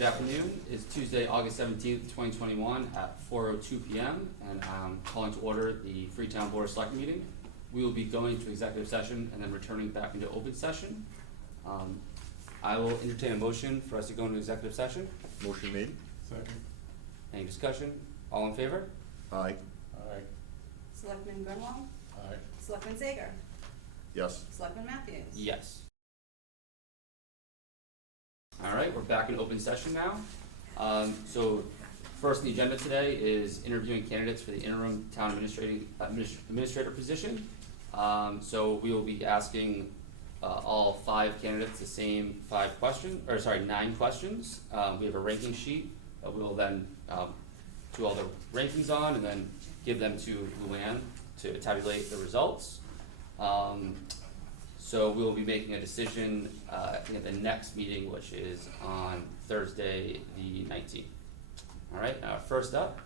good afternoon. It's Tuesday, August 17th, 2021 at 4:02 p.m. and I'm calling to order the Freetown Board of Selectmen meeting. We will be going to executive session and then returning back into open session. I will entertain a motion for us to go into executive session. Motion made. Second. Any discussion? All in favor? Aye. Aye. Selectman Grunwald, Aye. Selectman Zager, Yes. Selectman Matthews. Yes. All right, we're back in open session now. So first on the agenda today is interviewing candidates for the interim town administrator position. So we will be asking all 5 candidates the same 9 questions. We have a ranking sheet that we will then do all the rankings on and then give them to Luann to tabulate the results. So we will be making a decision at the next meeting, which is on Thursday the 19th. All right, first up,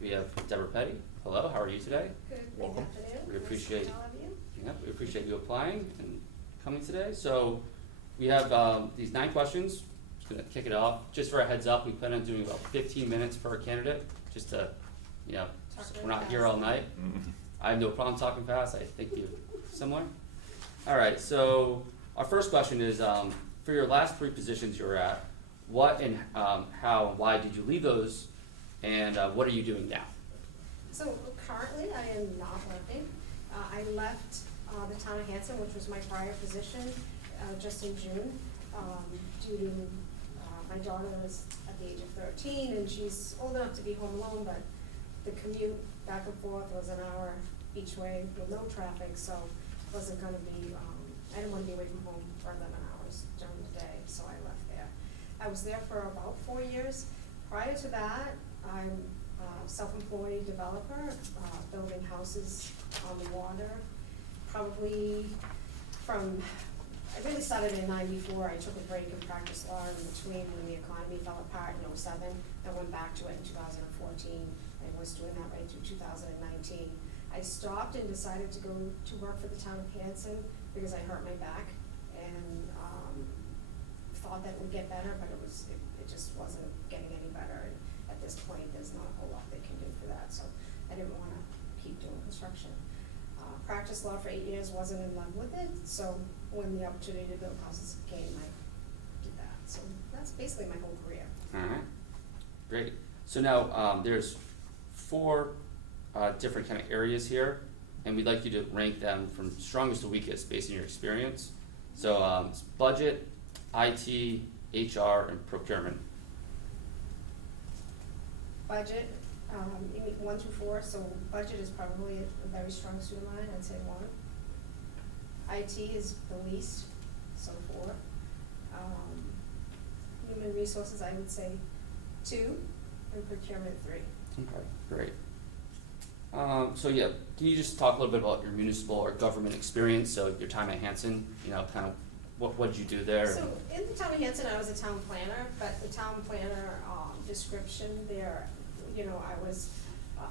we have Deborah Petty. Hello, how are you today? Good Welcome. afternoon. We appreciate- Nice to meet all of you. Yep, we appreciate you applying and coming today. So we have these 9 questions. Just gonna kick it off. Just for a heads up, we plan on doing about 15 minutes per candidate, just to, Talk we're really not here fast. all night. I have no problem talking fast. I think you similar. All right, so our first question is, for your last 3 positions you were at, what and how and why did you leave those, and what are you doing now? So currently, I am not working. I left the town of Hanson, which was my prior position, just in June, due to my daughter is at the age of 13, and she's old enough to be home alone, but the commute back and forth was an hour each way with no traffic, so it wasn't gonna be, I didn't wanna be away from home for 11 hours during the day, so I left there. I was there for about 4 years. Prior to that, I'm a self-employed developer, building houses on the water. Probably I really started in '94. I took a break in practice law in between when the economy fell apart in '07. I went back to it in 2014 and was doing that right through 2019. I stopped and decided to go to work for the town of Hanson because I hurt my back and thought that it would get better, but it just wasn't getting any better. And at this point, there's not a whole lot they can do for that, so I didn't want to keep doing construction. Practiced law for 8 years, wasn't in love with it, so when the opportunity to build houses came, I did that. So that's basically my whole career. All right, great. So now there's 4 different kind of areas here, and we'd like you to rank them from strongest to weakest based on your experience. So it's budget, IT, HR, and procurement. Budget, you mean 1 through 4, so budget is probably a very strong suit of mine, I'd say 1. IT is the least, so 4. Human resources, I would say 2, and procurement 3. Okay, great. So yeah, can you just talk a little bit about your municipal or government experience? So your time at Hanson, kind of what did you do there? So in the town of Hanson, I was a town planner, but the town planner description there,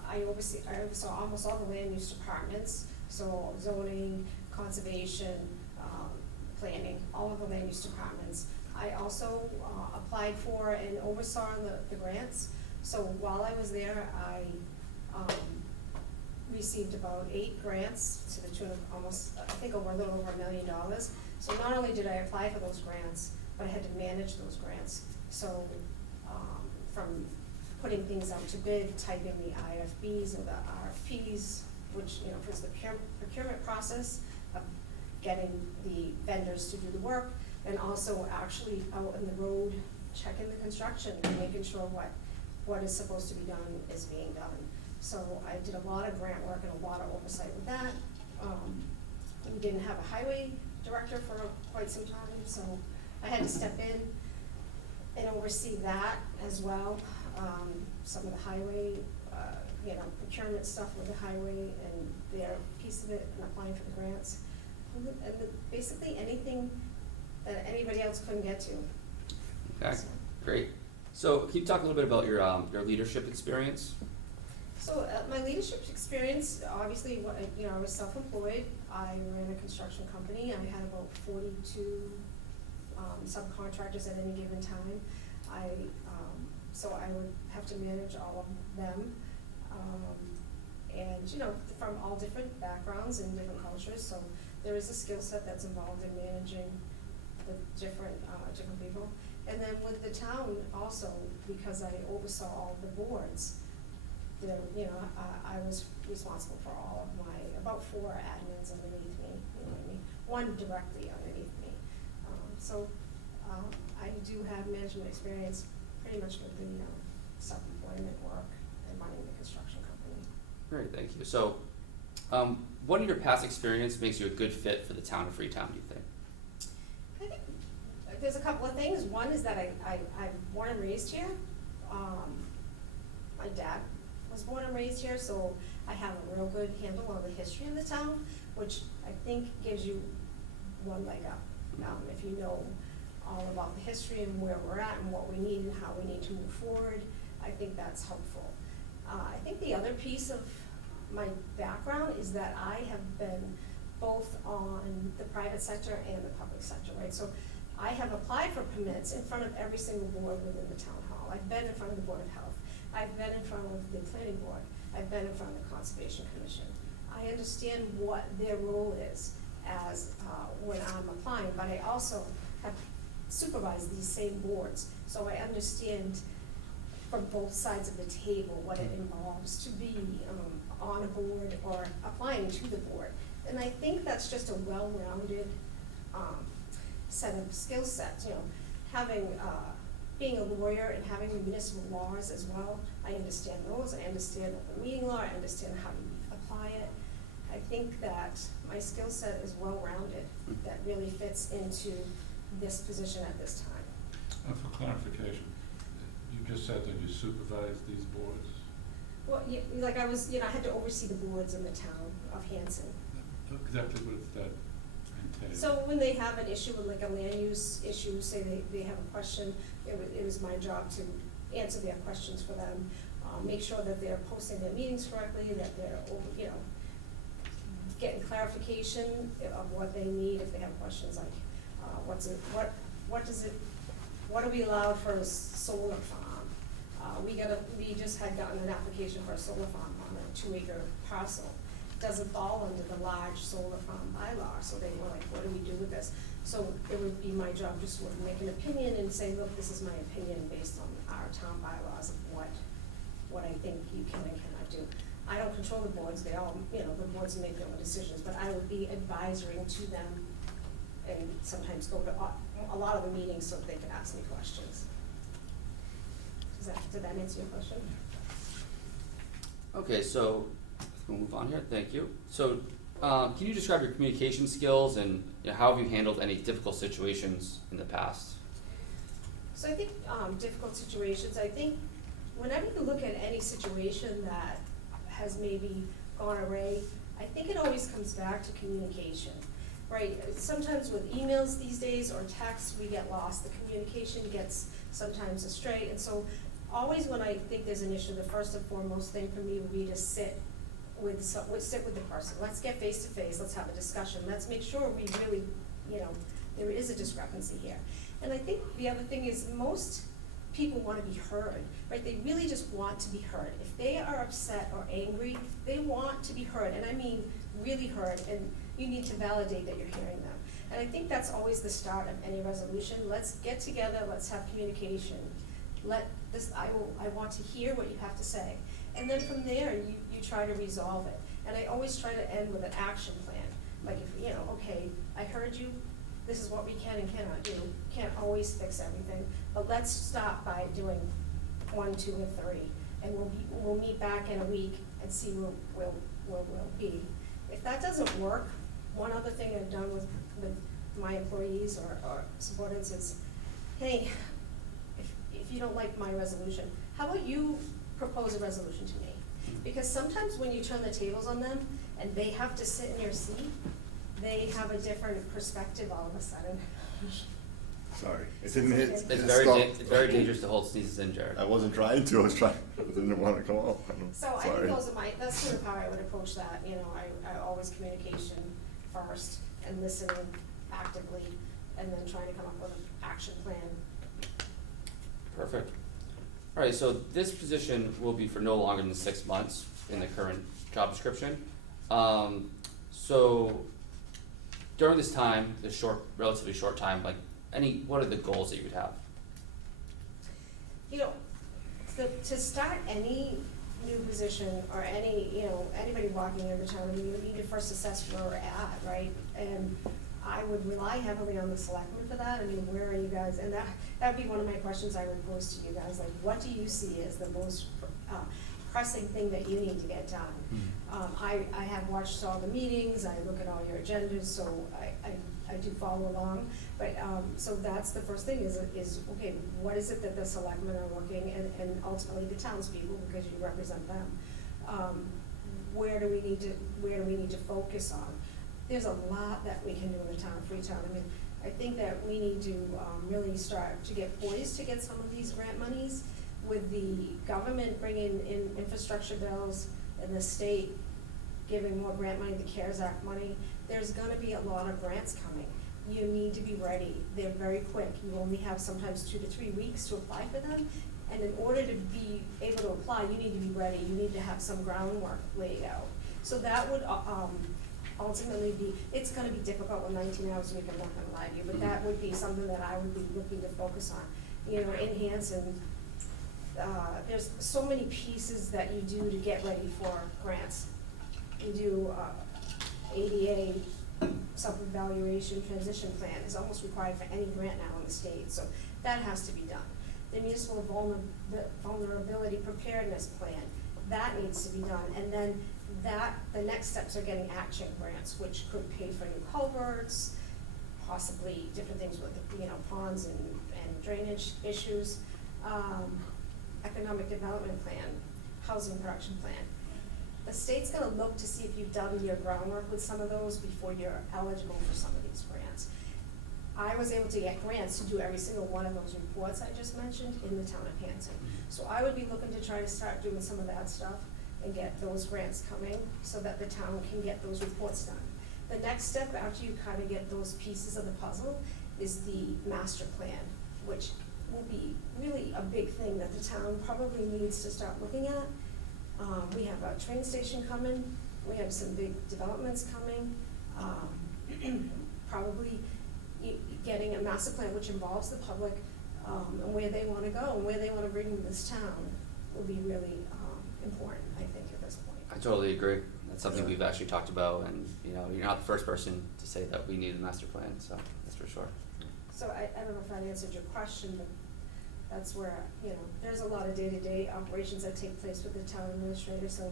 I oversaw almost all the land use departments, so zoning, conservation, planning, all of the land use departments. I also applied for and oversaw the grants. So while I was there, I received about 8 grants to the tune of almost, I think over a little over $1 million. So not only did I apply for those grants, but I had to manage those grants. So from putting things out to bid, typing the IFBs or the RFPs, which, for the procurement process of getting the vendors to do the work, and also actually out in the road, checking the construction and making sure what is supposed to be done is being done. So I did a lot of grant work and a lot of oversight with that. We didn't have a highway director for quite some time, so I had to step in and oversee that as well. Some of the highway, procurement stuff with the highway and their piece of it and applying for the grants. And basically anything that anybody else couldn't get to. Okay, So. great. So can you talk a little bit about your leadership experience? So my leadership experience, obviously, I was self-employed. I ran a construction company. I had about 42 subcontractors at any given time. So I would have to manage all of them. And, you know, from all different backgrounds and different cultures, so there is a skill set that's involved in managing the different people. And then with the town also, because I oversaw all the boards, there, you know, I was responsible for all of my, about 4 admins underneath me, you know what I mean? 1 directly underneath me. I do have management experience pretty much with the self-employment work and running the construction company. Great, thank you. So, what in your past experience makes you a good fit for the town of Freetown, do you think? I think there's a couple of things. One is that I'm born and raised here. My dad was born and raised here, so I have a real good handle on the history of the town, which I think gives you one leg up. If you know all about the history and where we're at and what we need and how we need to move forward, I think that's helpful. I think the other piece of my background is that I have been both on the private sector and the public sector, right? So I have applied for permits in front of every single board within the town hall. I've been in front of the Board of Health. I've been in front of the Planning Board. I've been in front of the Conservation Commission. I understand what their role is as when I'm applying, but I also have supervised these same boards. So I understand from both sides of the table what it involves to be on a board or applying to the board. And I think that's just a well-rounded set of skill sets, you know, having, being a lawyer and having the municipal laws as well. I understand those, I understand the meeting law, I understand how you apply it. I think that my skill set is well-rounded, that really fits into this position at this time. For clarification, you just said that you supervise these boards? Well, like I was, you know, I had to oversee the boards in the town of Hanson. Exactly what that entails. So when they have an issue with like a land use issue, say they have a question, it was my job to answer their questions for them, make sure that they're posting their meetings correctly, that they're, you know, getting clarification of what they need if they have questions like, what are we allowed for a solar farm? We just had gotten an application for a solar farm on a 2-acre parcel. Doesn't fall under the large solar farm bylaw, so they were like, what do we do with this? So it would be my job just to make an opinion and say, look, this is my opinion based on our town bylaws of what I think you can and cannot do. I don't control the boards, they all, you know, the boards make their own decisions, but I would be advisory to them and sometimes go to a lot of the meetings so that they could ask me questions. Did that answer your question? Okay, so we'll move on here, thank you. So, can you describe your communication skills and how have you handled any difficult situations in the past? So I think difficult situations, I think whenever you look at any situation that has maybe gone awry, I think it always comes back to communication, right? Sometimes with emails these days or texts, we get lost. The communication gets sometimes astray, and so always when I think there's an issue, the first and foremost thing for me would be to sit with the person. Let's get face to face, let's have a discussion, let's make sure we really, you know, there is a discrepancy here. And I think the other thing is most people want to be heard, right? They really just want to be heard. If they are upset or angry, they want to be heard, and I mean really heard, and you need to validate that you're hearing them. And I think that's always the start of any resolution. Let's get together, let's have communication. I want to hear what you have to say. And then from there, you try to resolve it. And I always try to end with an action plan. Like if, you know, okay, I heard you, this is what we can and cannot do. Can't always fix everything, but let's stop by doing 1, 2, and 3. And we'll meet back in a week and see where we'll be. If that doesn't work, one other thing I've done with my employees or subordinates is, hey, if you don't like my resolution, how about you propose a resolution to me? Because sometimes when you turn the tables on them and they have to sit in your seat, they have a different perspective all of a sudden. Sorry, it didn't hit. It's very dangerous to hold sneezes in, Jared. I wasn't trying to, I was trying, I didn't want to come out. So I think that's sort of how I would approach that, you know, I always communication first and listening actively and then trying to come up with an action plan Perfect. Alright, so this position will be for no longer than 6 months in the current job description. So during this time, this relatively short time, like what are the goals that you would have? You know, to start any new position or anybody walking into town, I mean, you need to first assess where we're at, right? And I would rely heavily on the selectmen for that. I mean, where are you guys? And that'd be one of my questions I would pose to you guys, like, what do you see as the most pressing thing that you need to get done? I have watched all the meetings, I look at all your agendas, so I do follow along. But, so that's the first thing is, okay, what is it that the selectmen are looking, and ultimately the townspeople, because you represent them, where do we need to focus on? There's a lot that we can do in the town of Freetown. I mean, I think that we need to really start to get poised to get some of these grant monies, with the government bringing in infrastructure bills and the state giving more grant money, the CARES Act money. There's gonna be a lot of grants coming. You need to be ready. They're very quick. You only have sometimes 2 to 3 weeks to apply for them. And in order to be able to apply, you need to be ready. You need to have some groundwork laid out. So that would ultimately be, it's gonna be difficult with 19 hours a week, I'm not gonna lie to you, but that would be something that I would be looking to focus on. You know, enhance and there's so many pieces that you do to get ready for grants. You do ADA, self-evaluation transition plan is almost required for any grant now in the state, so that has to be done. The municipal vulnerability preparedness plan, that needs to be done. And then the next steps are getting action grants, which could pay for new culverts, possibly different things with, ponds and drainage issues. Economic development plan, housing production plan. The state's gonna look to see if you've done your groundwork with some of those before you're eligible for some of these grants. I was able to get grants to do every single one of those reports I just mentioned in the town of Hanson. So I would be looking to try to start doing some of that stuff and get those grants coming so that the town can get those reports done. The next step after you kind of get those pieces of the puzzle is the master plan, which will be really a big thing that the town probably needs to start looking at. We have a train station coming, we have some big developments coming, probably getting a master plan which involves the public, and where they wanna go and where they wanna bring this town will be really important, I think, at this point. I totally agree. That's something we've actually talked about, and you're not the first person to say that we need a master plan, so that's for sure. So I don't know if that answered your question, but that's where, there's a lot of day-to-day operations that take place with the town administrator, so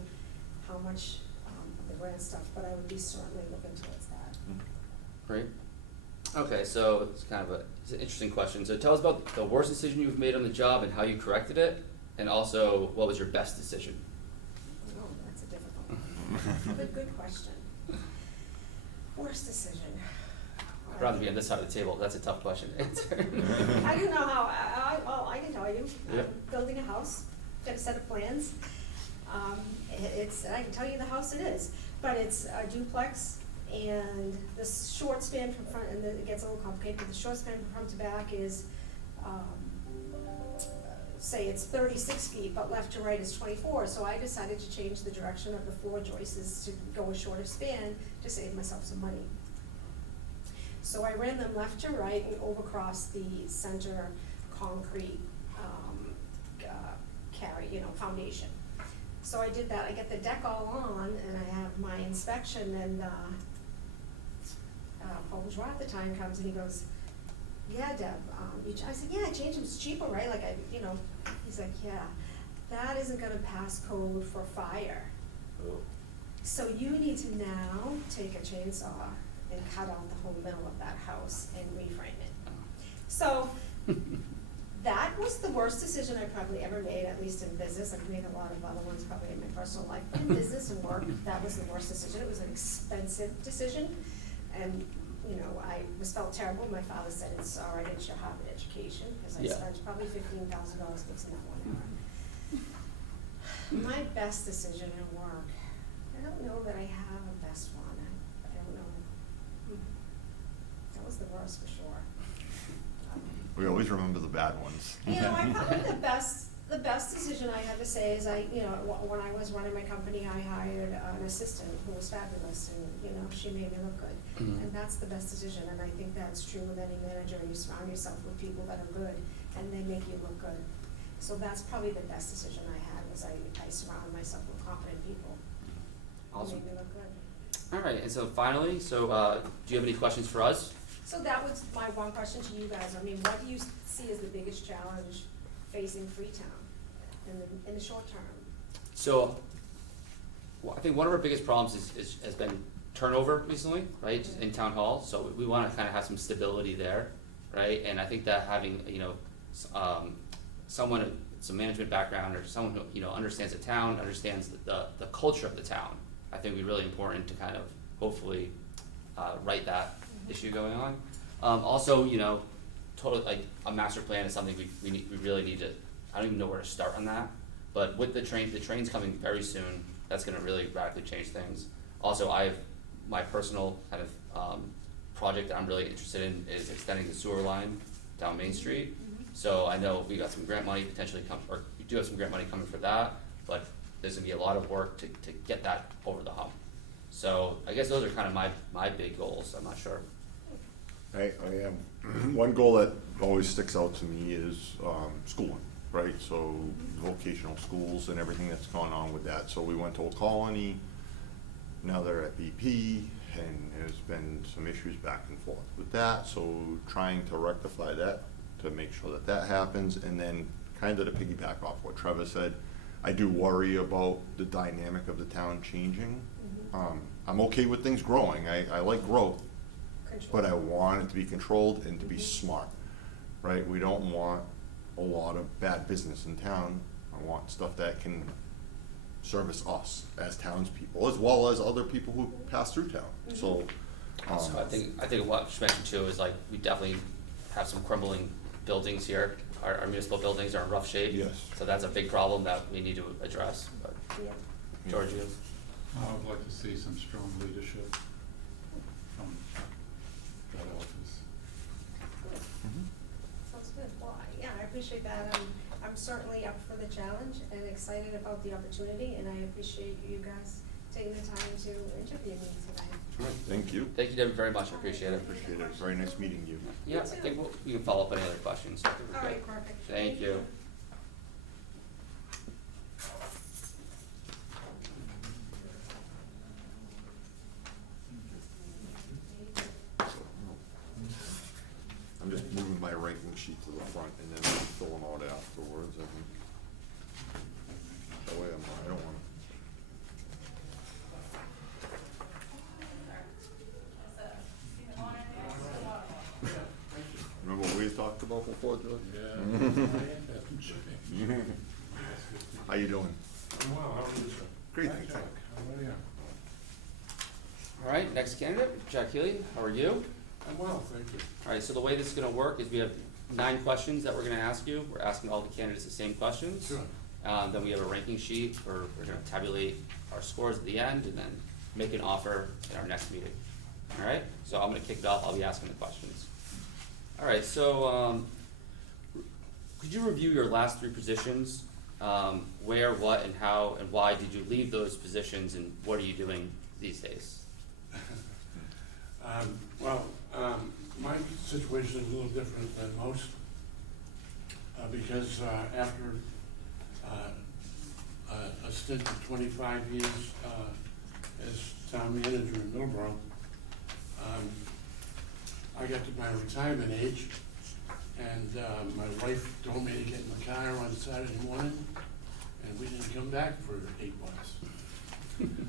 how much of the grant stuff, but I would be certainly looking towards that. Great. Okay, so it's an interesting question. So tell us about the worst decision you've made on the job and how you corrected it, and also what was your best decision? Oh, that's a difficult one. Good question. Worst decision. I'd rather be on this side of the table. That's a tough question to answer. I don't know how, I can tell you. Yeah. Building a house, got a set of plans. I can tell you the house it is, but it's a duplex, and the short span from front, and then it gets a little complicated, but the short span from front to back is, say it's 36 feet, but left to right is 24, so I decided to change the direction of the floor joists to go a shorter span to save myself some money. So I ran them left to right and over across the center concrete foundation. So I did that. I get the deck all on, and I have my inspection, and Paul Bourgeois at the time comes and he goes, "Yeah, Deb." I said, "Yeah, I changed them. It's cheaper, right?" He's like, "Yeah, that isn't going to pass code for fire. Oh. So you need to now take a chainsaw and cut out the whole middle of that house and reframe it." So that was the worst decision I probably ever made, at least in business. I've made a lot of other ones probably in my personal life, but in business and work, that was the worst decision. It was an expensive decision, and I felt terrible. My father said, "It's all right, it's your Harvard education," because I spent probably $15,000 fixing that one hour. My best decision in work, I don't know that I have a best one. I don't know. That was the worst for sure. We always remember the bad ones. You know, I probably the best decision I had to say is when I was running my company, I hired an assistant who was fabulous, and, you know, she made me look good. Mhm. And that's the best decision, and I think that's true with any manager. You surround yourself with people that are good, and they make you look good. So that's probably the best decision I had, was I surrounded myself with competent people who Awesome. made me look good. All right, and so finally, do you have any questions for us? So that was my one question to you guys. I mean, what do you see as the biggest challenge facing Freetown in the short term? So, I think one of our biggest problems has been turnover recently, right, in town hall, so we wanna kinda have some stability there, right? And I think that having, someone, some management background, or someone who, understands the town, understands the culture of the town, I think would be really important to kind of hopefully, right that issue going on. Also, totally, like, a master plan is something we really need to, I don't even know where to start on that, but with the train's coming very soon, that's gonna really radically change things. Also, my personal kind of, project that I'm really interested in is extending the sewer line down Main Street. So I know we got some grant money potentially or we do have some grant money coming for that, but there's gonna be a lot of work to get that over the hump. So I guess those are kind of my big goals, I'm not sure. I am, one goal that always sticks out to me is, schooling, right? So vocational schools and everything that's gone on with that. So we went to Old Colony, now they're at BP, and there's been some issues back and forth with that. So trying to rectify that, to make sure that that happens, and then kind of to piggyback off what Trevor said, I do worry about the dynamic of the town changing. I'm okay with things growing, I like growth, but I want it to be controlled and to be smart, right? We don't want a lot of bad business in town. I want stuff that can service us as townspeople, as well as other people who pass through town, so. So I think what you mentioned too is like, we definitely have some crumbling buildings here. Our municipal buildings are in rough shape. Yes. So that's a big problem that we need to address, but Yeah. George, you? I would like to see some strong leadership from that office. Sounds good. Well, I appreciate that. I'm certainly up for the challenge and excited about the opportunity, and I appreciate you guys taking the time to interview me today. Thank you. Thank you, Debbie, very much, I appreciate it. Appreciate it, very nice meeting you. Yeah, I think we can follow up on any other questions. I think we're All good. right, perfect. Thank you. I'm just moving my ranking sheet to the front and then fill them out afterwards, I think. That way I don't want. Remember what we talked about before, George? Yeah. How you doing? I'm well, how are you, sir? Great, Thanks, thanks. Jack. How are you? All right, next candidate, Jack Healey, how are you? I'm well, thank you. All right, so the way this is gonna work is we have 9 questions that we're gonna ask you. We're asking all the candidates the same questions. Sure. Then we have a ranking sheet where we're gonna tabulate our scores at the end and then make an offer in our next meeting. All right, so I'm gonna kick it off, I'll be asking the questions. All right, so, could you review your last 3 positions? Where, what, and how, and why did you leave those positions, and what are you doing these days? My situation is a little different than most, because after a stint of 25 years as town manager in Middleborough, I got to my retirement age, and my wife told me to get in the car on Saturday morning, and we didn't come back for 8 months.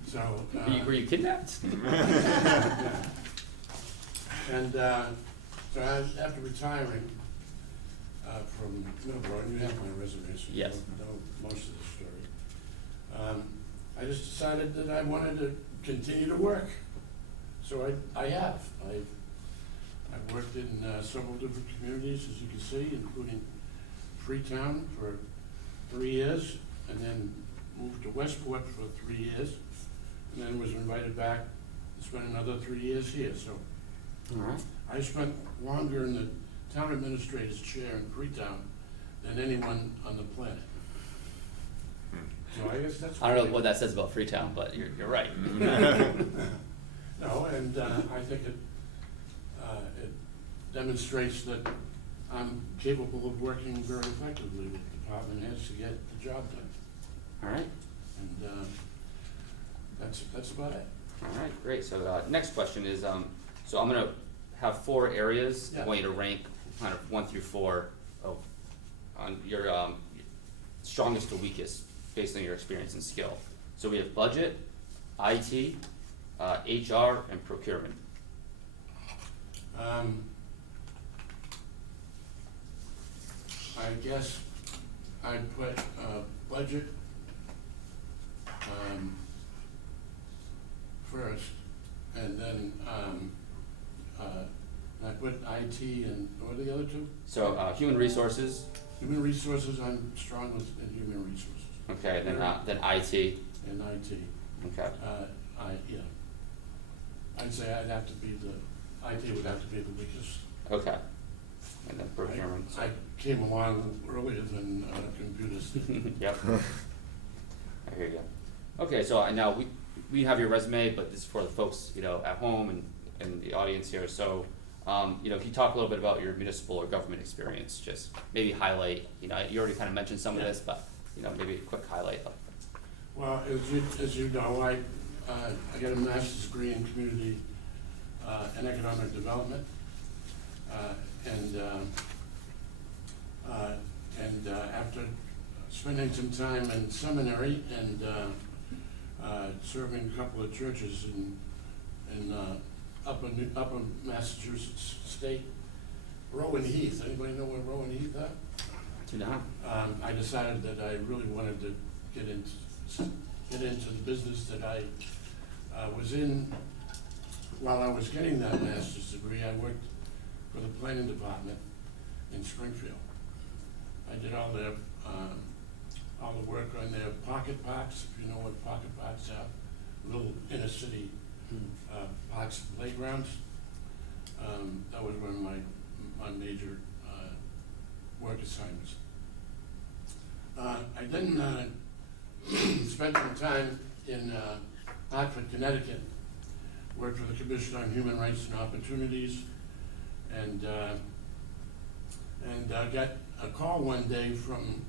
So. Were you kidnapped? Yeah. And so after retiring from Middleborough, and you have my resume, so you Yes. know most of the story. I just decided that I wanted to continue to work. So I have. I've worked in several different communities, as you can see, including Freetown for 3 years, and then moved to Westport for 3 years, and then was invited back to spend another 3 years here. So All right. I spent longer in the town administrator's chair in Freetown than anyone on the planet. So I guess that's. I don't know what that says about Freetown, but you're right. No, and I think it demonstrates that I'm capable of working very effectively with department heads to get the job done. All right, And that's about it. all right, great. So next question is, so I'm gonna have 4 areas. I Yeah. want you to rank kind of 1 through 4 of, on your strongest to weakest based on your experience and skill. So we have budget, IT, HR, and procurement. I guess I'd put budget first, and then I put IT and what are the other 2? So human resources, Human resources, I'm strong with in human resources. okay, then IT, And IT. okay, Yeah. I'd say I'd have to be IT would have to be the weakest. okay, and then procurement. I came along earlier than computers. Yep. I hear you. Okay, so now we have your resume, but this is for the folks, at home and the audience here. So, can you talk a little bit about your municipal or government experience? Just maybe highlight, you already kind of mentioned some of Yeah. this, but, maybe a quick highlight of. Well, as you know, I got a master's degree in community and economic development. And after spending some time in seminary and serving a couple of churches in upper Massachusetts state, Rowan Heath, anybody know where Rowan Heath are? Do not. I decided that I really wanted to get into the business that I was in. While I was getting that master's degree, I worked for the planning department in Springfield. I did all the work on their pocket parks, if you know what pocket parks are, little inner city parks and playgrounds. That was one of my major work assignments. I then spent some time in Hartford, Connecticut, worked for the Commission on Human Rights and Opportunities, and got a call one day from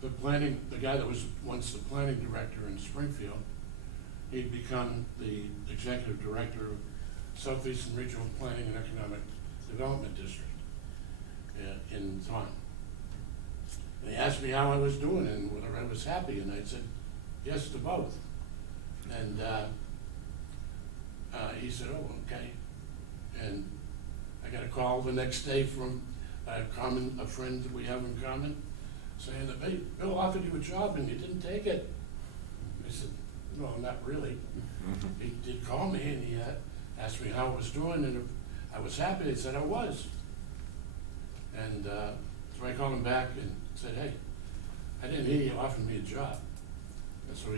the guy that was once the planning director in Springfield. He'd become the executive director of Southeastern Regional Planning and Economic Development District in Taunton. And he asked me how I was doing and whether I was happy, and I said yes to both. And he said, "Oh, okay." And I got a call the next day from a friend that we have in common, saying that, "Hey, Bill offered you a job and you didn't take it." I said, "No, not really." He did call me and he asked me how I was doing, and if I was happy. I said I was. And so I called him back and said, "Hey, I didn't hear you offered me a job." And so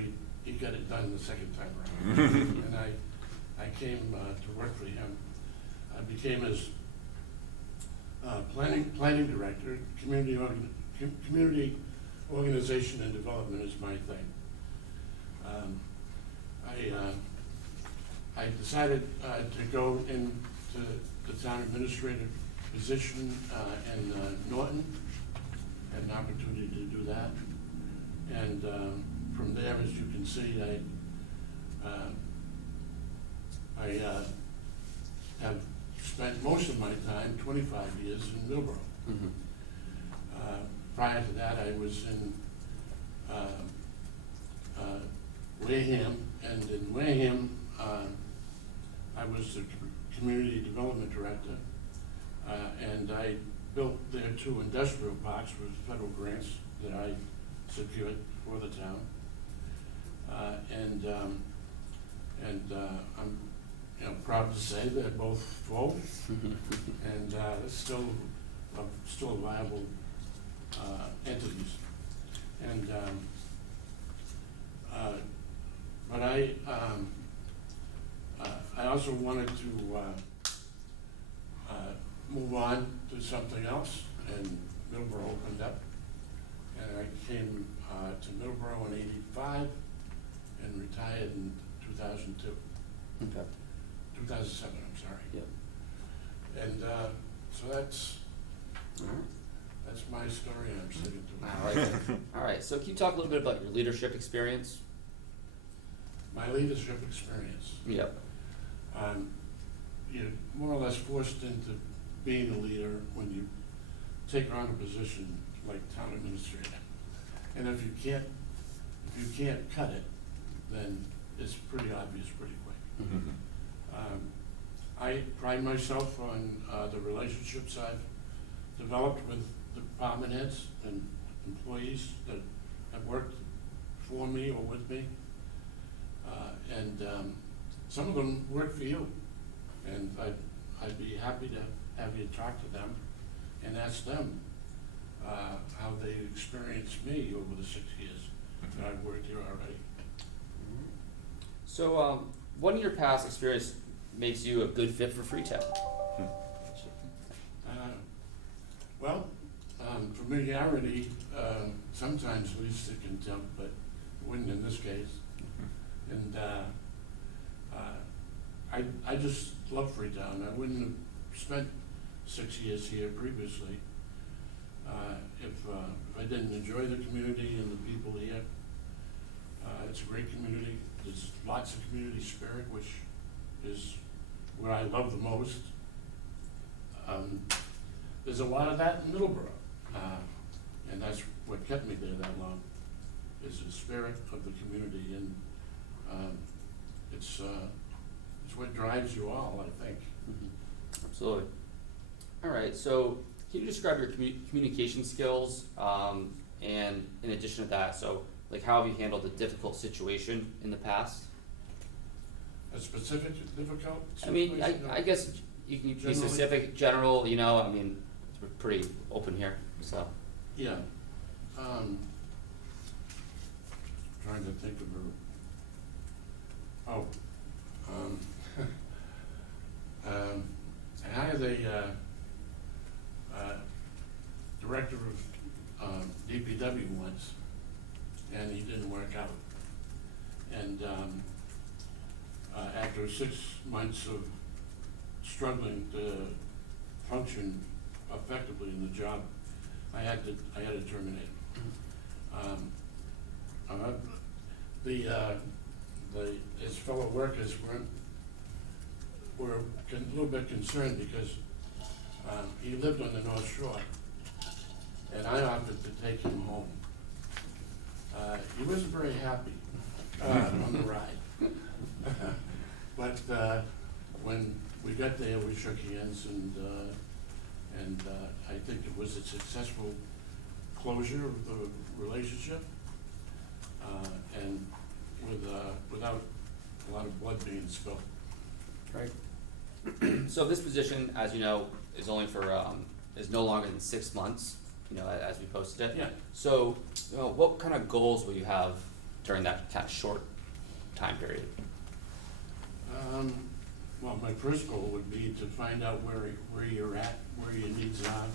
he got it done the second time around. And I came to work for him. I became his planning director. Community organization and development is my thing. I decided to go into the town administrator position in Norton. Had an opportunity to do that. And from there, as you can see, I have spent most of my time, 25 years, in Millborough. Mm-hmm. Prior to that, I was in Wareham, and in Wareham, I was the community development director, and I built their 2 industrial parks with federal grants that I secured for the town. I'm proud to say they're both full, and it's still viable entities. And but I also wanted to move on to something else, and Middleborough opened up. And I came to Middleborough in '85 and retired in 2002, Okay. 2007, I'm sorry. Yep. And so that's Alright. my story, and I'm sticking to it. Alright, alright, so can you talk a little bit about your leadership experience? My leadership experience. Yep. You're more or less forced into being a leader when you take on a position like town administrator. And if you can't cut it, then it's pretty obvious pretty quick. I pride myself on the relationships I've developed with department heads and employees that have worked for me or with me. Some of them work for you, and I'd be happy to have you talk to them and ask them how they experienced me over the 6 years that I've worked here already. So, what in your past experience makes you a good fit for Freetown? Well, familiarity sometimes leads to contempt, but it wouldn't in this case. And I just love Freetown. I wouldn't have spent 6 years here previously if I didn't enjoy the community and the people here. It's a great community. There's lots of community spirit, which is what I love the most. There's a lot of that in Middleborough, and that's what kept me there that long, is the spirit of the community, and it's what drives you all, I think. Absolutely. Alright, so can you describe your communication skills, and in addition to that, so like how have you handled a difficult situation in the past? A specific, difficult I mean, situation? I guess you can be Generally- specific, general, you know, I mean, we're pretty open here, so. Yeah. Trying to think of I hired the director of DPW once, and he didn't work out. And after 6 months of struggling to function effectively in the job, I had to terminate him. His fellow workers were a little bit concerned because he lived on the North Shore, and I offered to take him home. He wasn't very happy on the ride. But when we got there, we shook hands, and I think it was a successful closure of the relationship, and without a lot of blood being spilled. Right. So this position, as you know, is only for, is no longer than 6 months, you know, as we posted it. Yeah. So, you know, what kind of goals will you have during that kind of short time period? Well, my first goal would be to find out where you're at, where your needs are,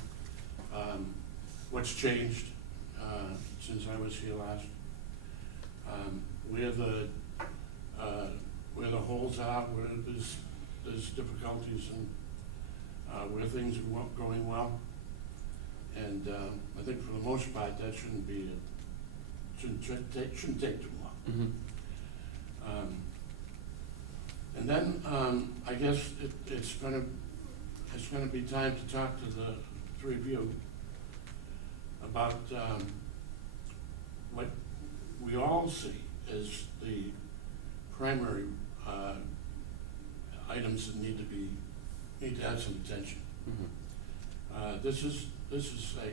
what's changed since I was here last, where the holes are, where there's difficulties, and where things are going well. And I think for the most part, that shouldn't take too long. And then I guess it's gonna be time to talk to the three of you about what we all see as the primary items that need to have some attention. This is a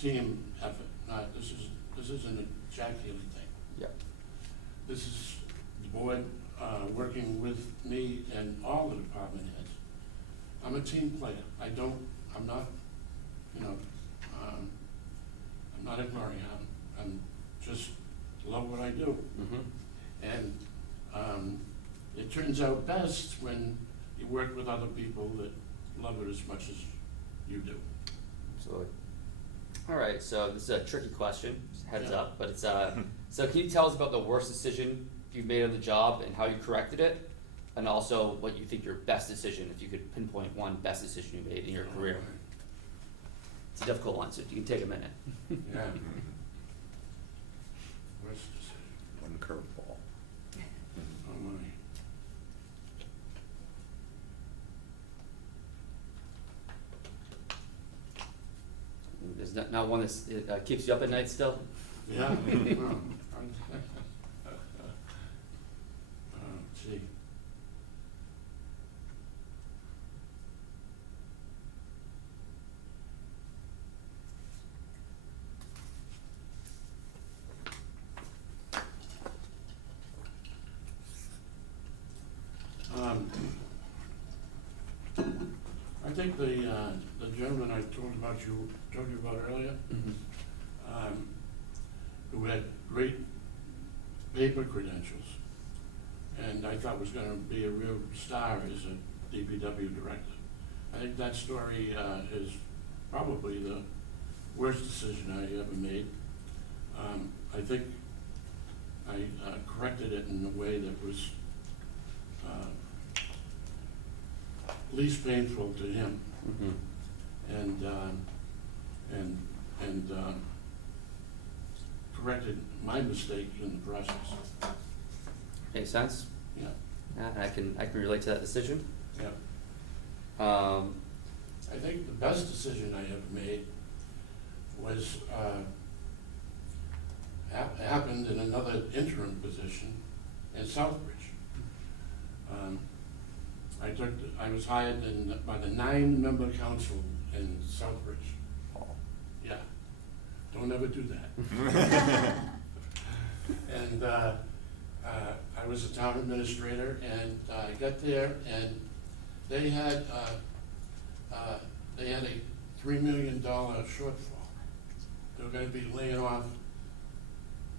team effort. This isn't a Jack Healey thing. Yep. This is the board working with me and all the department heads. I'm a team player. I'm not ignoring him. I'm just love what I do. And it turns out best when you work with other people that love it as much as you do. Absolutely. All right, so this is a tricky question, just heads Yeah. up, but it's so can you tell us about the worst decision you've made on the job and how you corrected it, and also what you think your best decision, if you could pinpoint one best decision you made in your career? It's a difficult one, so you can take a minute. Yeah. Worst decision. One curveball. Oh my. There's not one that keeps you up at night still? Yeah. No, gee. I think the gentleman I told you about earlier, who had great paper credentials, and I thought was gonna be a real star as a DPW director. I think that story is probably the worst decision I ever made. I think I corrected it in a way that was least painful to him, and corrected my mistake in the process. Makes sense? Yeah, Yeah, I can relate to that decision. yeah. I think the best decision I ever made was, happened in another interim position in Southbridge. I was hired by the 9-member council in Southbridge. Yeah, don't ever do that. And I was a town administrator, and I got there, and they had a $3 million shortfall. They were gonna be laying off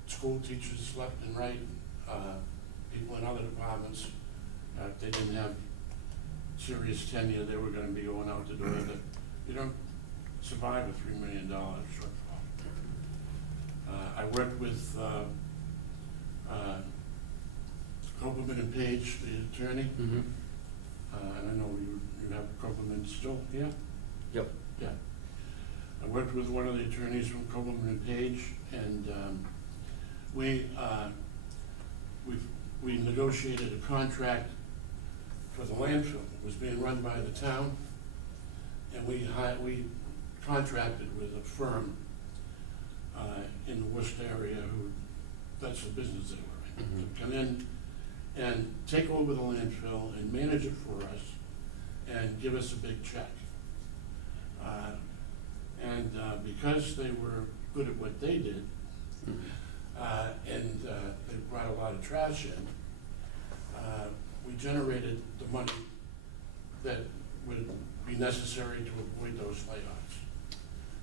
school teachers left and right, people in other departments. If they didn't have serious tenure, they were gonna be going out the door. But you don't survive a $3 million shortfall. I worked with Copeland and Page, the attorney. And I know you have Copeland still here? Yep. Yeah. I worked with one of the attorneys from Copeland and Page, and we negotiated a contract for the landfill. It was being run by the town, and we contracted with a firm in the Worcester area who, that's the business they were in, to come in and take over the landfill and manage it for us and give us a big check. Because they were good at what they did, and they brought a lot of trash in, we generated the money that would be necessary to avoid those layoffs.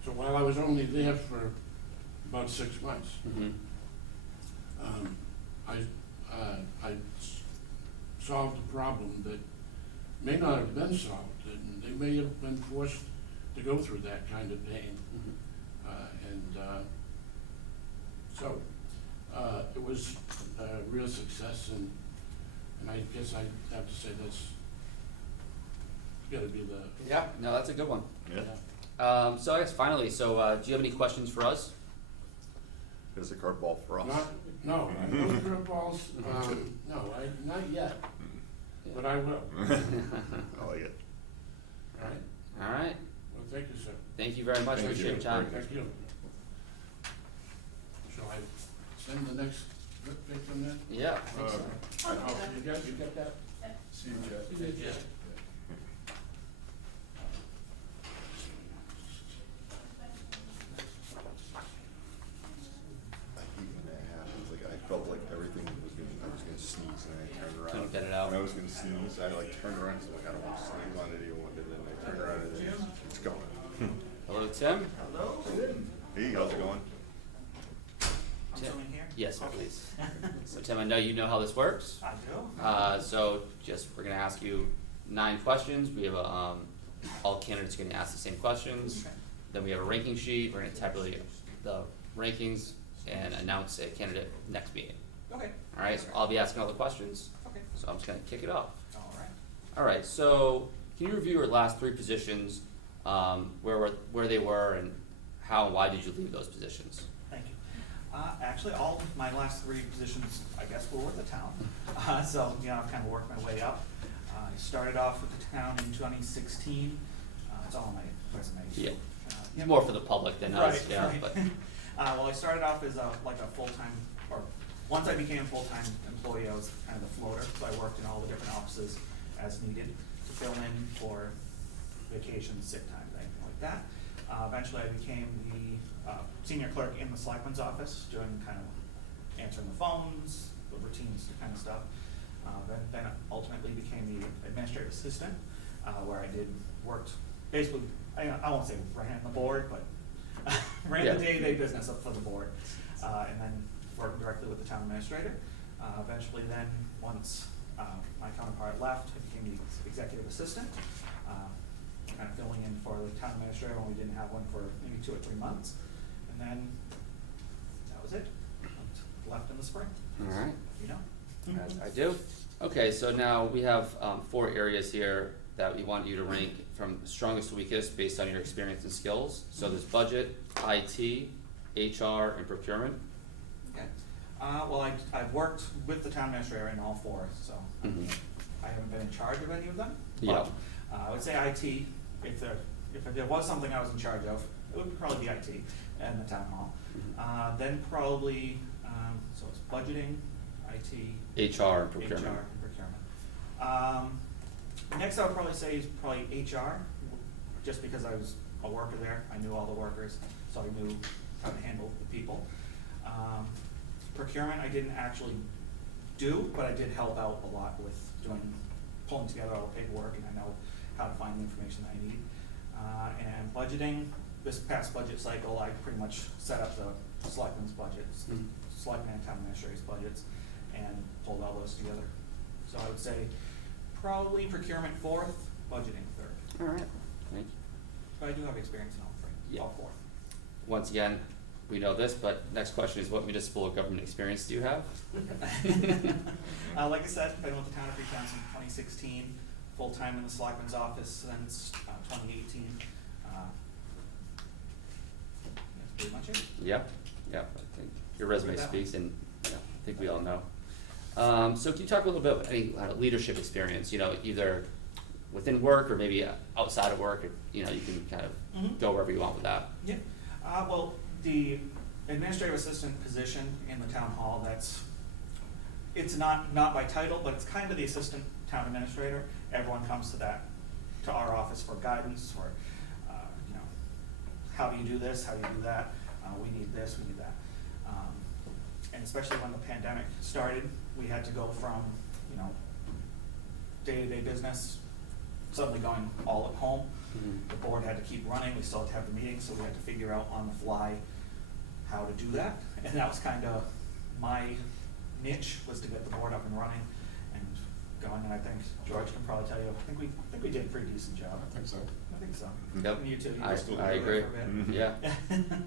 So while I was only there for about 6 months, I solved a problem that may not have been solved, and they may have been forced to go through that kind of pain. So it was a real success, and I guess I have to say that's gotta be the. Yeah, no, that's a good one. Yeah. So I guess finally, do you have any questions for us? Here's a curveball for us. No, no curveballs, not yet, but I will. I like it. All right, All right. well, thank you, sir. Thank you very much. Thank Appreciate you. your time. Thank you. Shall I send the next victim then? Yeah. I think so. Oh, you got that? See you, Jeff. You did, yeah. I hate when that happens. Like I felt like everything was I was gonna sneeze, and I turned around. Couldn't get it out. When I was gonna sneeze, I like turned around, so like I don't want to sneeze on it anymore. And then I turned around and it's gone. Hello, Tim. Hey, how's it going? Tim. Yes, please. So Tim, I know you know how this works. I do. So we're gonna ask you 9 questions. We have a all candidates are gonna ask the same questions. Okay. Then we have a ranking sheet, we're gonna tabulate the rankings and announce a candidate next meeting. Okay. Alright, so I'll be asking all the questions, Okay, so I'm just gonna kick it off. all right. Alright, so can you review your last 3 positions, where they were and how and why did you leave those positions? Thank you. Actually, all of my last 3 positions, I guess, were with the town. So, you know, I've kind of worked my way up. I started off with the town in 2016. It's all on my resume. so, Yeah. More for the public than us, Right, yeah, right. but, Well, I started off as like a full-time, or once I became a full-time employee, I was kind of the floater, so I worked in all the different offices as needed to fill in for vacations, sick time, anything like that. Eventually I became the senior clerk in the selectman's office, doing kind of answering the phones, the routines kind of stuff. Then ultimately became the administrative assistant, where I worked basically, I won't say ran the board, but ran Yeah. the day-to-day business for the board, and then worked directly with the town administrator. Eventually then, once my counterpart left, I became the executive assistant, kind of filling in for the town administrator when we didn't have one for maybe 2 or 3 months. And then, that was it. Left in the spring. alright. You know? As I do. Okay, so now we have 4 areas here that we want you to rank from strongest to weakest based on your experience and skills. So there's budget, IT, HR, and procurement. Okay. Well, I've worked with the town administrator in all 4, so Mhm. I haven't been in charge of any of them. Yeah. But, I would say IT, if there was something I was in charge of, it would probably be IT and the town hall. Mhm. Then probably, so it's budgeting, IT, HR and procurement. HR, and procurement. Next I would probably say is probably HR, just because I was a worker there, I knew all the workers, so I knew how to handle the people. Procurement I didn't actually do, but I did help out a lot with pulling together all the paperwork, and I know how to find the information that I need. And budgeting, this past budget cycle, I pretty much set up the selectmen's budgets, Mhm. selectmen and town administrator's budgets, and pulled all those together. So I would say probably procurement 4th, budgeting 3rd. Alright, thank you. But I do have experience in all 3, Yeah. all 4. Once again, we know this, but next question is what municipal or government experience do you have? Like I said, been with the town of Freetown since 2016, full-time in the selectman's office since 2018. That's pretty much it. Yep, yep, I think your resume That one. speaks and, yeah, I think we all know. So can you talk a little bit about any leadership experience, you know, either within work or maybe outside of work, or, you know, you can kind of Mhm. go wherever you want with that. Yeah, well, the administrative assistant position in the town hall, it's not by title, but it's kind of the assistant town administrator. Everyone comes to our office for guidance, or, you know, how do you do this, how do you do that, we need this, we need that. And especially when the pandemic started, we had to go from, you know, day-to-day business, suddenly going all at home. Mhm. The board had to keep running, we still had to have the meetings, so we had to figure out on the fly how to do that. And that was kind of my niche, was to get the board up and running and going, and I think George can probably tell you, I think we did a pretty decent job. I think so. I think so. Yep. And you too, you I were still I doing agree. it for a bit. Mhm. Yeah.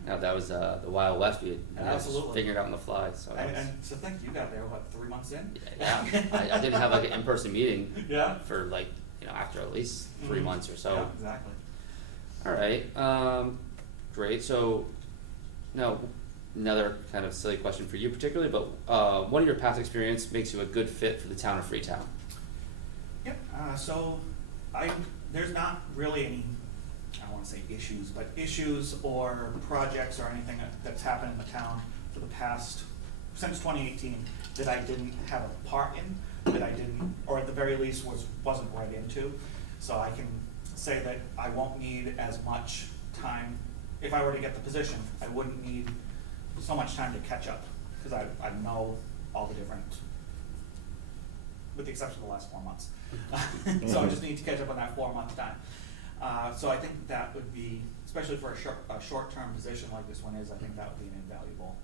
Now, that was the Wild West, we had just Absolutely. figured it out on the fly, so that was. And to think, you got there, what, 3 months in? Yeah, I didn't have like an in-person meeting Yeah. for like, you know, after at least 3 Mhm. months or so. Yeah, exactly. Alright, great, so now another kind of silly question for you particularly, but what of your past experience makes you a good fit for the town of Freetown? Yep, so there's not really any, I don't wanna say issues, but issues or projects or anything that's happened in the town for the past, since 2018, that I didn't have a part in, that I didn't, or at the very least wasn't read into. So I can say that I won't need as much time. If I were to get the position, I wouldn't need so much time to catch up, because I know all the different, with the exception of the last 4 months. So I just need to catch up on that 4-month time. So I think that would be, especially for a short-term position like this one is, I think that would be an invaluable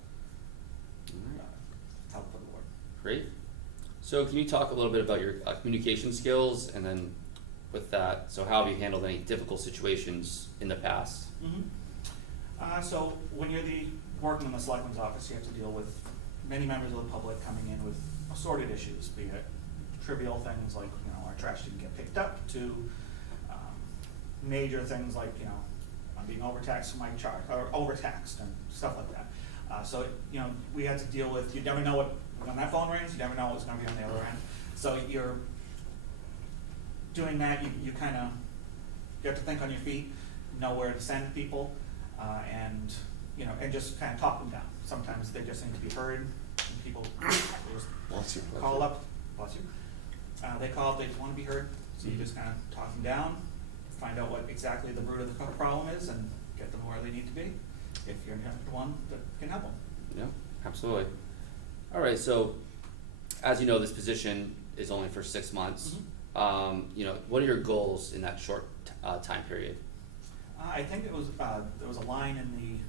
help for the board. Great. So can you talk a little bit about your communication skills and then with that, so how have you handled any difficult situations in the past? So when you're working in the selectman's office, you have to deal with many members of the public coming in with assorted issues, be it trivial things like, our trash didn't get picked up, to major things like, I'm being overtaxed for my charge, or overtaxed and stuff like that. So, we had to deal with, you never know when that phone rings, you never know what's gonna be on the other end. So you're doing that, you kinda, you have to think on your feet, know where to send people, and, and just kinda talk them down. Sometimes they just need to be heard, and people, they just Bless you. call up, bless you. They call up, they just wanna be heard, so you just kinda talk them down, find out what exactly the root of the problem is, and get them where they need to be, if you're the one that can help them. Yeah, absolutely. All right, so as you know, this position is only for 6 months. What are your goals in that short time period? I think it was, there was a line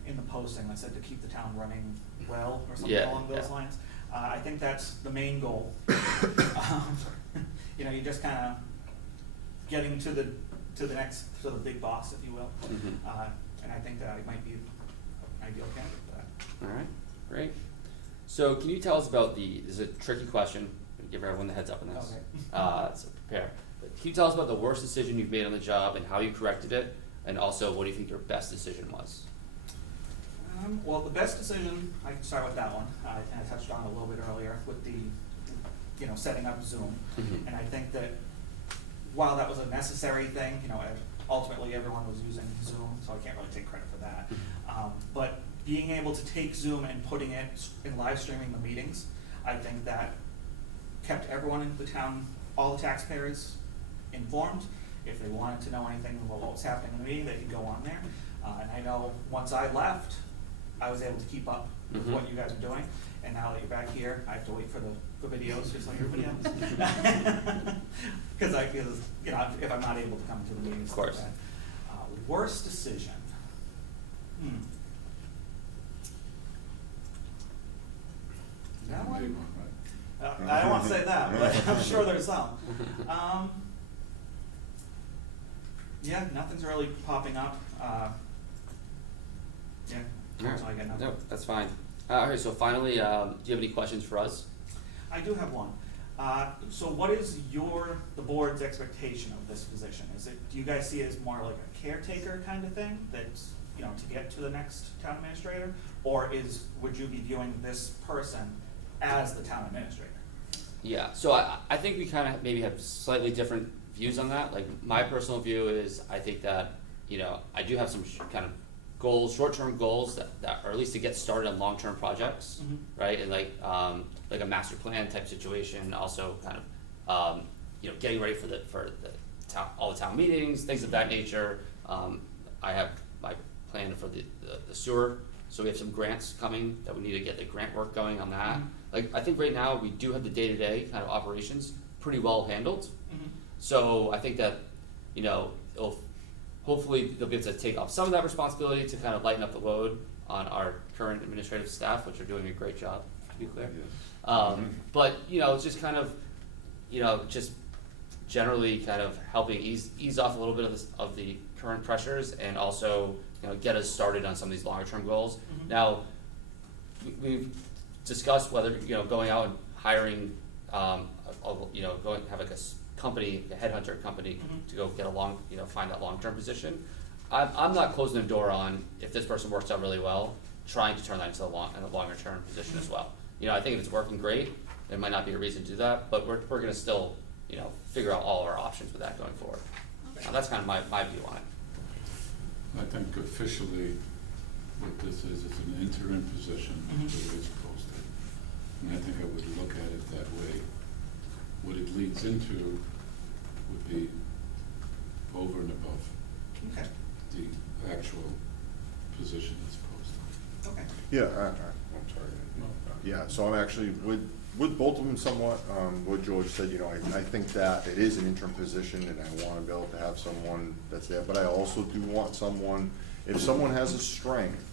in the posting that said to keep the town running well, or something Yeah, along those yeah. lines. I think that's the main goal. You just kinda getting to the next, sort of big boss, if you will. And I think that I might be an ideal candidate for that. All right, great. So can you tell us about this is a tricky question, give everyone the heads up on this. Okay. So prepare. But can you tell us about the worst decision you've made on the job and how you corrected it? And also, what do you think your best decision was? Well, the best decision, I can start with that one. I touched on it a little bit earlier with the, setting up Zoom. And I think that while that was a necessary thing, ultimately everyone was using Zoom, so I can't really take credit for that. But being able to take Zoom and putting it in live streaming the meetings, I think that kept everyone in the town, all the taxpayers informed. If they wanted to know anything about what was happening in the meeting, they could go on there. And I know once I left, I was able to keep up with what you guys are doing. And now that you're back here, I have to wait for the videos, just like everybody else. Because I feel, if I'm not able to come to the meetings. Of course. Like that. Worst decision. That You made one? one, right? I don't want to say that, but I'm sure there's some. Yeah, nothing's really popping up. Yeah, unfortunately, I got nothing. No, that's fine. All right, so finally, do you have any questions for us? I do have one. So what is the board's expectation of this position? Do you guys see it as more like a caretaker kind of thing that's, to get to the next town administrator? Or would you be viewing this person as the town administrator? Yeah, so I think we kind of maybe have slightly different views on that. Like, my personal view is, I think that, I do have some kind of goals, short-term goals that or at least to get started on long-term projects, right? And like a master plan type situation, also kind of, getting ready for the town, all the town meetings, things of that nature. I have my plan for the sewer, so we have some grants coming that we need to get the grant work going on that. Like, I think right now we do have the day-to-day kind of operations pretty well handled. So I think that, hopefully they'll be able to take off some of that responsibility to kind of lighten up the load on our current administrative staff, which are doing a great job, to be clear. But, it's just kind of, just generally kind of helping ease off a little bit of the current pressures, and also, get us started on some of these longer term goals. Now, we've discussed whether, going out and hiring, going have like a company, a headhunter company, to go get find that long-term position. I'm not closing the door on, if this person works out really well, trying to turn that into a longer-term position as well. I think if it's working great, there might not be a reason to do that, but we're gonna still, figure out all our options with that going forward. That's kind of my view on it. I think officially what this is an interim position, the way it's posted. And I think I would look at it that way. What it leads into would be over and above the actual position that's posted. Okay. Yeah, I'm sorry. Yeah, so I'm actually with both of them somewhat, what George said, I think that it is an interim position, and I wanna be able to have someone that's there, but I also do want someone, if someone has a strength,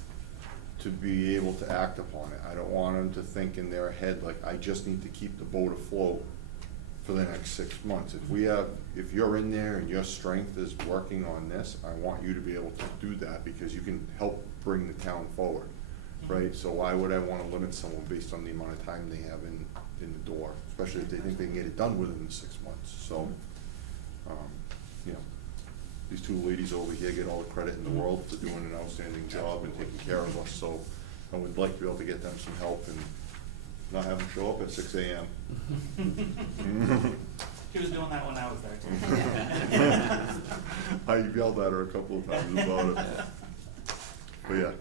to be able to act upon it. I don't want them to think in their head, like, I just need to keep the boat afloat for the next 6 months. If you're in there and your strength is working on this, I want you to be able to do that because you can help bring the town forward, right? So why would I wanna limit someone based on the amount of time they have in the door, especially if they think they can get it done within the 6 months, so, you know, these two ladies over here get all the credit in the world for doing an outstanding job and taking care of us, so I would like to be able to get them some help and not have them show up at 6 AM. She was doing that when I was there too. I yelled at her a couple of times about it. But yeah.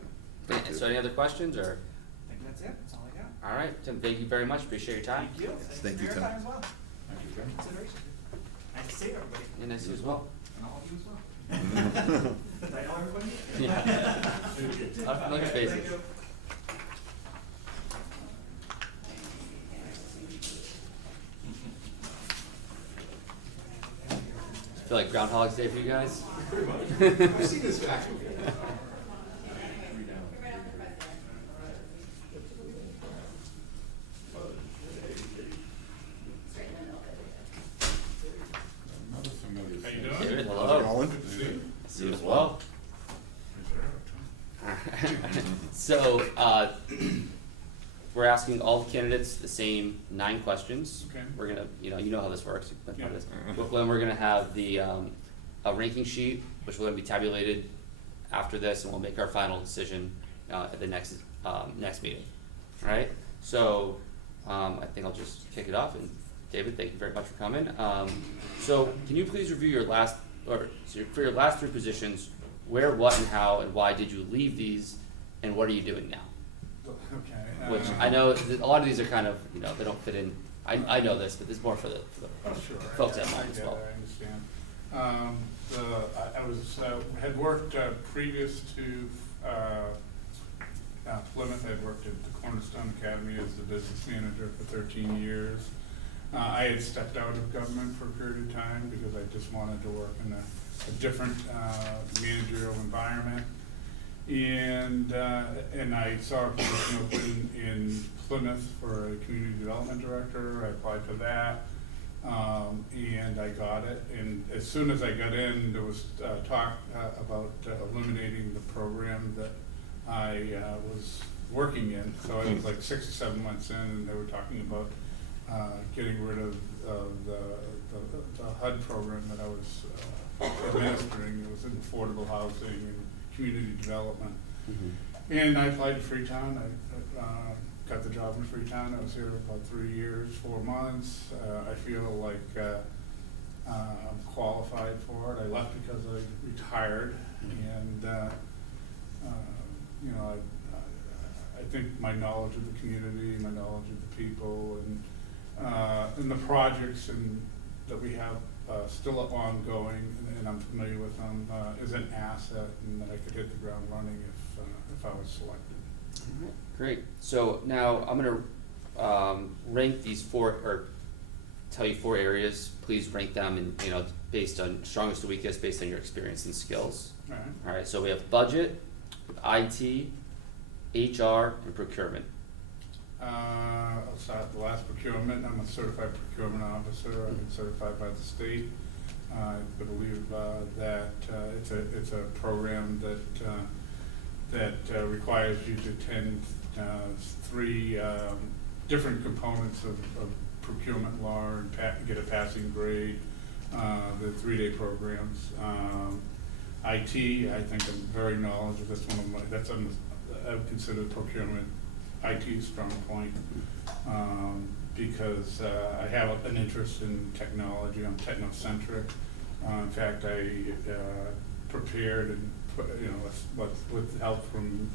Yeah, so any other questions, or? I think that's it, that's all I got. All right, Tim, thank you very much, appreciate your time. Thank you. Thank you, for your Tim. time as well. Thank you, For your Tim. consideration. Nice to see everybody. And nice to you as well. And all of you as well. Did I know everybody? Yeah. Look at faces. Thank you. Feel like Groundhog's Day for you guys? I've seen this vacuum. Another familiar How you face. doing? David, How's it hello. going? Good to see you. See you as well. Reserved, So, we're asking all the candidates the same 9 questions. Okay. We're gonna, you know how this works. You've been part of this. Yeah. Then we're gonna have the, a ranking sheet, which will then be tabulated after this, and we'll make our final decision, at the next meeting. Alright, so, I think I'll just kick it off, and David, thank you very much for coming. So, can you please review your last, for your last 3 positions, where, what, and how, and why did you leave these, and what are you doing now? Okay. Which I know that a lot of these are kind of, they don't fit in, I know this, but this is more for the Oh, sure. folks at I home as get well. it, I understand. I was, had worked previous to Plymouth. I had worked at the Cornerstone Academy as the business manager for 13 years. I had stepped out of government for a period of time because I just wanted to work in a different managerial environment. And I saw a position open in Plymouth for a community development director. I applied for that, and I got it. And as soon as I got in, there was talk about eliminating the program that I was working in. So I was like 6 or 7 months in, and they were talking about getting rid of the HUD program that I was administering. It was in affordable housing and community development. And I applied to Freetown. I got the job in Freetown. I was here about 3 years, 4 months. I feel like I'm qualified for it. I left because I retired, and I think my knowledge of the community, my knowledge of the people, and the projects that we have still ongoing, and I'm familiar with them, is an asset, and that I could hit the ground running if I was selected. Alright, great. So now I'm gonna rank these 4, or tell you 4 areas. Please rank them and, based on strongest to weakest, based on your experience and skills. All right. Alright, so we have budget, IT, HR, and procurement. I'll start with the last procurement. I'm a certified procurement officer. I've been certified by the state. I believe that it's a program that requires you to attend 3 different components of procurement law and get a passing grade. The 3-day programs. IT, I think I'm very knowledgeable. That's one of my. I would consider procurement IT strong point, because I have an interest in technology. I'm technocentric. In fact, I prepared and put, with help from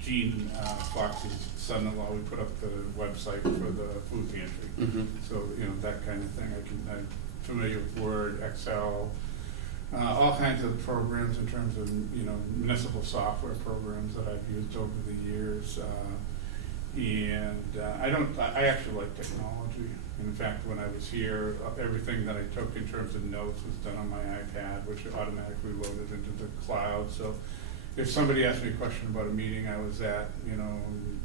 Gene Fox's son-in-law, we put up the website for the food pantry. So, that kind of thing. I'm familiar with Word, Excel, all kinds of programs in terms of, municipal software programs that I've used over the years. I actually like technology. In fact, when I was here, everything that I took in terms of notes was done on my iPad, which automatically loaded into the cloud. So if somebody asked me a question about a meeting I was at, you know,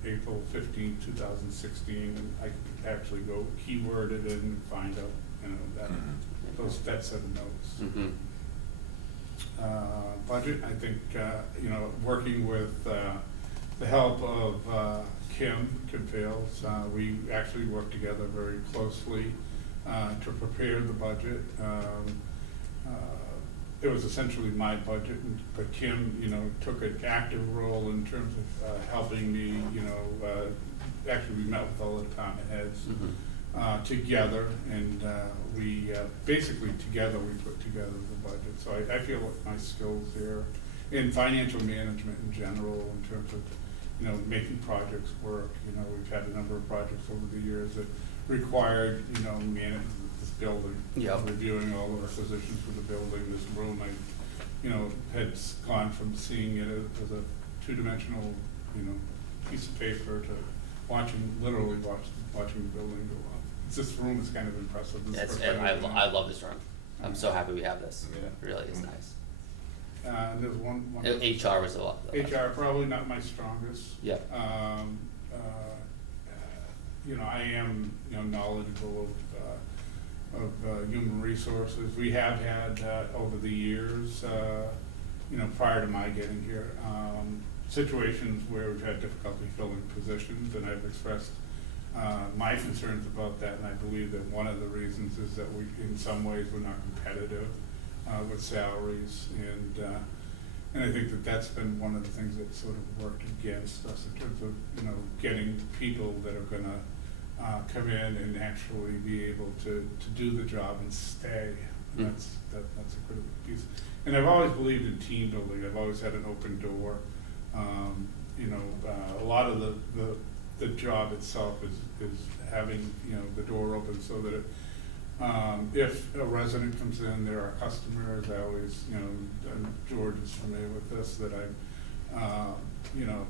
April 15, 2016, and I could actually go keyword it in and find out, you know, that set of notes. Mm-hmm. Budget, I think, you know, working with the help of Kim Fields, we actually worked together very closely to prepare the budget. It was essentially my budget, but Kim, you know, took an active role in terms of helping me, you know, actually we met with all the department heads together, and we basically together we put together the budget. So I feel like my skills there in financial management in general, in terms of, you know, making projects work. You know, we've had a number of projects over the years that required, you know, managing this building, reviewing all of our positions for the building. This room, I, you know, had gone from seeing it as a two-dimensional, you know, piece of paper to literally watching the building go up. This room is kind of impressive. I love this room. I'm so happy we have this. Yeah. It really is nice. And there's one HR was a lot. HR, probably not my strongest. Yeah. You know, I am, you know, knowledgeable of human resources. We have had over the years, you know, prior to my getting here, situations where we've had difficulty filling positions, and I've expressed my concerns about that, and I believe that one of the reasons is that we, in some ways, we're not competitive with salaries, and I think that that's been one of the things that sort of worked against us in terms of, you know, getting people that are gonna come in and actually be able to do the job and stay. And that's a critical piece. And I've always believed in team building. I've always had an open door. You know, a lot of the job itself is having, you know, the door open so that if a resident comes in, there are customers. I always, you know, George is familiar with this, that you know,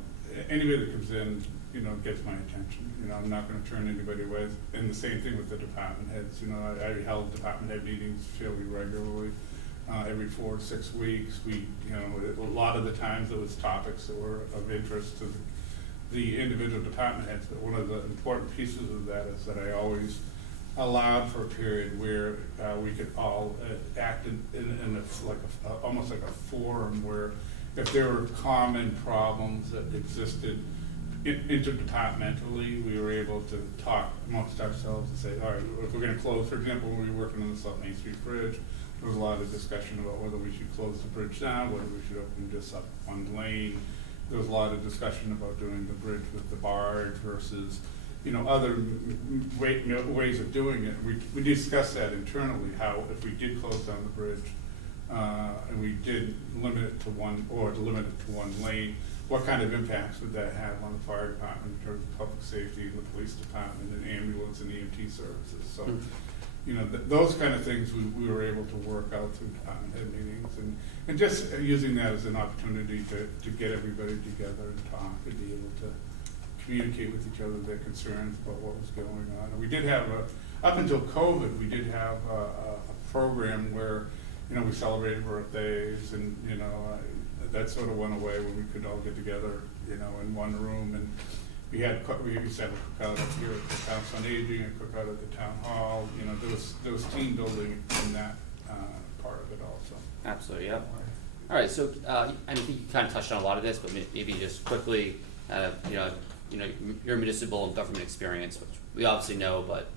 anybody that comes in, you know, gets my attention. You know, I'm not gonna turn anybody away. And the same thing with the department heads. You know, I held department head meetings fairly regularly, every 4 to 6 weeks. We, you know, a lot of the times it was topics that were of interest to the individual department heads. But one of the important pieces of that is that I always allowed for a period where we could all act in almost like a forum, where if there were common problems that existed interdepartmentally, we were able to talk amongst ourselves and say, all right, if we're gonna close, for example, when we were working on the South Main Street Bridge, there was a lot of discussion about whether we should close the bridge down, whether we should open just up one lane. There was a lot of discussion about doing the bridge with the barge versus, you know, other ways of doing it. We discussed that internally, how if we did close down the bridge, and we did limit it to one lane, what kind of impacts would that have on the fire department in terms of public safety, and the police department, and ambulance and EMT services? So, you know, those kind of things we were able to work out through department head meetings, and just using that as an opportunity to get everybody together and talk and be able to communicate with each other their concerns about what was going on. And we did have up until COVID, we did have a program where, you know, we celebrated birthdays, and, you know, that sort of went away when we could all get together, you know, in one room. And we used to have a cookout up here at the Council on Aging, a cookout at the Town Hall. You know, there was team building in that part of it also. Absolutely, yep. All right, so I think you kind of touched on a lot of this, but maybe just quickly, you know, your municipal and government experience, which we obviously know, but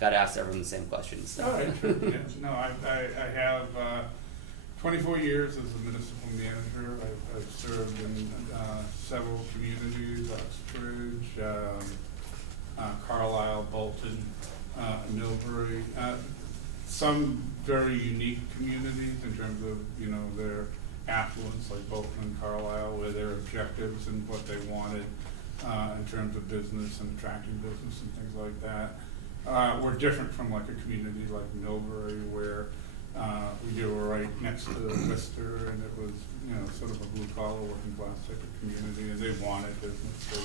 got to ask everyone the same questions. So. All right, sure. Yeah. No, I have 24 years as a municipal manager. I've served in several communities: Oxbridge, Carlisle, Bolton, Millbury. Some very unique communities in terms of, you know, their affluence, like Bolton and Carlisle, where their objectives and what they wanted in terms of business and attracting business and things like that. We're different from like a community like Millbury, where we were right next to Worcester, and it was, you know, sort of a blue collar working class type of community, and they wanted business. They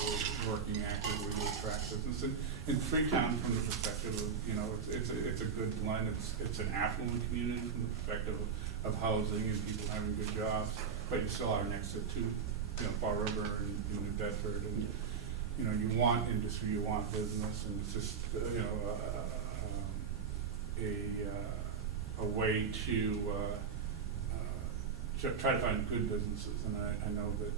were working actively to attract business. And in Freetown, from the perspective of, you know, it's a good blend. It's an affluent community from the perspective of housing and people having good jobs. but you still are next to two, Fall River and New Bedford, and, you want industry, you want business, and it's just, a way to try to find good businesses, and I know that,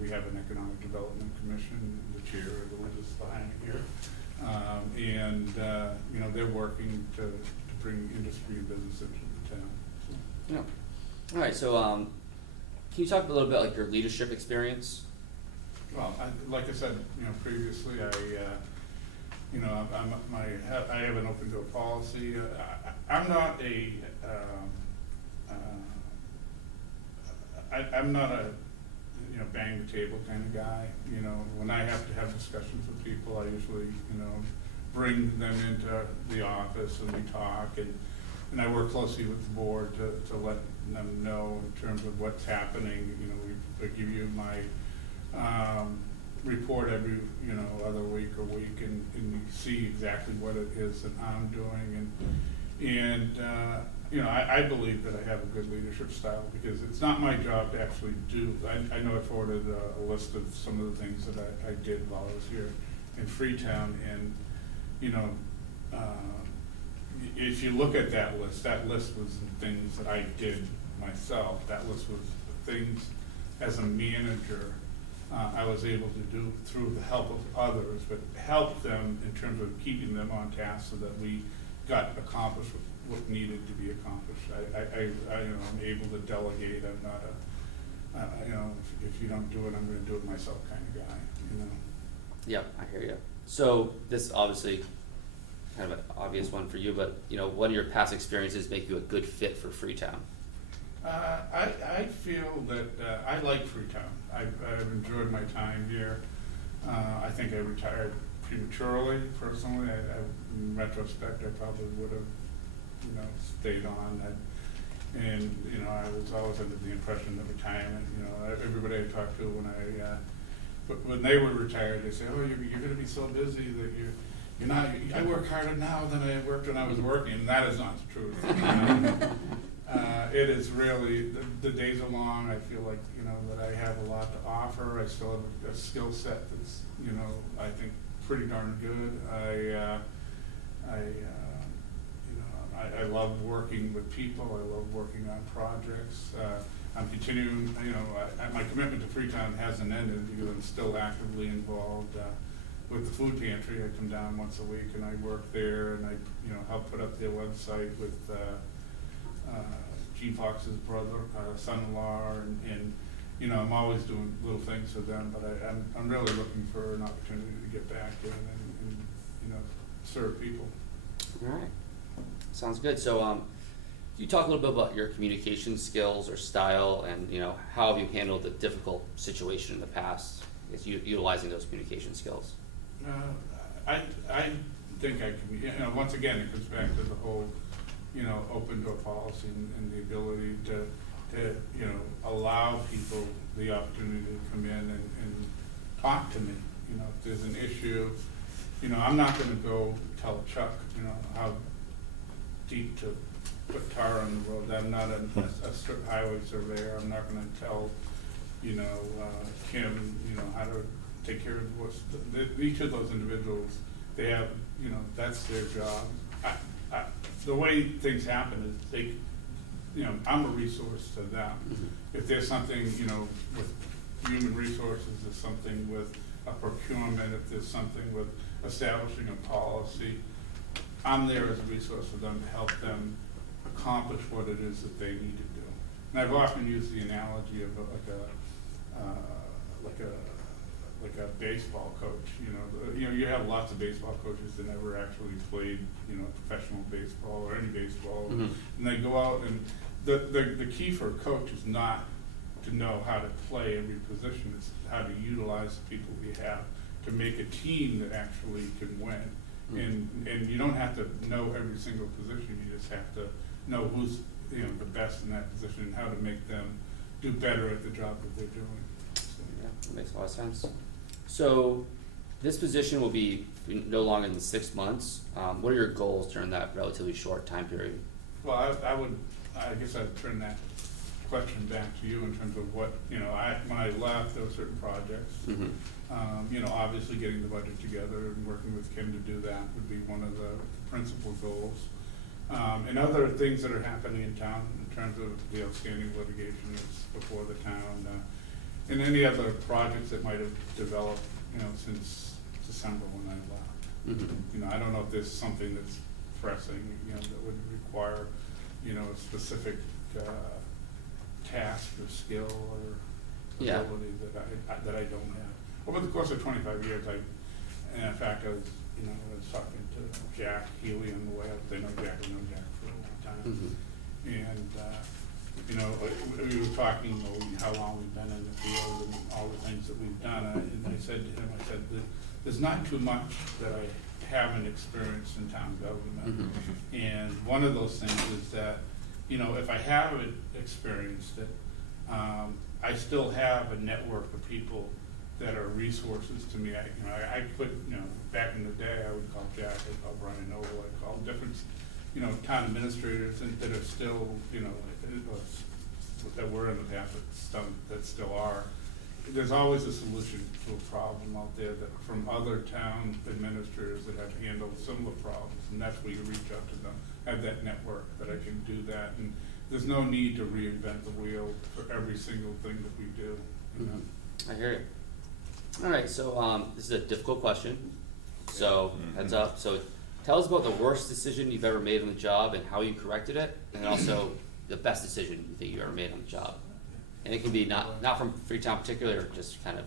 we have an economic development commission, the chair of the is behind me here. They're working to bring industry and business into the town. So. Yeah. All right, so, can you talk a little bit like your leadership experience? Well, like I said, previously, I have an open door policy. I'm not I'm not a, bang the table kind of guy. When I have to have discussions with people, I usually, bring them into the office and we talk, and I work closely with the board to let them know in terms of what's happening. I give you my report every, other week or week, and you see exactly what it is that I'm doing, I believe that I have a good leadership style, because it's not my job to actually do. I know I forwarded a list of some of the things that I did while I was here in Freetown, and if you look at that list was the things that I did myself. That list was the things as a manager I was able to do through the help of others, but help them in terms of keeping them on task so that we got accomplished what needed to be accomplished. I'm able to delegate. I'm not if you don't do it, I'm going to do it myself kind of guy. Yep, I hear you. So this obviously kind of an obvious one for you, but what do your past experiences make you a good fit for Freetown? I feel that I like Freetown. I've enjoyed my time here. I think I retired prematurely, personally. In retrospect, I probably would have, stayed on. I was always under the impression that retirement, everybody I talked to when they were retired, they say, oh, you're going to be so busy that you're not. I work harder now than I worked when I was working, and that is not the truth. It is really, the days are long. I feel like, that I have a lot to offer. I still have a skill set that's, I think pretty darn good. I love working with people. I love working on projects. I'm continuing, my commitment to Freetown hasn't ended, because I'm still actively involved with the food pantry. I come down once a week and I work there, and I, help put up their website with G. Fox's brother, son-in-law, and I'm always doing little things for them, but I'm really looking for an opportunity to get back in and serve people. All right, sounds good. So, can you talk a little bit about your communication skills or style, and how have you handled a difficult situation in the past? Is utilizing those communication skills? I think I can. Once again, it comes back to the whole, open door policy and the ability to allow people the opportunity to come in and talk to me. If there's an issue, I'm not going to go tell Chuck, how deep to put tar on the road. I'm not a highway surveyor. I'm not going to tell, Kim, how to take care of the woods. Each of those individuals, they have, that's their job. The way things happen is they, I'm a resource to them. Mm-hmm. If there's something, with human resources, there's something with a procurement, if there's something with establishing a policy, I'm there as a resource for them to help them accomplish what it is that they need to do. And I've often used the analogy of like a baseball coach. You have lots of baseball coaches that never actually played, professional baseball or any baseball, Mm-hmm. and they go out, and the key for a coach is not to know how to play every position; it's how to utilize the people we have to make a team that actually can win. Mm-hmm. And you don't have to know every single position; you just have to know who's the best in that position and how to make them do better at the job that they're doing. Yeah, that makes a lot of sense. So, this position will be no longer than 6 months. What are your goals during that relatively short time period? Well, I guess I'd turn that question back to you in terms of what, when I left, there were certain projects. Mhm. Obviously getting the budget together and working with Kim to do that would be one of the principal goals. And other things that are happening in town in terms of the outstanding litigation that's before the town, and any other projects that might have developed, since December when I left. Mhm. I don't know if there's something that's pressing, that would require, a specific, task or skill or Yeah. ability that I don't have. Over the course of 25 years, and in fact, I was talking to Jack Healey on the way up. They know Jack, I know Jack for a long time. Mhm. And, we were talking about how long we've been in the field and all the things that we've done. And I said to him, there's not too much that I haven't experienced in town government. And one of those things is that, if I haven't experienced it, I still have a network of people that are resources to me. I could, back in the day, I would call Jack, I'd call Brian Noble, I'd call different, town administrators that are still, that were in the past, that still are. There's always a solution to a problem out there that from other town administrators that have handled similar problems, and that's where you reach out to them, have that network that I can do that, and there's no need to reinvent the wheel for every single thing that we do. I hear you. All right, so this is a difficult question, so heads up. So tell us about the worst decision you've ever made on the job and how you corrected it, and also the best decision you think you ever made on the job. And it can be not from Freetown particular, or just kind of,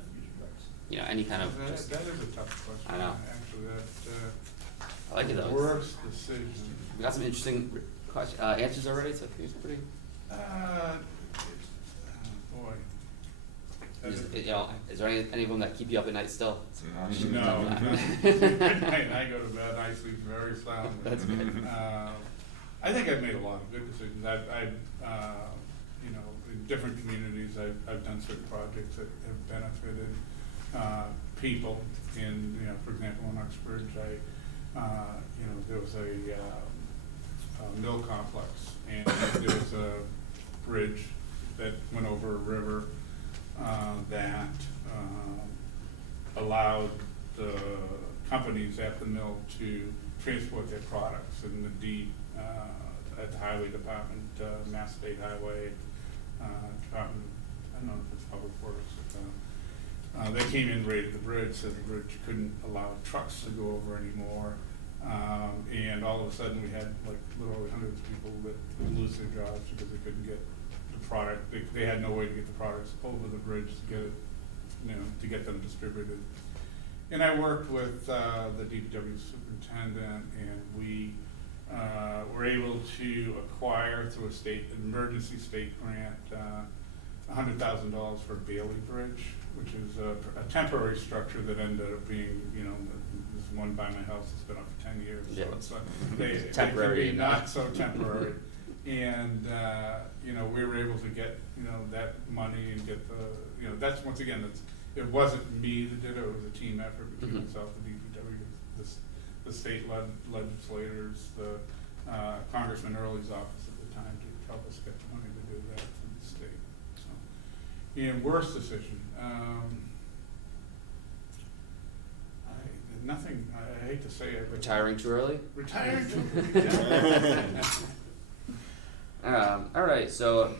any kind of just, That is a tough question. I know. Actually, I like it though. worst decision. We got some interesting answers already, so it's pretty. Boy. Is there any of them that keep you up at night still? No. I go to bed, I sleep very soundly. That's good. I think I've made a lot of good decisions. I've in different communities, I've done certain projects that have benefited people. In, for example, in Uxbridge, there was a mill complex, and there was a bridge that went over a river that allowed the companies at the mill to transport their products in the deep at the highway department, Mass State Highway Department, I don't know if it's Public Works. They came in, raided the bridge, said the bridge couldn't allow trucks to go over anymore. And all of a sudden, we had like literally hundreds of people that would lose their jobs because they couldn't get the product. They had no way to get the products over the bridge to get it, to get them distributed. And I worked with the DPW superintendent, and we were able to acquire through a emergency state grant $100,000 for Bailey Bridge, which is a temporary structure that ended up being, this one by my house that's been up for 10 years. Yeah. So they can Temporary. be not so temporary. And, we were able to get, that money and get the, that's, once again, it wasn't me that did it, it was a team effort between myself, the DPW, the state legislators, the Congressman Early's office at the time to help us get the money to do that from the state. So, and worst decision, I hate to say it, but Retiring too early? retiring too. All right, so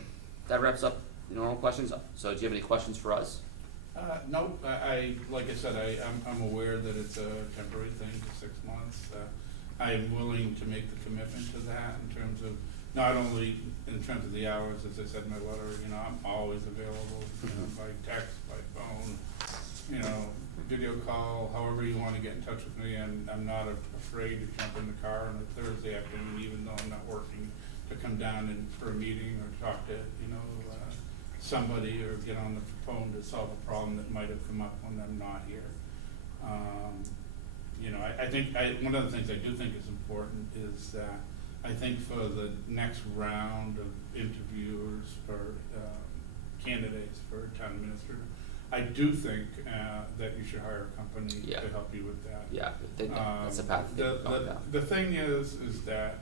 that wraps up normal questions. So do you have any questions for us? Nope, like I said, I'm aware that it's a temporary thing for 6 months. I am willing to make the commitment to that in terms of, not only in terms of the hours, as I said in my letter, I'm always available, by text, by phone, video call, however you wanna get in touch with me, and I'm not afraid to jump in the car on a Thursday afternoon, even though I'm not working, to come down and for a meeting or talk to, somebody, or get on the phone to solve a problem that might have come up when I'm not here. I think one of the things I do think is important is that I think for the next round of interviewers for candidates for town administrator, I do think that you should hire a company Yeah. to help you with that. Yeah, I think that's a path to think about that. The thing is that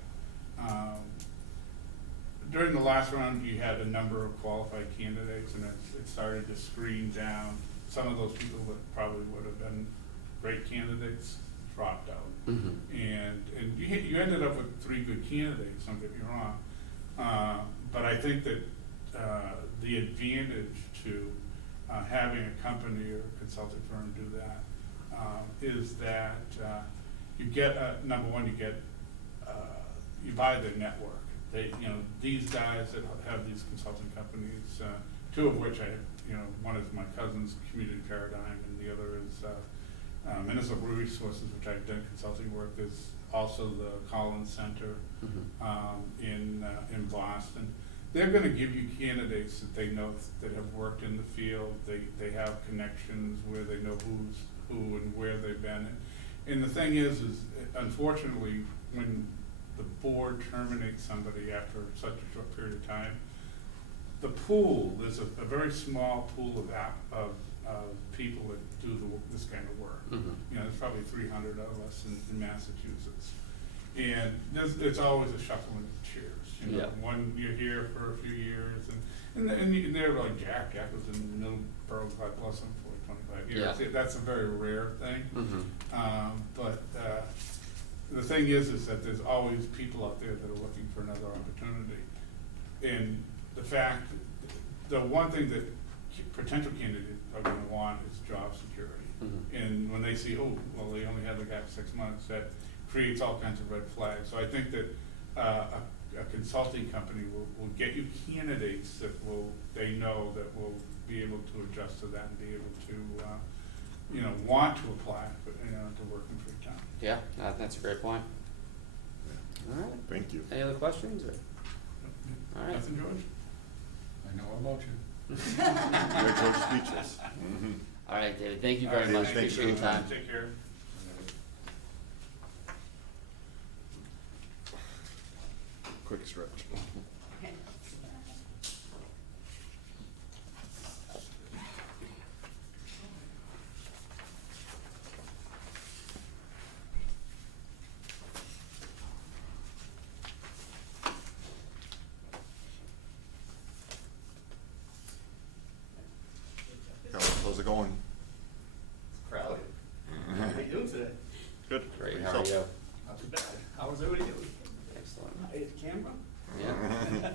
during the last round, you had a number of qualified candidates, and it started to screen down. Some of those people that probably would have been great candidates dropped out. And you ended up with 3 good candidates, don't get me wrong. But I think that the advantage to having a company or a consulting firm do that is that you get, number one, you buy their network. These guys that have these consulting companies, 2 of which one is my cousin's Community Paradigm, and the other is Municipal Resources, which I've done consulting work. There's also the Collins Center in Boston. They're gonna give you candidates that they know that have worked in the field. They have connections where they know who's who and where they've been. And the thing is unfortunately, when the board terminates somebody after such a short period of time, the pool, there's a very small pool of people that do this kind of work. There's probably 300 of us in Massachusetts. And it's always a shuffling of chairs. Yeah. One, you're here for a few years, and they're like Jack was in Middleborough, God bless him, for 25 years. Yeah. That's a very rare thing. But the thing is that there's always people out there that are looking for another opportunity. And the one thing that potential candidates are gonna want is job security. And when they see, they only have the guy for 6 months, that creates all kinds of red flags. So I think that a consulting company will get you candidates that they know that will be able to adjust to that and be able to, want to apply for, to work in Freetown. Yeah, that's a great point. All right. Thank you. Any other questions? All right. Nothing, George? I know about you. Yeah, George speechless. All right, David, thank you All very right, much. thank you. Appreciate your time. Take care. Quick stretch. How's it going? Crowded. How are you doing today? Good. Great, how are you? Not too bad. How is everybody doing? Excellent. Hey, camera? Yeah.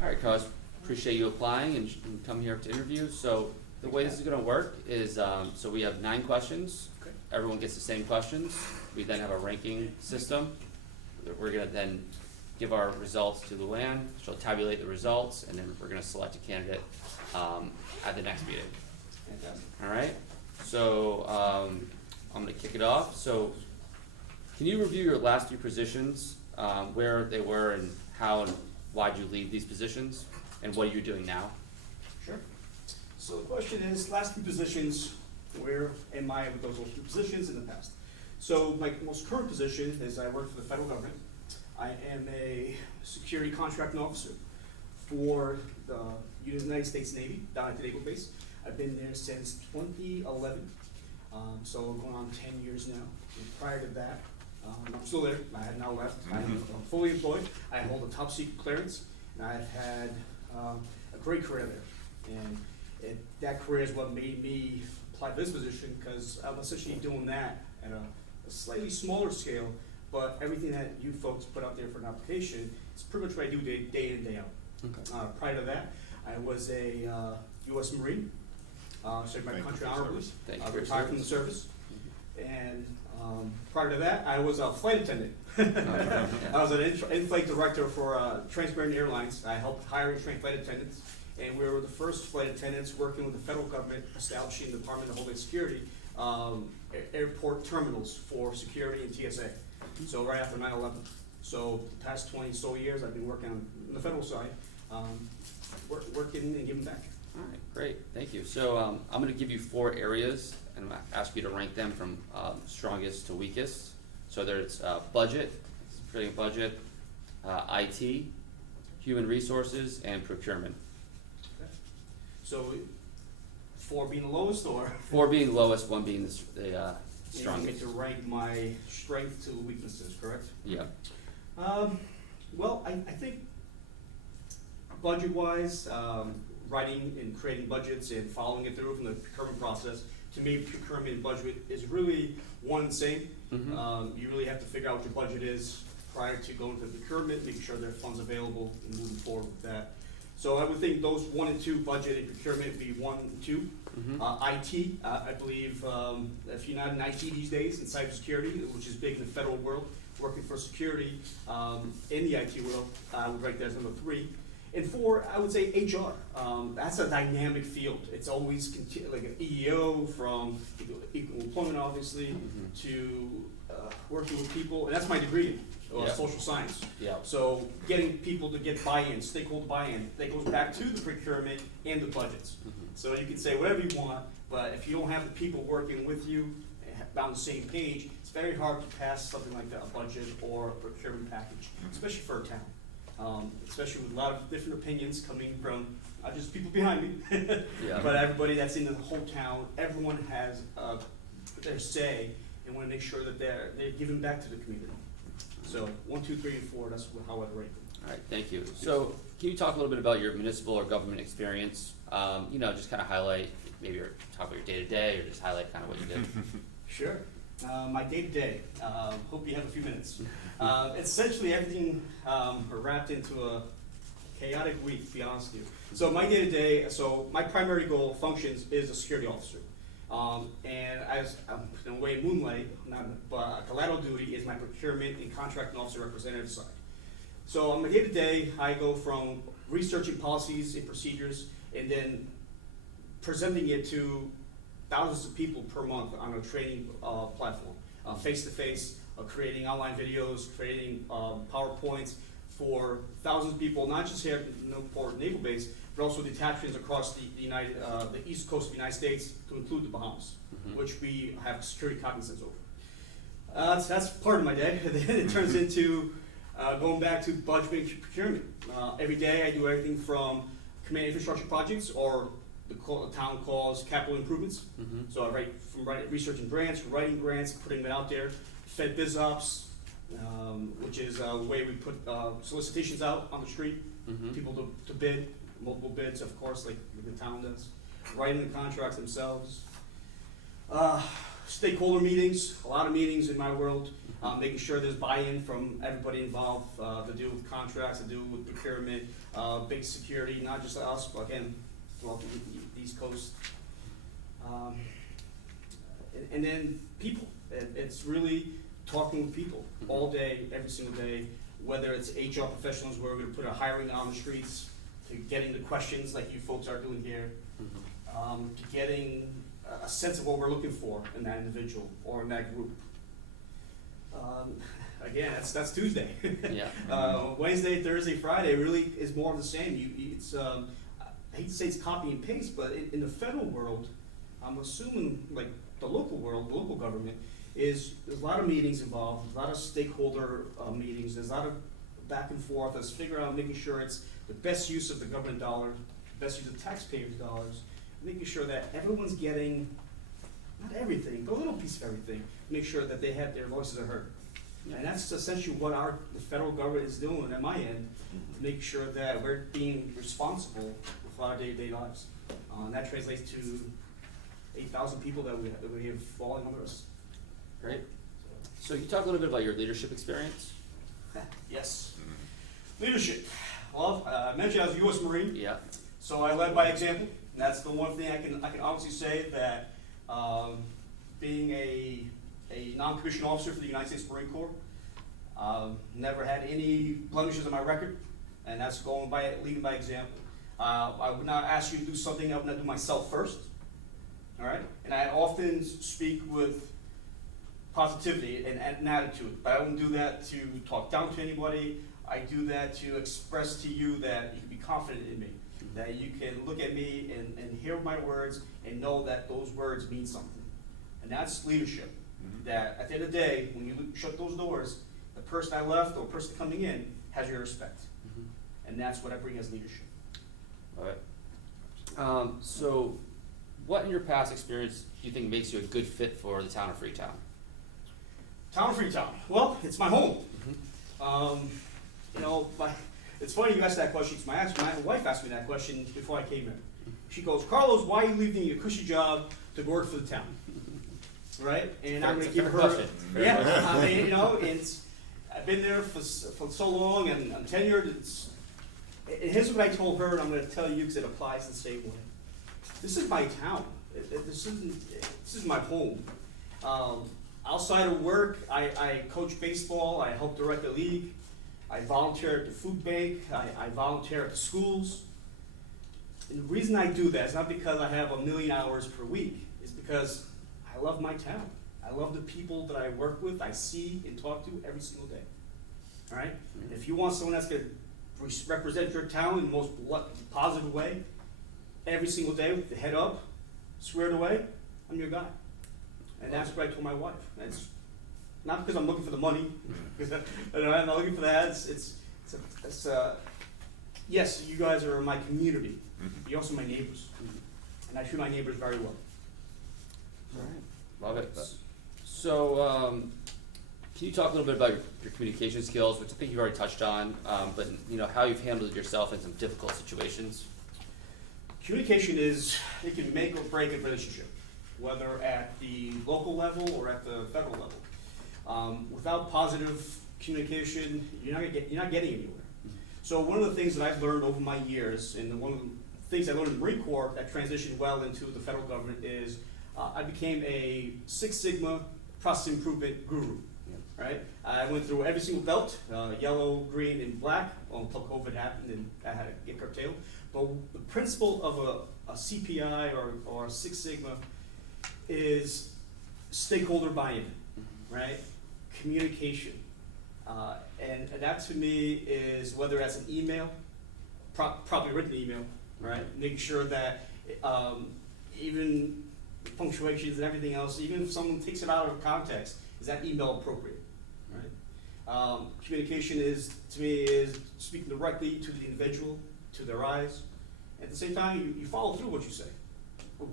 All right, Cos, appreciate you applying and coming here to interview. So the way this is gonna work is, so we have 9 questions. Okay. Everyone gets the same questions. We then have a ranking system. We're gonna then give our results to Luann. She'll tabulate the results, and then we're gonna select a candidate at the next meeting. Fantastic. All right? So I'm gonna kick it off. So can you review your last 3 positions, where they were and how and why'd you leave these positions, and what are you doing now? Sure. So the question is, last 2 positions, where am I with those 2 positions in the past? So my most current position is I work for the federal government. I am a security contracting officer for the United States Navy down at the Naval Base. I've been there since 2011, so going on 10 years now. And prior to that, I'm still there. I have now left. I'm fully employed. I hold a top secret clearance, and I've had a great career there. And that career is what made me apply for this position, because I'm essentially doing that at a slightly smaller scale, but everything that you folks put out there for an application is pretty much what I do day in, day out. Okay. Prior to that, I was a U.S. Marine, served my Thank you country for your honorably, service. Thank you for your retired from the service. service. And prior to that, I was a flight attendant. I was an in-flight director for Transparent Airlines. I helped hire and train flight attendants, and we were the first flight attendants working with the federal government, establishing the Department of Homeland Security airport terminals for security and TSA. So right after 9/11. So the past 20 so years, I've been working on the federal side, working and giving back. All right, great, thank you. So I'm gonna give you 4 areas, and I'm gonna ask you to rank them from strongest to weakest. So there's budget, creating a budget, IT, human resources, and procurement. Okay. So 4 being the lowest, or? 4 being lowest, 1 being the You want me strongest. to rank my strength to weaknesses, correct? Yeah. Well, I think budget-wise, writing and creating budgets and following it through from the procurement process, to me, procurement and budget is really one and the same. You really have to figure out what your budget is prior to going to procurement, making sure there are funds available and moving forward with that. So I would think those 1 and 2, budget and procurement, would be 1 and 2. IT, I believe, if you're not in IT these days, in cybersecurity, which is big in the federal world, working for security in the IT world, I would rank that as number 3. And 4, I would say HR. That's a dynamic field. It's always like an EEO, from equal employment, obviously, to working with people, and that's my degree in social science. Yeah. So getting people to get buy-in, stakeholder buy-in, that goes back to the procurement and the budgets. So you can say whatever you want, but if you don't have the people working with you on the same page, it's very hard to pass something like that, a budget or a procurement package, especially for a town. Especially with a lot of different opinions coming from not just people behind me, but everybody that's in the whole town. Everyone has their say, and want to make sure that they're giving back to the community. So 1, 2, 3, and 4. That's how I'd rate them. All right, thank you. So can you talk a little bit about your municipal or government experience? Just kind of highlight maybe talk about your day-to-day, or just highlight kind of what you did. Sure. My day-to-day, hope you have a few minutes. It's essentially everything wrapped into a chaotic week, to be honest with you. So my day-to-day, my primary goal functions is a security officer. And as in a way of moonlight, but collateral duty is my procurement and contracting officer representative side. So on my day-to-day, I go from researching policies and procedures and then presenting it to thousands of people per month on a training platform, face-to-face, creating online videos, creating PowerPoints for thousands of people, not just here at Newport Naval Base, but also detachments across the east coast of the United States, to include the Bahamas, which we have security cognizance over. That's part of my day. Then it turns into going back to budgeting and procurement. Every day I do everything from command infrastructure projects, or the town calls capital improvements. So I write from researching grants, writing grants, putting them out there. Fed Biz Ops, which is a way we put solicitations out on the street, people to bid, multiple bids, of course, like the town does. Writing the contracts themselves. Stakeholder meetings, a lot of meetings in my world, making sure there's buy-in from everybody involved to do with contracts, to do with procurement, big security, not just us, but again, throughout the East Coast. And then people. It's really talking with people all day, every single day, whether it's HR professionals where we're going to put a hiring on the streets, to getting the questions like you folks are doing here, to getting a sense of what we're looking for in that individual or in that group. Again, that's Tuesday. Wednesday, Thursday, Friday really is more of the same. It's I hate to say it's copy and paste, but in the federal world, I'm assuming like the local world, the local government, there's a lot of meetings involved, a lot of stakeholder meetings, there's a lot of back and forth, let's figure out making sure it's the best use of the government dollar, best use of taxpayers' dollars, making sure that everyone's getting, not everything, but a little piece of everything, make sure that they have their voices are heard. And that's essentially what the federal government is doing at my end, to make sure that we're being responsible with our day-to-day lives. And that translates to 8,000 people that we have falling under us. Great. So you talk a little bit about your leadership experience? Yes. Leadership. Well, I mentioned I was a U.S. Marine. Yeah. So I led by example. And that's the one thing I can honestly say, that being a non-commissioned officer for the United States Marine Corps, never had any blemishes on my record, and that's leading by example. I would not ask you to do something I would not do myself first. All right? And I often speak with positivity and an attitude, but I wouldn't do that to talk down to anybody. I do that to express to you that you can be confident in me, that you can look at me and hear my words and know that those words mean something. And that's leadership. That at the end of the day, when you shut those doors, the person I left or the person coming in has your respect. And that's what I bring as leadership. All right. So what in your past experience do you think makes you a good fit for the town of Freetown? Town of Freetown. Well, it's my home. It's funny you asked that question, because my wife asked me that question before I came in. She goes, Carlos, why are you leaving your cushy job to work for the town? Right? And I'm gonna It's a give fair her, question. Fair yeah, question. I mean, you know, I've been there for so long, and I'm tenured, and here's what I told her, and I'm gonna tell you, because it applies the same way. This is my town. This is my home. Outside of work, I coach baseball, I help direct the league, I volunteer at the food bank, I volunteer at the schools. And the reason I do that is not because I have 1,000,000 hours per week, it's because I love my town. I love the people that I work with, I see and talk to every single day. All right? And if you want someone that's gonna represent your town in the most positive way, every single day with the head up, squared away, I'm your guy. And that's what I told my wife. It's not because I'm looking for the money, because I'm not looking for that. Yes, you guys are my community. You're also my neighbors. And I treat my neighbors very well. Love it. So, can you talk a little bit about your communication skills, which I think you've already touched on, but you know how you've handled yourself in some difficult situations? Communication it can make or break a relationship, whether at the local level or at the federal level. Without positive communication, you're not getting anywhere. So one of the things that I've learned over my years, and one of the things I learned in the Marine Corps that transitioned well into the federal government is I became a Six Sigma process improvement guru. Right? I went through every single belt, yellow, green, and black, until COVID happened and I had to get curtailed. But the principle of a CPI or a Six Sigma is stakeholder buy-in, right? Communication. And that to me is whether that's an email, properly written email, right? Making sure that even punctuations and everything else, even if someone takes it out of context, is that email appropriate? Right? Communication to me is speaking directly to the individual, to their eyes. At the same time, you follow through what you say.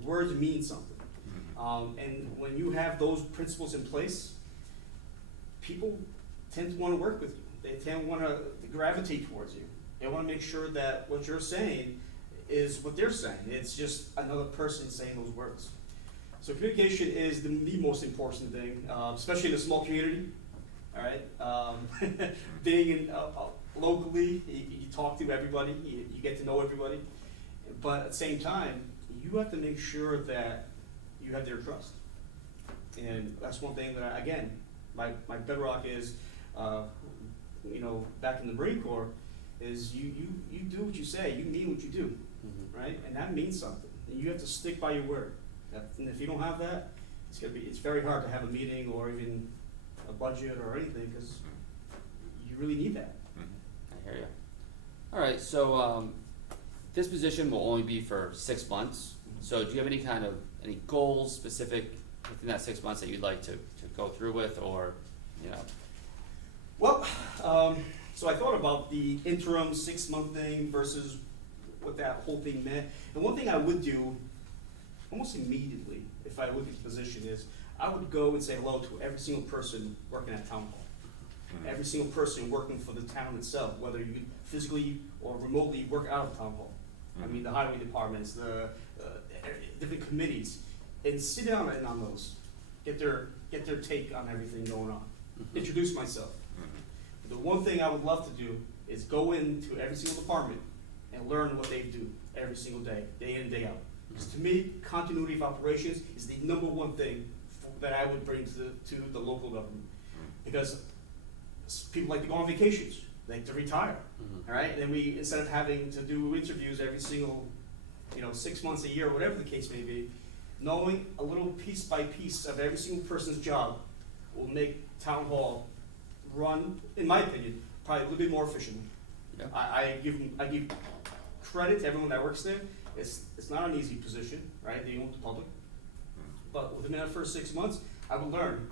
Words mean something. And when you have those principles in place, people tend to want to work with you. They tend to want to gravitate towards you. They want to make sure that what you're saying is what they're saying. It's just another person saying those words. So communication is the most important thing, especially in a small community. All right, being in locally, you talk to everybody, you get to know everybody, but at the same time, you have to make sure that you have their trust. And that's one thing that again, my bedrock is, back in the Marine Corps, is you do what you say, you mean what you do, right? And that means something. And you have to stick by your word. And if you don't have that, it's very hard to have a meeting or even a budget or anything, because you really need that. I hear you. All right, so this position will only be for 6 months. So do you have any goals specific within that 6 months that you'd like to go through with, or, you know? Well, so I thought about the interim 6-month thing versus what that whole thing meant. And one thing I would do almost immediately, if I look at the position, is I would go and say hello to every single person working at town hall. Every single person working for the town itself, whether you physically or remotely work out of town hall. I mean, the highway departments, the different committees, and sit down on those, get their take on everything going on. Introduce myself. The one thing I would love to do is go into every single department and learn what they do every single day in, day out. Because to me, continuity of operations is the number one thing that I would bring to the local government. Because people like to go on vacations, they like to retire, all right? And then instead of having to do interviews every single, 6 months, a year, whatever the case may be, knowing a little piece by piece of every single person's job will make town hall run, in my opinion, probably a little bit more efficiently. Yeah. I give credit to everyone that works there. It's not an easy position, right, dealing with the public. But within that first 6 months, I would learn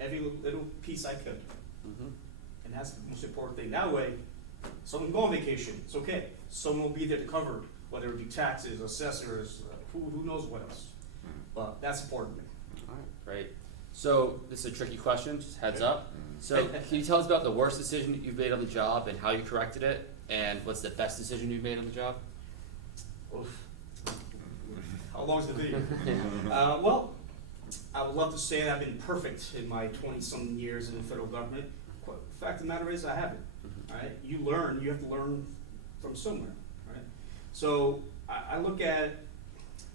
every little piece I could. And that's the most important thing. That way, someone can go on vacation, it's okay. Someone will be there to cover it, whether it be taxes, assessors, who knows what else. But that's important to me. All right, great. So this is a tricky question, just heads up. So can you tell us about the worst decision that you've made on the job and how you corrected it? And what's the best decision you've made on the job? Oof. How long's the video? Well, I would love to say that I've been perfect in my 20-some years in the federal government. Fact of the matter is, I haven't. Right? You have to learn from somewhere. Right? So I look at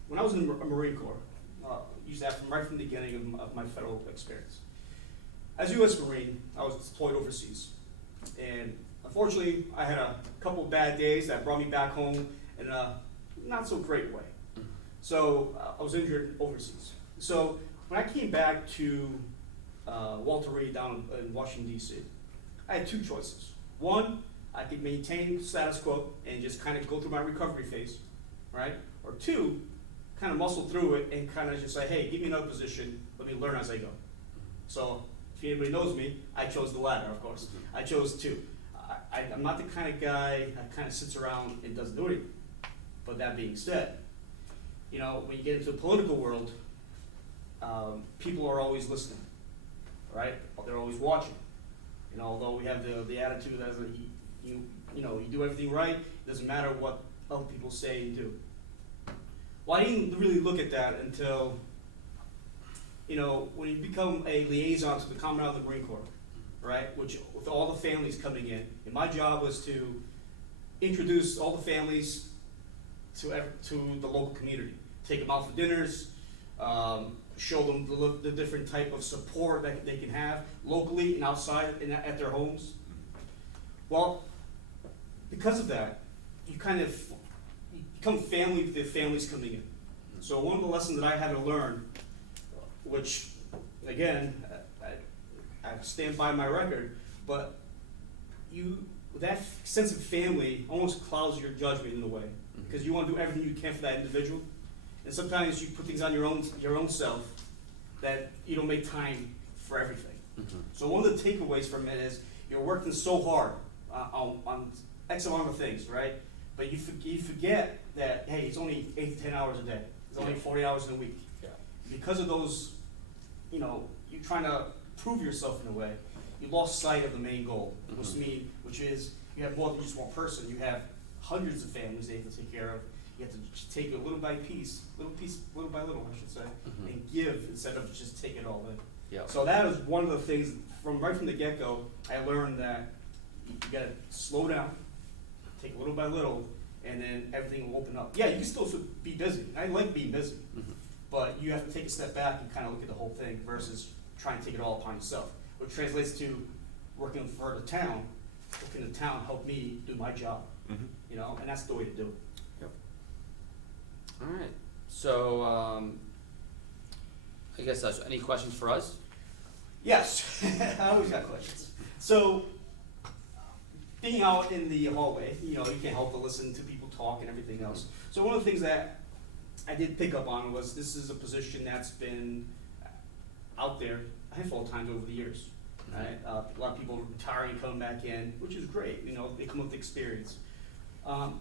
when I was in the Marine Corps. Use that right from the beginning of my federal experience. As a U.S. Marine, I was deployed overseas, and unfortunately, I had a couple of bad days that brought me back home in a not so great way. So I was injured overseas. So when I came back to Walter Reed down in Washington, D.C., I had two choices. One, I could maintain status quo and just kind of go through my recovery phase, right? Or two, kind of muscle through it and kind of just say, hey, give me another position, let me learn as I go. So if anybody knows me, I chose the latter, of course. I chose two. I'm not the kind of guy that kind of sits around and doesn't do anything. But that being said, you know, when you get into the political world, people are always listening, right? They're always watching. You know, although we have the attitude as you do everything right, it doesn't matter what other people say and do. Well, I didn't really look at that until, you know, when you become a liaison to the Commonwealth of the Marine Corps, right? Which, with all the families coming in, and my job was to introduce all the families to the local community, take them out for dinners, show them the different type of support that they can have locally and outside and at their homes. Well, because of that, you kind of become family with the families coming in. So one of the lessons that I had to learn, which again, I stand by my record, but that sense of family almost clouds your judgment in a way, because you want to do everything you can for that individual, and sometimes you put things on your own self that you don't make time for everything. So one of the takeaways from it is you're working so hard on X amount of things, right? But you forget that, hey, it's only 8 to 10 hours a day. It's only 40 hours in a week. Yeah. Because of those, you know, you're trying to prove yourself in a way, you lost sight of the main goal, which is you have more than just one person. You have hundreds of families they have to take care of. You have to take it little by little, I should say, and give instead of just take it all in. Yeah. So that is one of the things right from the get-go. I learned that you gotta slow down, take it little by little, and then everything will open up. Yeah, you can still be busy. I like being busy, but you have to take a step back and kind of look at the whole thing versus trying to take it all upon yourself, which translates to working for the town. How can the town help me do my job? You know, and that's the way to do it. All right. So I guess that's any questions for us? Yes, I always got questions. So, being out in the hallway, you know, you can't help but listen to people talk and everything else. So one of the things that I did pick up on was this is a position that's been out there a handful of times over the years. Right? A lot of people retiring, coming back in, which is great. You know, they come with experience.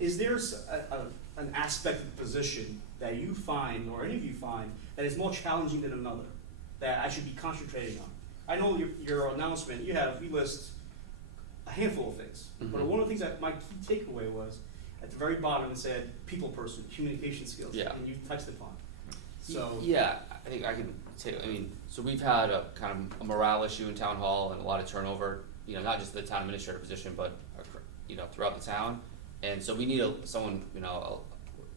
Is there an aspect of the position that you find, or any of you find, that is more challenging than another, that I should be concentrating on? I know your announcement, you list a handful of things, but one of the things that my key takeaway was, at the very bottom it said, people person, communication skills, and you touched upon it. So yeah, I think I can take, I mean, so we've had a kind of a morale issue in town hall and a lot of turnover, you know, not just the town administrator position, but, you know, throughout the town. And so we need someone, you know,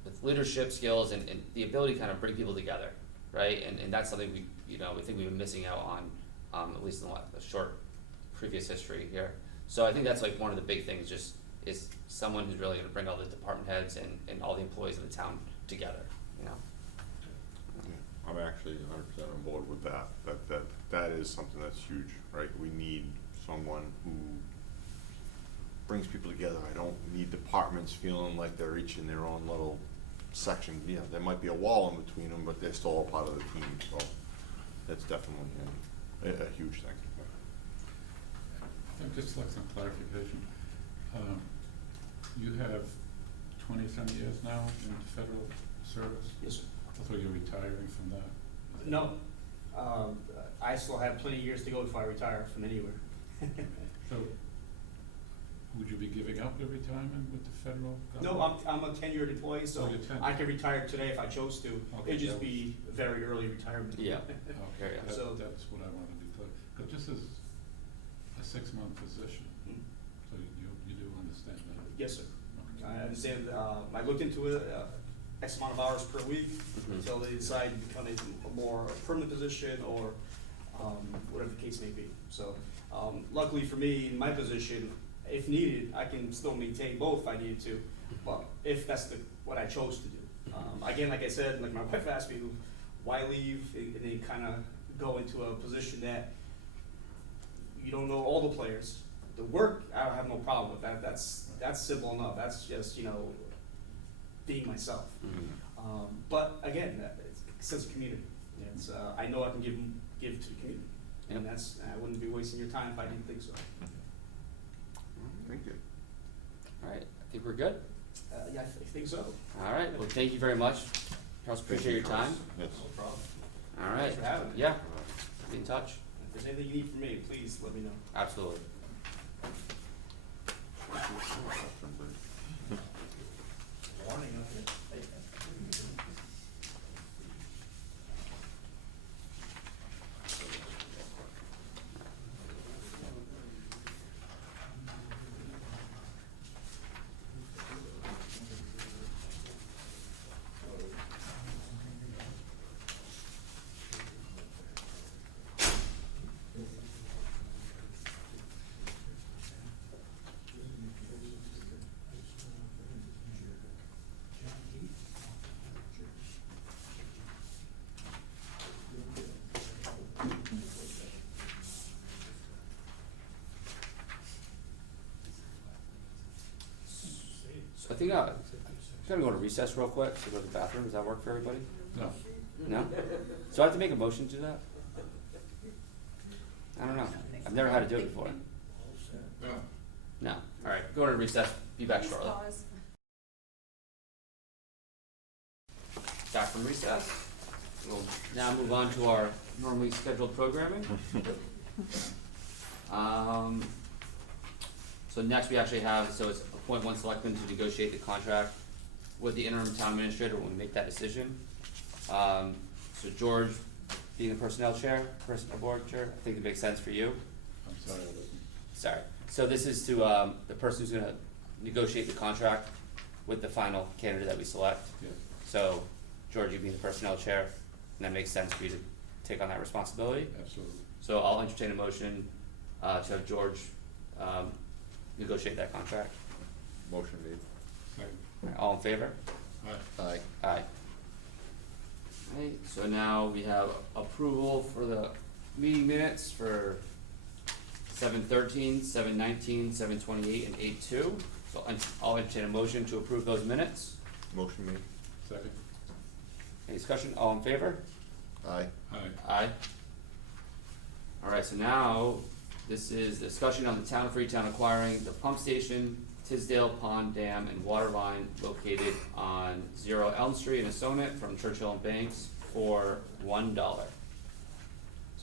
with leadership skills and the ability to kind of bring people together, right? And that's something we think we've been missing out on, at least in the short previous history here. So I think that's like one of the big things, just is someone who's really gonna bring all the department heads and all the employees of the town together, you know? Yeah, I'm actually 100% on board with that. That is something that's huge, right? We need someone who brings people together. I don't need departments feeling like they're each in their own little section. Yeah, there might be a wall in between them, but they're still all part of the team. So that's definitely a huge thing. I think just like some clarification. You have 20-some years now in federal service? yes, sir. I thought you were retiring from that. No, I still have plenty of years to go before I retire from anywhere. So, Would you be giving up your retirement with the federal No, government? I'm a tenured employee, so Oh, you're tenured. I can retire today if I chose to. Okay, It'd just that was- be a very early retirement. Yeah. Okay, Yeah. So- that's what I wanted to be clear, because this is a 6-month position, Mm. so you do understand that? Yes, sir. Okay. I understand, I looked into it, X amount of hours per week, Mhm. until they decide to become a more permanent position, or, whatever the case may be. So, luckily for me, in my position, if needed, I can still maintain both if I needed to, but if that's what I chose to do. Again, like I said, like my wife asked me, why leave, and then kinda go into a position that you don't know all the players. The work, I have no problem with that, that's simple enough, that's just, being myself. Mhm. But again, it's a sense of community. It's, I know I can give to the community. Yep. And I wouldn't be wasting your time if I didn't think so. Thank you. All right, I think we're good. Yeah, I think so. All right, well, thank you very much. Charles, appreciate your time. Yes. No problem. All right. Thanks for having me. Yeah, be in touch. If there's anything you need from me, please let me know. Absolutely. So I think, I'm gonna go to recess real quick, to go to the bathroom. Does that work for everybody? No, No? So I have to make a motion to do that? I don't know. I've never had to do it before. no. No. All right, go to recess. Be back shortly. Pause. Back from recess. We'll now move on to our normally scheduled programming. So next we actually have, so it's appoint one selectman to negotiate the contract with the interim town administrator when we make that decision. So George, being the personnel chair, personnel board chair, I think it makes sense for you. I'm sorry, I wasn't. Sorry. So this is to, the person who's gonna negotiate the contract with the final candidate that we select. Yeah, So George, you being the personnel chair, and that makes sense for you to take on that responsibility. absolutely. So I'll entertain a motion, to have George, negotiate that contract. Motion made. Second. All in favor? Aye. Aye. Aye. Right, so now we have approval for the meeting minutes for 7:13, 7:19, 7:28, and 8:2. So I'll entertain a motion to approve those minutes. Motion made. Second. Any discussion? All in favor? Aye. Aye. Aye. Alright, so now, this is discussion on the town of Freetown acquiring the pump station, Tisdale Pond Dam and water line located on 0 Elm Street in Asonet from Churchill and Banks for $1. So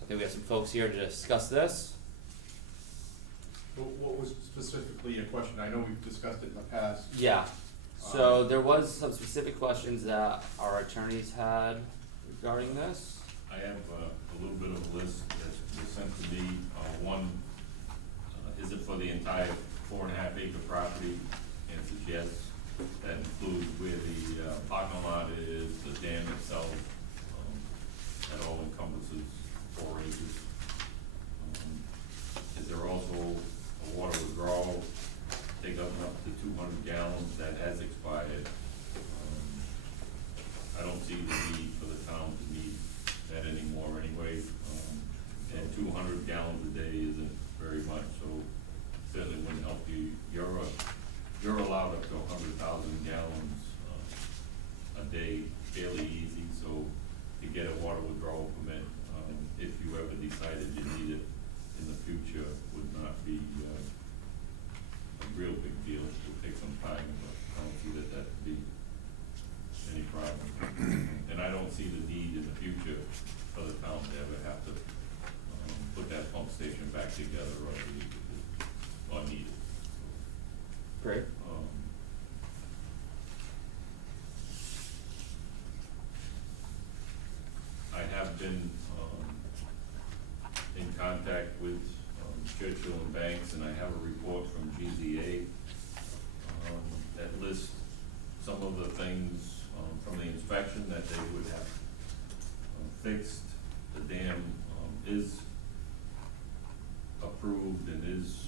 I think we have some folks here to discuss this. What was specifically your question? I know we've discussed it in the past. Yeah, so there was some specific questions that our attorneys had regarding this. I have a little bit of a list that was sent to me. One, is it for the entire 4.5 acre property? And it says yes. That includes where the parking lot is, the dam itself. That all encompasses 4 acres. Is there also a water withdrawal, take up to 200 gallons that has expired? I don't see the need for the town to need that anymore anyway. And 200 gallons a day isn't very much, so certainly wouldn't help you. You're allowed up to 100,000 gallons a day, fairly easy, so to get a water withdrawal permit, if you ever decided you need it in the future, would not be a real big deal. It will take some time, but I don't see that would be any problem. And I don't see the need in the future for the town to ever have to put that pump station back together or need it. Great. I have been, in contact with, Churchill and Banks, and I have a report from GZA, that lists some of the things, from the inspection that they would have fixed. The dam, is approved and is,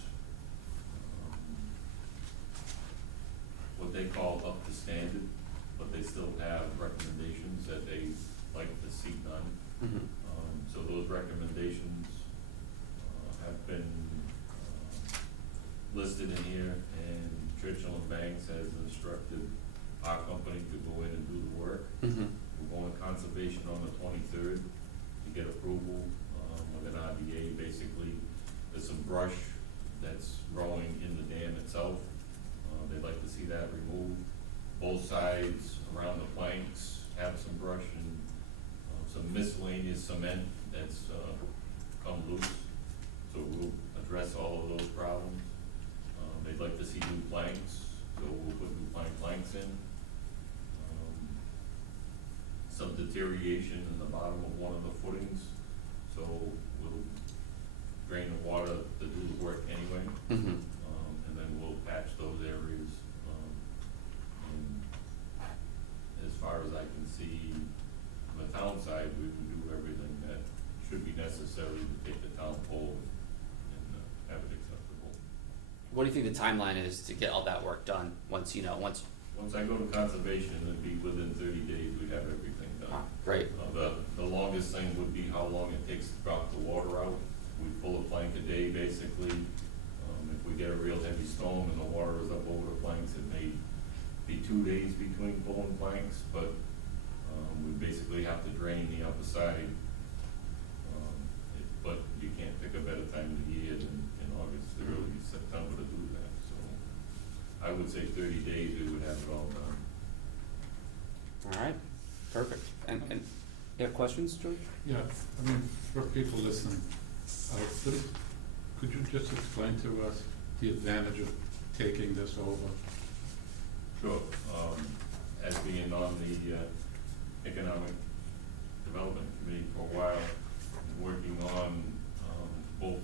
what they call up to standard, but they still have recommendations that they like to see done. Mhm. So those recommendations, have been, listed in here, and Churchill and Banks has instructed our company to go in and do the work. Mhm. We're going to conservation on the 23rd to get approval, with an RDA. Basically, there's some brush that's growing in the dam itself. They'd like to see that removed. Both sides around the planks have some brush and, some miscellaneous cement that's, come loose. So we'll address all of those problems. They'd like to see new planks, so we'll put new planks in. Some deterioration in the bottom of one of the footings, so we'll drain the water to do the work anyway. Mhm. And then we'll patch those areas. And as far as I can see, on the town side, we can do everything that should be necessary to take the town forward and have it acceptable. What do you think the timeline is to get all that work done, once, Once I go to conservation, it'd be within 30 days, we'd have everything done. great, The longest thing would be how long it takes to drop the water out. We pull a plank a day, basically. If we get a real heavy storm and the water is up over the planks, it may be 2 days between pulling planks, but, we basically have to drain the upper side. But you can't pick a better time of the year than in August, early September to do that, so I would say 30 days, we would have it all done. all right, perfect. And, you have questions, George? Yeah, I mean, for people listening, could you just explain to us the advantage of taking this over? Sure. As being on the Economic Development Committee for a while, working on both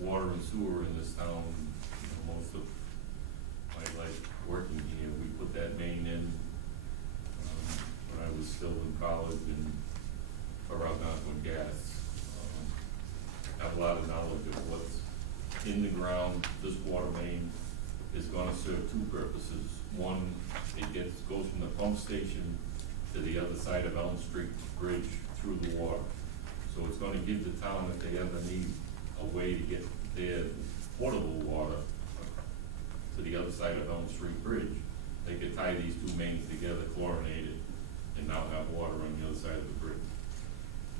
water and sewer in this town, most of my life working here, we put that main in when I was still in college and around Algonquin Gas. Have a lot of knowledge of what's in the ground. This water main is gonna serve two purposes. One, it goes from the pump station to the other side of Elm Street Bridge through the water. So it's gonna give the town, if they ever need a way to get their potable water to the other side of Elm Street Bridge, they could tie these two mains together, chlorinate it, and now have water on the other side of the bridge.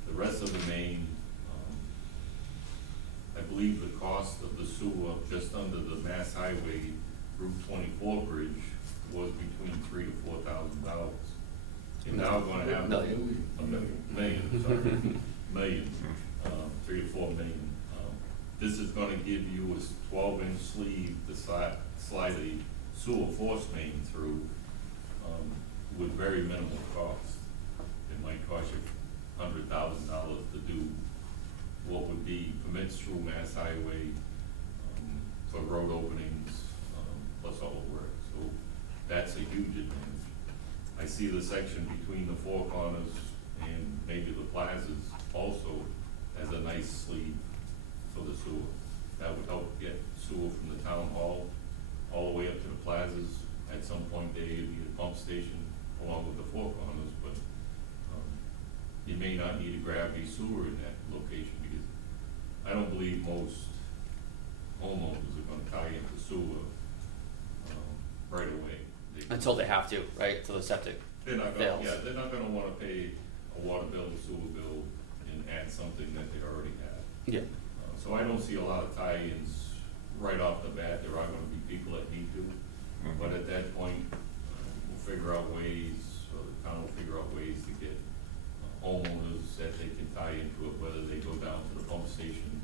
The rest of the main, I believe the cost of the sewer just under the Mass Highway Route 24 bridge was between $3,000 to $4,000. You're now gonna have Million. Million, 3 to 4 million. This is gonna give you a 12-inch sleeve to slide a sewer force main through, with very minimal cost. It might cost you $100,000 to do what would be permits through Mass Highway, for road openings, plus all the work. So that's a huge advantage. I see the section between the Four Corners and maybe the plazas also as a nice sleeve for the sewer. That would help get sewer from the town hall all the way up to the plazas. At some point, there would be a pump station along with the Four Corners, but you may not need a gravity sewer in that location, because I don't believe most homeowners are gonna tie into sewer right away. Until they have to, right, until the septic They're not gonna, fails. yeah, they're not gonna wanna pay a water bill, a sewer bill, and add something that they already have. Yeah, So I don't see a lot of tie-ins right off the bat. There are gonna be people that need to, but at that point, we'll figure out ways, or the town will figure out ways to get homeowners that they can tie into it, whether they go down to the pump station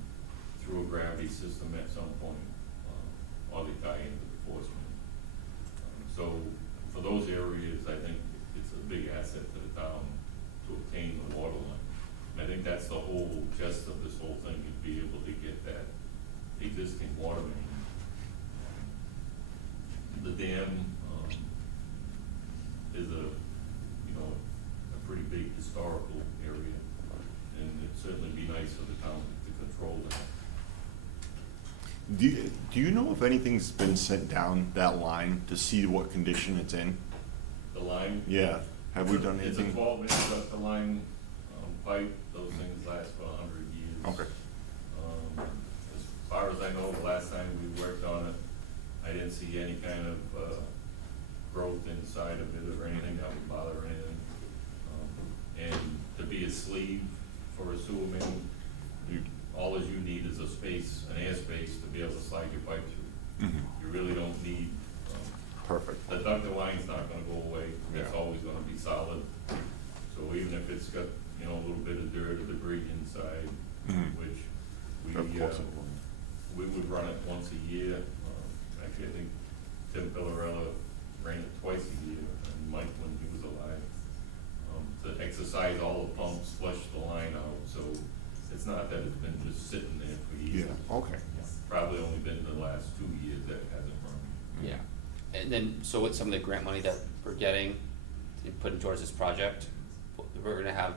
through a gravity system at some point, or they tie into the enforcement. So for those areas, I think it's a big asset to the town to obtain the water line. And I think that's the whole gist of this whole thing, is be able to get that existing water main. The dam, is a pretty big historical area, and it'd certainly be nice for the town to control that. Do you know if anything's been sent down that line to see what condition it's in? The line. Yeah, have we done It's a anything? 12-inch ductile line pipe, those things last for 100 years. Okay. As far as I know, the last time we worked on it, I didn't see any kind of growth inside of it or anything that would bother anything. And to be a sleeve for a sewer main, all that you need is a space, an airspace to be able to slide your pipe through. Mhm. You really don't need, Perfect. the ductile line's not gonna go away, it's Yeah. always gonna be solid. So even if it's got, a little bit of dirt or debris inside, Mhm. which Of we, course it will. we would run it once a year. Actually, I think Tim Pillarella ran it twice a year, and Mike when he was alive, to exercise all the pumps, flush the line out, so it's not that it's been just sitting there for years. Yeah, okay. Probably only been the last 2 years that it hasn't run. Yeah, and then, so with some of the grant money that we're getting, putting towards this project, we're gonna have,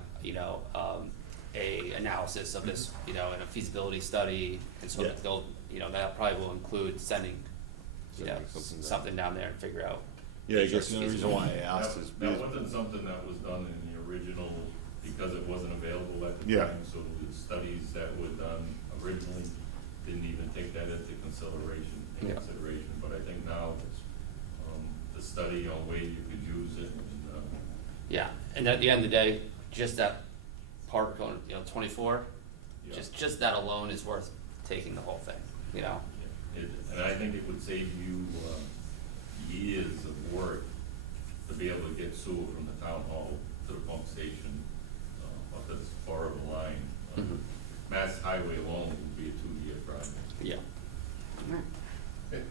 a analysis of this, and a feasibility study, and so Yeah. they'll, that probably will include sending, Sending something down. something down there and figure out. Yeah, I guess the only reason why I asked That- is That because, wasn't something that was done in the original, because it wasn't available at the Yeah. time, so the studies that were done originally didn't even take that into consideration, Yeah. but I think now, the study on where you could use it, and, Yeah, and at the end of the day, just that part going, 24, yeah. just that alone is worth taking the whole thing, And I think it would save you, years of work to be able to get sewer from the town hall to the pump station, up this far of a line. Mhm. Mass Highway alone would be a 2-year project. Yeah. To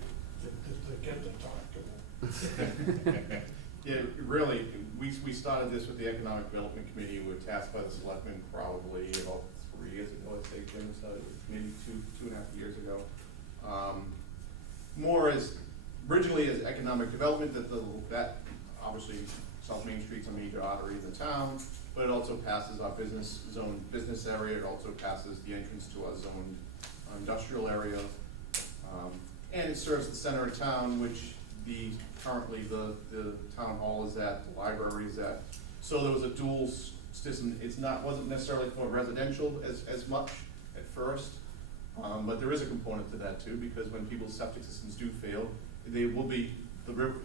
get the talk to Yeah, really, we started this with the Economic Development Committee, we were tasked by the Selectmen probably about 3 years ago, I'd say, Jim started, maybe two and a half years ago. More as, originally as economic development, that obviously South Main Street's a major artery in the town, but it also passes our business area, it also passes the entrance to our zoned industrial area. And it serves the center of town, which currently the town hall is at, the library is at. So there was a dual system, wasn't necessarily for residential as much at first, but there is a component to that too, because when people's septic systems do fail, they will be,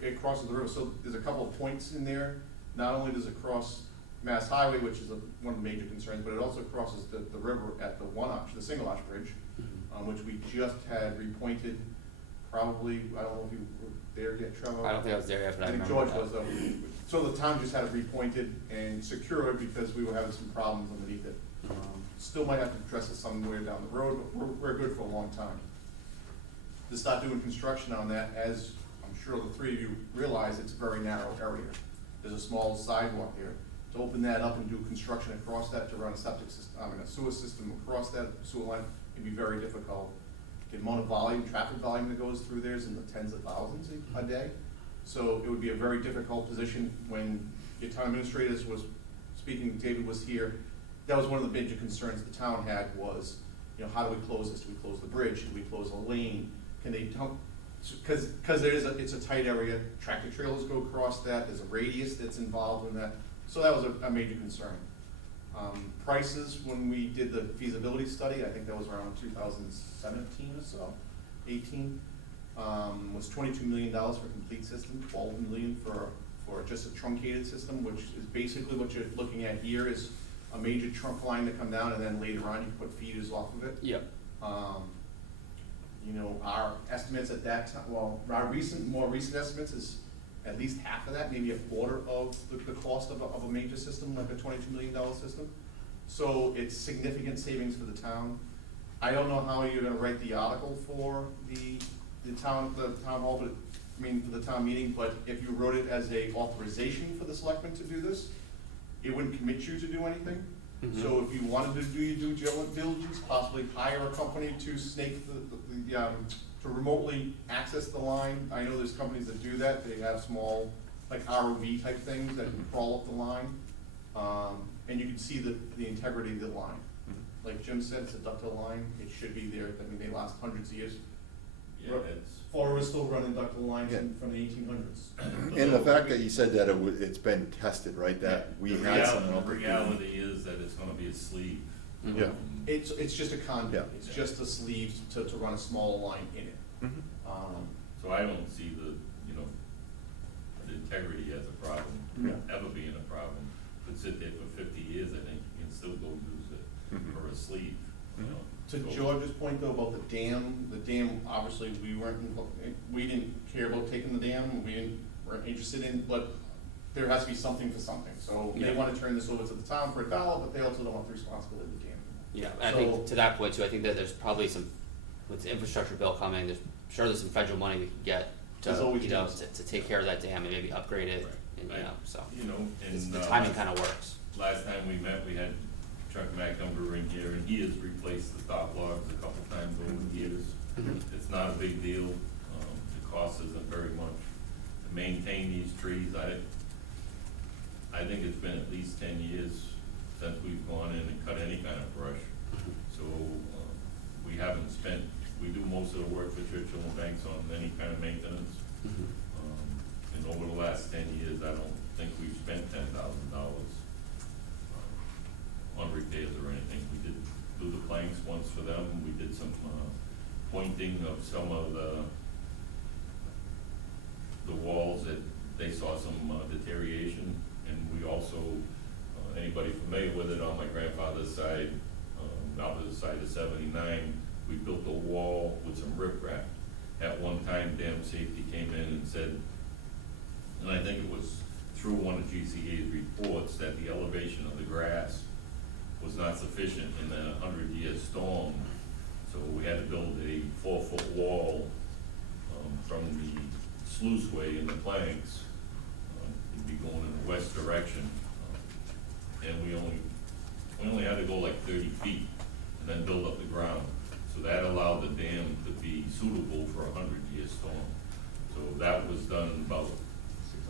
it crosses the river, so there's a couple of points in there. Not only does it cross Mass Highway, which is one of the major concerns, but it also crosses the river at the single arch bridge, which we just had repointed, probably, I don't know if you were there yet, Trevor. I don't think I was there yet, but I I think remember George that. was though. So the town just had it repointed and secured because we were having some problems underneath it. Still might have to address it somewhere down the road, but we're good for a long time. To start doing construction on that, as I'm sure the three of you realize, it's a very narrow area. There's a small sidewalk there. To open that up and do construction across that, to run a septic system, a sewer system across that sewer line, it'd be very difficult. The amount of volume, traffic volume that goes through there is in the tens of thousands a day. So it would be a very difficult position. When your town administrators was speaking, David was here, that was one of the major concerns the town had was, how do we close this? Do we close the bridge? Do we close a lane? Can they dump? Because it's a tight area, tractor trailers go across that, there's a radius that's involved in that. So that was a major concern. Prices, when we did the feasibility study, I think that was around 2017 or so, 18, was $22 million for complete system, $12 million for just a truncated system, which is basically what you're looking at here is a major trunk line to come down, and then later on you put feeders off of it. Yep. Our estimates at that time, well, our more recent estimates is at least half of that, maybe a quarter of the cost of a major system, like a $22 million system. So it's significant savings for the town. I don't know how you're gonna write the article for the the town hall, but, I mean, for the town meeting, but if you wrote it as a authorization for the selectmen to do this, it wouldn't commit you to do anything. So if you wanted to do your due diligence, possibly hire a company to snake to remotely access the line. I know there's companies that do that, they have small, like ROV type things that can crawl up the line. And you can see the integrity of the line. Like Jim said, it's a ductile line, it should be there, I mean, they last hundreds of years. Yeah, it's, Florida's still running ductile lines Yeah. from the 1800s. And the fact that you said that it's been tested, right, that we had some. the reality is that it's gonna be a sleeve. Yeah. It's just a conduit, Yeah. it's just a sleeve to run a small line in it. So I don't see the integrity as a problem, Yeah. ever being a problem. Could sit there for 50 years, I think, you can still go use it for a sleeve, you know. To So- George's point though about the dam, obviously, we didn't care about taking the dam, weren't interested in, but there has to be something for something. So they Yeah. wanna turn this over to the town for $1, but they also don't want the responsibility of the dam. Yeah, I think to that point too, I think that there's probably some, with the infrastructure bill coming, there's some federal money we can get There's to, always you know, dams. to take care of that dam and maybe upgrade it, Right. and, you know, so. You know, and. The timing kinda works. Last time we met, we had Chuck Macumber in here, and he has replaced the stop logs a couple times over the years. It's not a big deal, the cost isn't very much. To maintain these trees, I think it's been at least 10 years since we've gone in and cut any kind of brush. So, we haven't spent, we do most of the work for Churchill and Banks on any kind of maintenance. And over the last 10 years, I don't think we've spent $10,000 on repairs or anything. We did do the planks once for them, we did some pointing of some of the walls that they saw some deterioration. And we also, anybody familiar with it, on my grandfather's side, opposite side of 79, we built a wall with some riprap. At one time, Dam Safety came in and said, and I think it was through one of GCA's reports, that the elevation of the grass was not sufficient in a 100-year storm. So we had to build a 4-foot wall from the sluiceway in the planks. It'd be going in the west direction. And we only had to go like 30 feet and then build up the ground. So that allowed the dam to be suitable for a 100-year storm. So that was done about,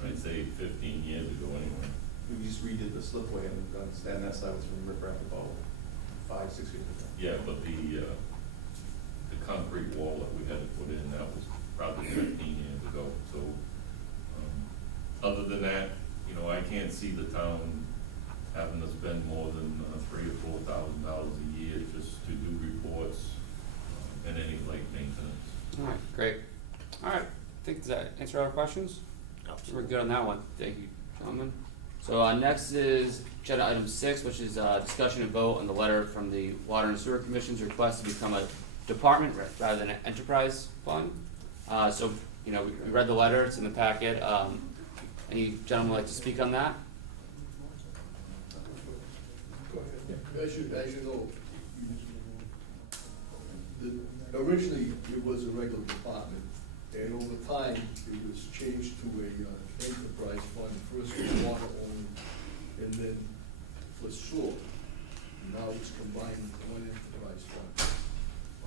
I'd say 15 years ago anyway. We just redid the slipway and that side was from riprap about 5-6 years ago. Yeah, but the concrete wall that we had to put in, that was probably 15 years ago. So, other than that, I can't see the town having to spend more than $3,000 or $4,000 a year just to do reports and any lake maintenance. All right, great. All right, I think, does that answer all our questions? We're good on that one. Thank you, gentlemen. So next is agenda item 6, which is discussion and vote on the letter from the Water and Sewer Commission's request to become a department rather than an enterprise fund. So, we read the letter, it's in the packet. Any gentleman like to speak on that? As you know, originally it was a regular department, and over time it was changed to a enterprise fund. First for water only, and then for sewer. Now it's combined into one enterprise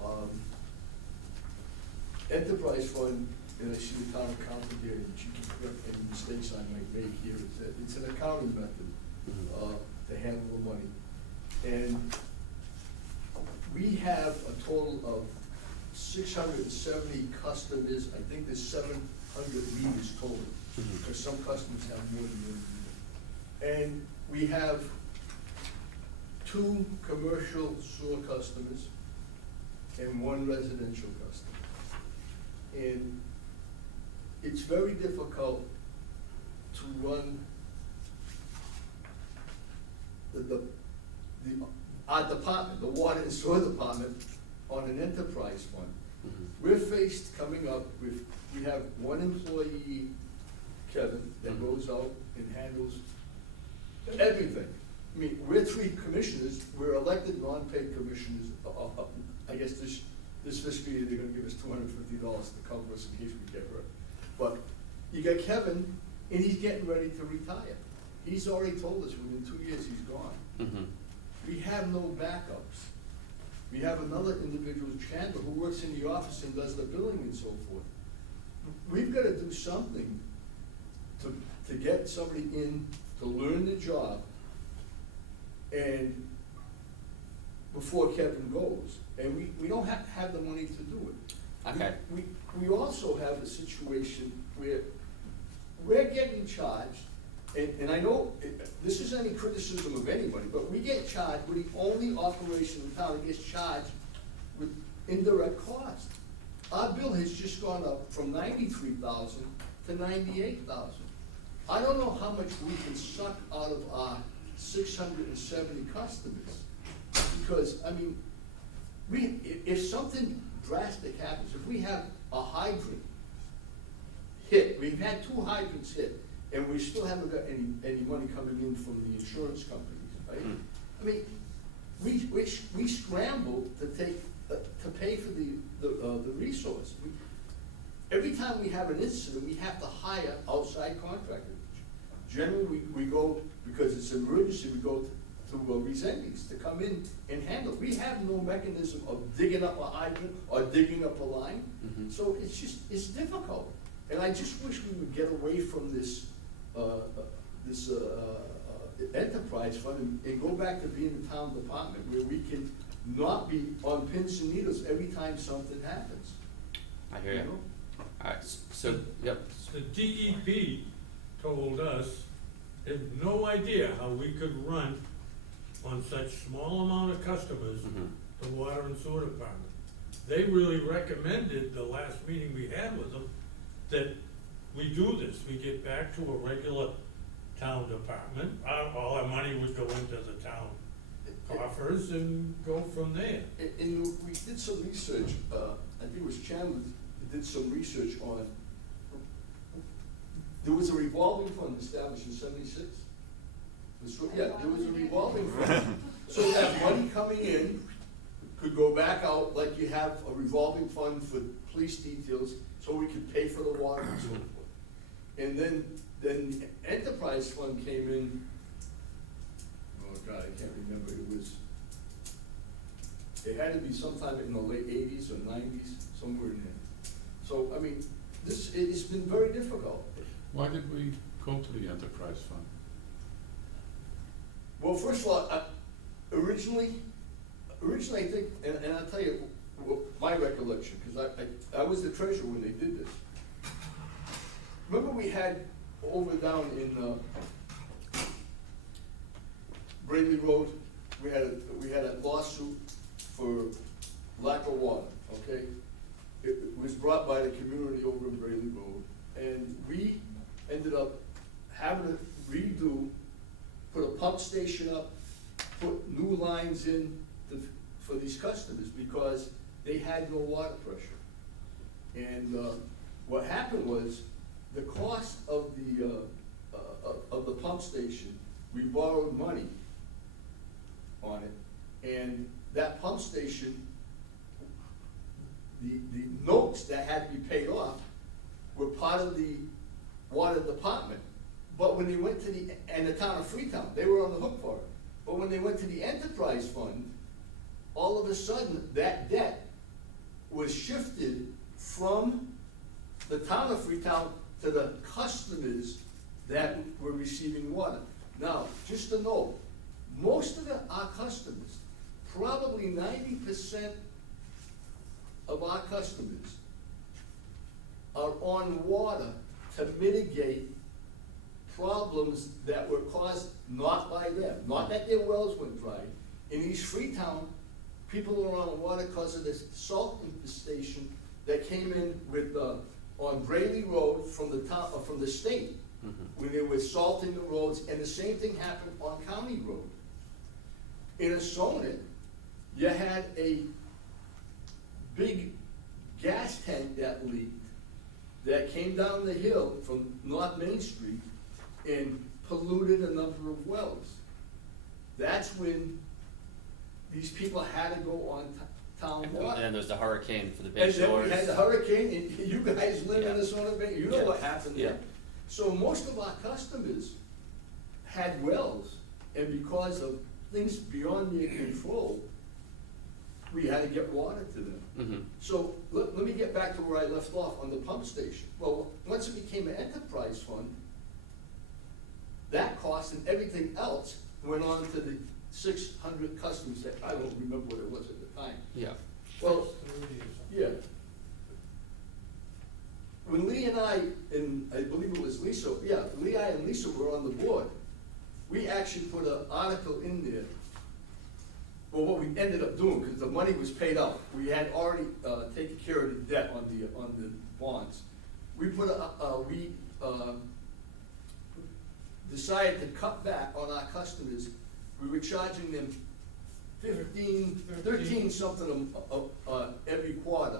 fund. Enterprise fund, and I see the town accountant here, and she can correct any mistakes I might make here, is that it's an accounting method to handle the money. And we have a total of 670 customers. I think there's 700 meters total, because some customers have more than 1 meter. And we have 2 commercial sewer customers and 1 residential customer. And it's very difficult to run our department, the water and sewer department, on an enterprise fund. We're faced coming up with, we have 1 employee, Kevin, that goes out and handles everything. I mean, we're 3 commissioners, we're elected non-paid commissioners, I guess this this fiscal year, they're gonna give us $250 to cover us in case we get hurt. But you got Kevin, and he's getting ready to retire. He's already told us within 2 years he's gone. Mm-hmm. We have no backups. We have another individual, Chandler, who works in the office and does the billing and so forth. We've gotta do something to get somebody in to learn the job and before Kevin goes. And we don't have the money to do it. Okay. We also have a situation where we're getting charged, and I know, this isn't any criticism of anybody, but we get charged, we're the only operation in town that gets charged with indirect cost. Our bill has just gone up from $93,000 to $98,000. I don't know how much we can suck out of our 670 customers, because, I mean, if something drastic happens, if we have a hydrant hit, we've had 2 hydrants hit, and we still haven't got any money coming in from the insurance companies, right? I mean, we scramble to pay for the resource. Every time we have an incident, we have to hire outside contractors. Generally, we go, because it's an emergency, we go to Resendez to come in and handle. We have no mechanism of digging up a hydrant or digging up a line. Mm-hmm. So it's difficult. And I just wish we would get away from this enterprise fund and go back to being the town department where we can not be on pins and needles every time something happens. I hear you. know? Alright, so, yep. The DEP told us, they have no idea how we could run on such small amount of customers, Mhm. the water and sewer department. They really recommended, the last meeting we had with them, that we do this, we get back to a regular town department. All our money would go into the town coffers and go from there. And we did some research, I think it was Chandler, did some research on, there was a revolving fund established in '76. Yeah, there was a revolving fund, so that money coming in could go back out like you have a revolving fund for police details, so we could pay for the water and so forth. And then the enterprise fund came in, oh God, I can't remember, it had to be sometime in the late '80s or '90s, somewhere in there. So, I mean, it's been very difficult. Why did we go to the enterprise fund? Well, first of all, originally I think, and I'll tell you my recollection, because I was the treasurer when they did this. Remember we had over down in Braley Road, we had a lawsuit for lack of water, okay? It was brought by the community over in Braley Road, and we ended up having to redo, put a pump station up, put new lines in for these customers because they had no water pressure. And what happened was, the cost of the pump station, we borrowed money on it, and that pump station, the notes that had to be paid off were part of the water department. But when they went to and the town of Freetown, they were on the hook for it. But when they went to the enterprise fund, all of a sudden, that debt was shifted from the town of Freetown to the customers that were receiving water. Now, just to know, most of our customers, probably 90% of our customers are on water to mitigate problems that were caused not by them, not that their wells went dry. In East Freetown, people are on water because of this salt infestation that came in with, on Braley Road from the state, when they were salting the roads, and the same thing happened on County Road. In Assonet, you had a big gas tank that leaked, that came down the hill from North Main Street and polluted a number of wells. That's when these people had to go town And water. then there's the hurricane for the Bay And then Shores. we had the hurricane, and you guys live in Yeah. this on the bay, you know Yeah. what happened Yeah. there. So most of our customers had wells, and because of things beyond their control, we had to get water to them. Mhm. So let me get back to where I left off on the pump station. Well, once it became an enterprise fund, that cost and everything else went on to the 600 customers that, I don't remember what it was at the time. Yeah. Well, yeah. When Lee and I, and I believe it was Lisa, yeah, Lee, I and Lisa were on the board, we actually put an article in there. Well, what we ended up doing, because the money was paid out, we had already, taken care of the debt on the bonds. We put we decided to cut back on our customers. We were charging them 13 something every quarter.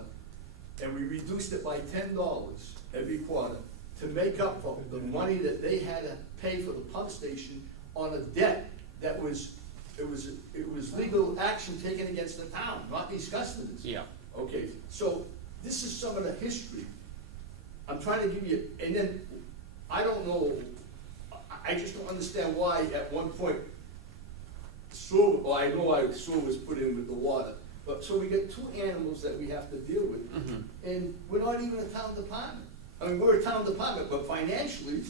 And we reduced it by $10 every quarter to make up for the money that they had to pay for the pump station on a debt that was, it was legal action taken against the town, not these customers. Yeah. Okay, so this is some of the history. I'm trying to give you, and then, I don't know, I just don't understand why at one point, sewer, well, I know sewer was put in with the water, but, so we get two animals that we have to deal with. Mhm. And we're not even a town department. I mean, we're a town department, but financially,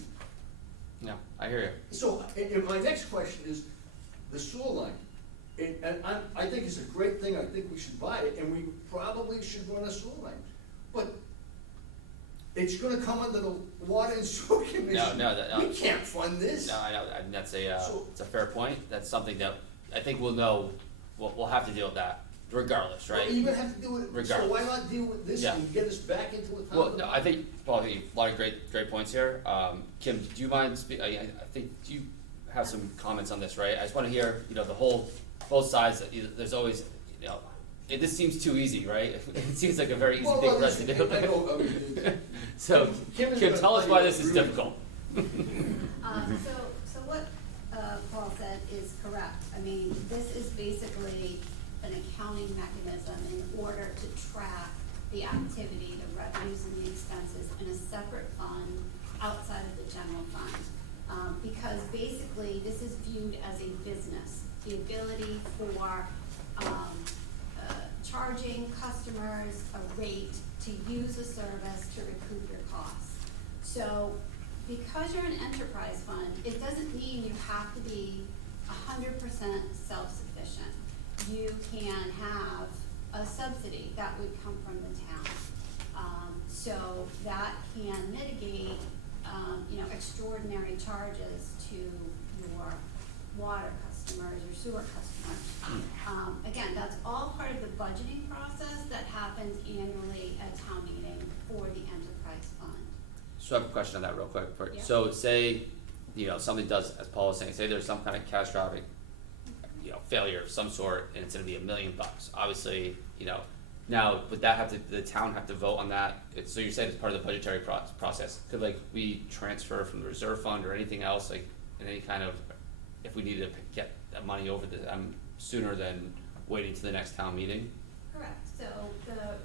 Yeah, I hear you. so, and my next question is the sewer line. And I think it's a great thing, I think we should buy it, and we probably should run a sewer line. But it's gonna come under the Water and Sewer Commission. no. We can't fund this. No, I know, and that's a, So- it's a fair point. That's something that I think we'll know, we'll have to deal with that regardless, right? Well, you're gonna have to deal with it, so why Regardless. not deal with this Yeah. and get us back into a town Well, no, department? I think, Paul, a lot of great points here. Kim, do you mind I think, do you have some comments on this, right? I just wanna hear, both sides, there's always, this seems too easy, right? It seems like a very easy Well, thing for us to listen, do. I know, I mean, So, Kim is Kim, gonna tell us tell why you this is really- difficult. So what Paul said is correct. I mean, this is basically an accounting mechanism in order to track the activity, the revenues and the expenses in a separate fund outside of the general fund. Because basically, this is viewed as a business, the ability for charging customers a rate to use a service to recoup your costs. So because you're an enterprise fund, it doesn't mean you have to be 100% self-sufficient. You can have a subsidy that would come from the town. So that can mitigate, extraordinary charges to your water customers or sewer customers. Again, that's all part of the budgeting process that happens annually at town meeting for the enterprise fund. So I have a question on that real quick. Yeah. So say, something does, as Paul was saying, say there's some kind of catastrophic, failure of some sort, and it's gonna be $1 million. Obviously, now, would the town have to vote on that? So you're saying it's part of the budgetary process. Could we transfer from the reserve fund or anything else, in any kind of, if we needed to get that money over sooner than waiting to the next town meeting? Correct. So the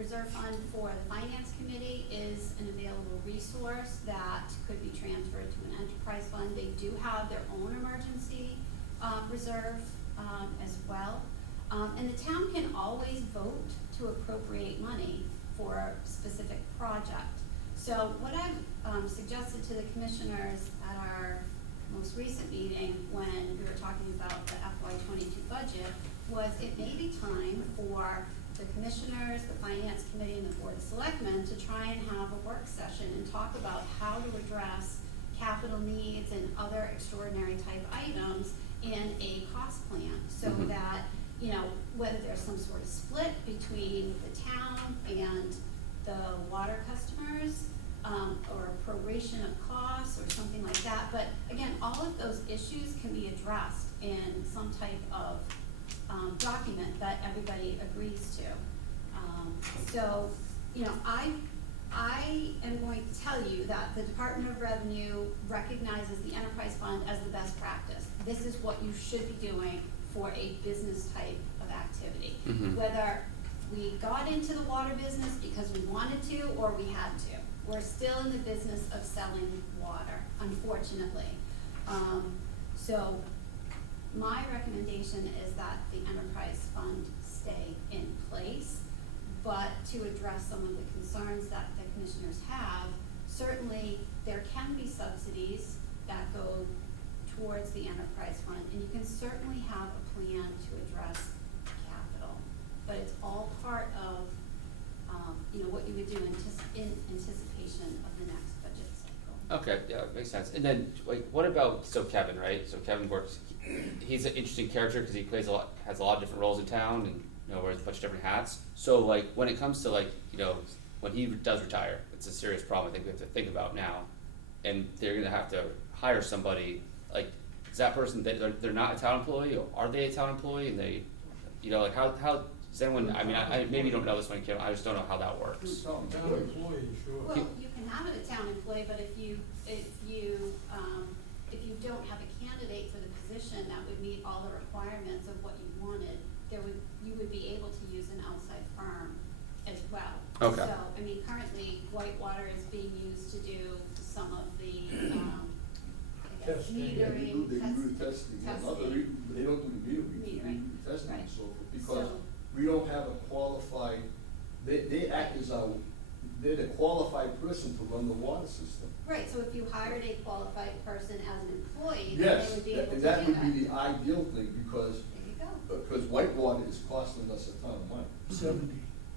reserve fund for the finance committee is an available resource that could be transferred to an enterprise fund. They do have their own emergency reserve as well. And the town can always vote to appropriate money for a specific project. So what I've suggested to the commissioners at our most recent meeting, when we were talking about the FY22 budget, was it may be time for the commissioners, the finance committee, and the board of selectmen to try and have a work session and talk about how to address capital needs and other extraordinary type items in a cost plan, so that, whether there's some sort of split between the town and the water customers, or a proration of costs or something like that. But again, all of those issues can be addressed in some type of document that everybody agrees to. So, I am going to tell you that the Department of Revenue recognizes the enterprise fund as the best practice. This is what you should be doing for a business type of activity. Mhm. Whether we got into the water business because we wanted to or we had to. We're still in the business of selling water, unfortunately. So my recommendation is that the enterprise fund stay in place, but to address some of the concerns that the commissioners have, certainly there can be subsidies that go towards the enterprise fund, and you can certainly have a plan to address capital. But it's all part of, what you would do in anticipation of the next budget cycle. Okay, yeah, makes sense. And then, like, what about, so Kevin, right? So Kevin works, he's an interesting character because he has a lot of different roles in town and, wears a bunch of different hats. So like, when it comes to like, when he does retire, it's a serious problem I think we have to think about now. And they're gonna have to hire somebody, like, is that person, they're not a town employee, or are they a town employee? And they, like, how, does anyone, I maybe you don't know this one, Kim, I just don't know how that works. Town employee, sure. Well, you can have it a town employee, but if you don't have a candidate for the position that would meet all the requirements of what you wanted, you would be able to use an outside firm as well. Okay. So, currently Whitewater is being used to do some of the, Testing. Yeah, they do the metering, meter testing, and other, they don't do the meter reading, they do the testing Right. and so forth, because So- we don't have a qualified, they act as they're the qualified person to run the water system. Right, so if you hired a qualified person as an employee, then Yes, they would be able to do and that. that would be the ideal thing, because, There you go. Whitewater is costing us a ton of money.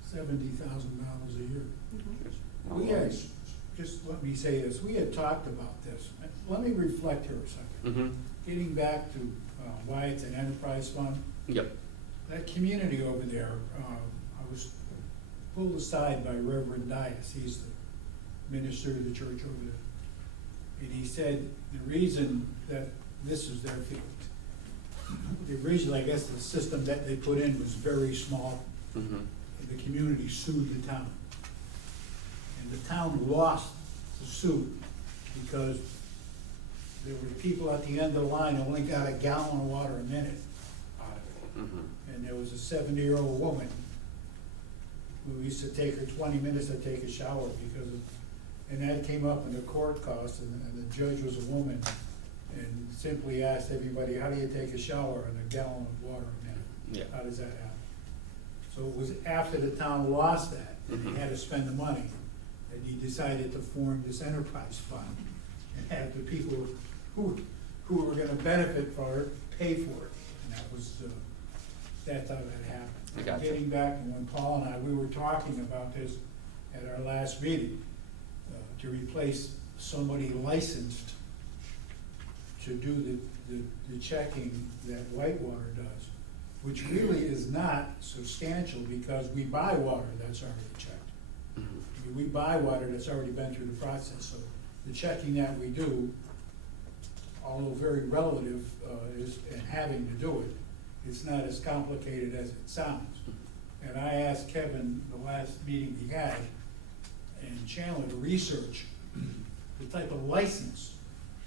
$70,000 a year. Mm-hmm. We had, just let me say this, we had talked about this. Let me reflect here a second. Mm-hmm, Getting back to why it's an enterprise fund, yep, that community over there, I was pulled aside by Reverend Dias, he's the minister of the church over there. And he said the reason that this is their field, the reason, I guess, the system that they put in was very small, mm-hmm, and the community sued the town. And the town lost the suit because there were people at the end of the line who only got a gallon of water a minute out of it. mm-hmm, And there was a 70-year-old woman who used to take her 20 minutes to take a shower because of, and that came up in the court cost, and the judge was a woman, and simply asked everybody, how do you take a shower on a gallon of water a minute? yeah, How does that happen? So it was after the town lost that, and Mhm. they had to spend the money, that he decided to form this enterprise fund and have the people who were gonna benefit for it, pay for it. And that was, that's how that happened. I gotcha. Getting back, and when Paul and I, we were talking about this at our last meeting, to replace somebody licensed to do the checking that Whitewater does, which really is not substantial because we buy water that's already checked. mm-hmm, I mean, we buy water that's already been through the process, so the checking that we do, although very relative, is, and having to do it, it's not as complicated as it sounds. And I asked Kevin the last meeting we had, and Chandler to research the type of license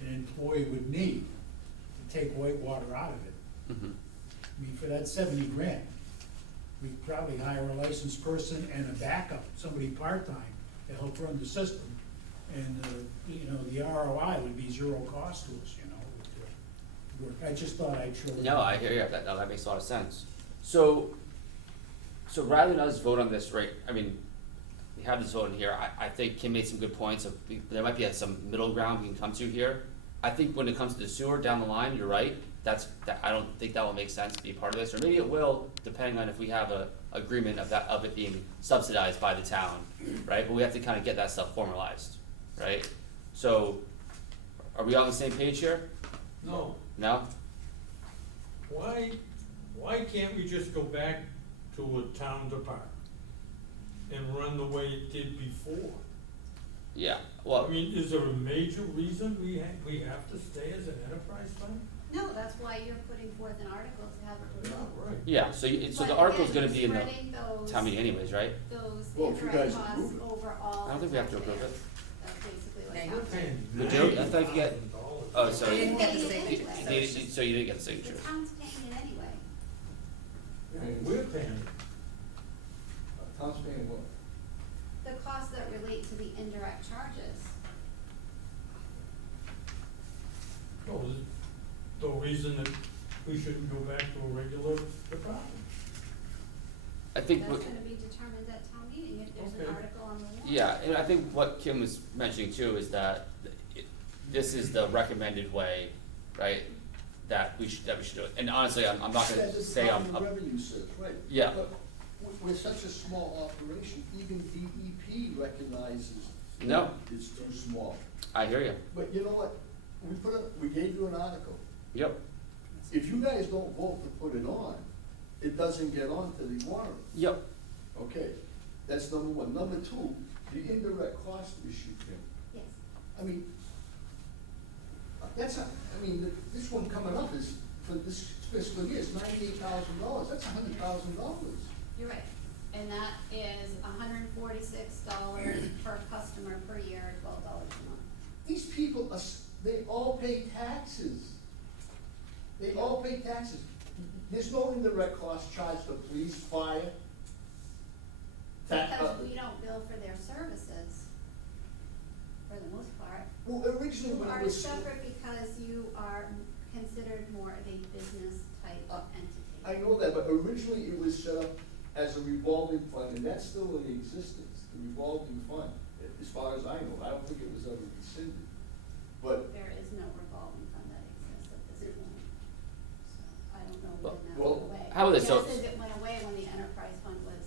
an employee would need to take Whitewater out of it. mm-hmm. I mean, for that $70,000, we'd probably hire a licensed person and a backup, somebody part-time to help run the system. And, the ROI would be zero cost to us, with the work. I just thought I'd show. No, I hear you, that makes a lot of sense. So rather than us vote on this, right, we have this vote in here, I think Kim made some good points of, there might be some middle ground we can come to here. I think when it comes to the sewer down the line, you're right, I don't think that will make sense to be part of this, or maybe it will, depending on if we have a agreement of it being subsidized by the town, right? But we have to kind of get that stuff formalized, right? So, are we on the same page here? No, No? why can't we just go back to a town department and run the way it did before? Yeah, I well, mean, is there a major reason we have to stay as an enterprise fund? No, that's why you're putting forth an article to have it Yeah, removed. right. yeah, so the But article's again, gonna be in the spreading those- town meeting anyways, right? Those Well, if you indirect guys costs approve it. over all. I don't think we have to approve it. That's basically what's Yeah, We're happening. paying We do? I thought you get- $90,000. Oh, so They didn't get the Paying it signature. anyway. So you didn't get the signature. The town's paying it anyway. paying. We're paying. Town's paying what? The costs that relate to the indirect charges. No, there's no reason that we shouldn't go back to a regular department. I think, That's what- gonna be determined at town meeting if there's an Okay. article on the warrant. yeah, and I think what Kim was mentioning too is that this is the recommended way, right, that we should do it. And honestly, I'm not gonna That's say the I'm, Department of Revenue says, right? Yeah. But we're such a small operation, even DEP recognizes No. that it's too small. I hear you. But you know what? We gave you an article. Yep, If you guys don't vote to put it on, it doesn't get onto the warrant. yep, Okay, that's number one. Number two, the indirect cost issue, Kim. Yes. I mean, this one coming up is, for this fiscal year, it's $98,000. That's $100,000. You're right, and that is $146 per customer per year, $12 a month. These people, they all pay taxes. They all pay taxes. There's no indirect cost charged for police, fire. Because we don't bill for their services, for the most part. Well, originally You when it are was. separate because you are considered more of a business type entity. I know that, but originally it was set up as a revolving fund, and that's still in existence, the revolving fund, as far as I know. I don't think it was ever rescinded. But, There is no revolving fund that exists at this point. So I don't know when that Well, went away. how about this, so- Guess is it went away when the enterprise fund was,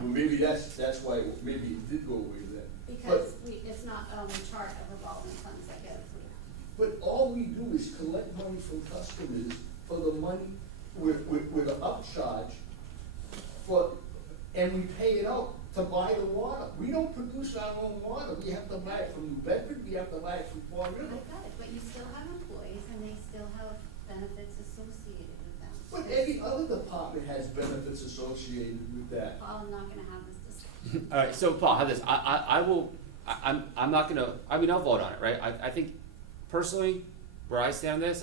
well, maybe that's why, maybe it did go away then. because it's not on the chart of revolving funds that goes with. But all we do is collect money from customers for the money, with an upcharge for, and we pay it out to buy the water. We don't produce our own water. We have to buy it from New Bedford, we have to buy it from Fall I River. got it, but you still have employees and they still have benefits associated with them. But every other department has benefits associated with that. Paul, I'm not gonna have this discussion. alright, so Paul, have this, I'm not gonna, I'll vote on it, right? I think personally, where I stand on this,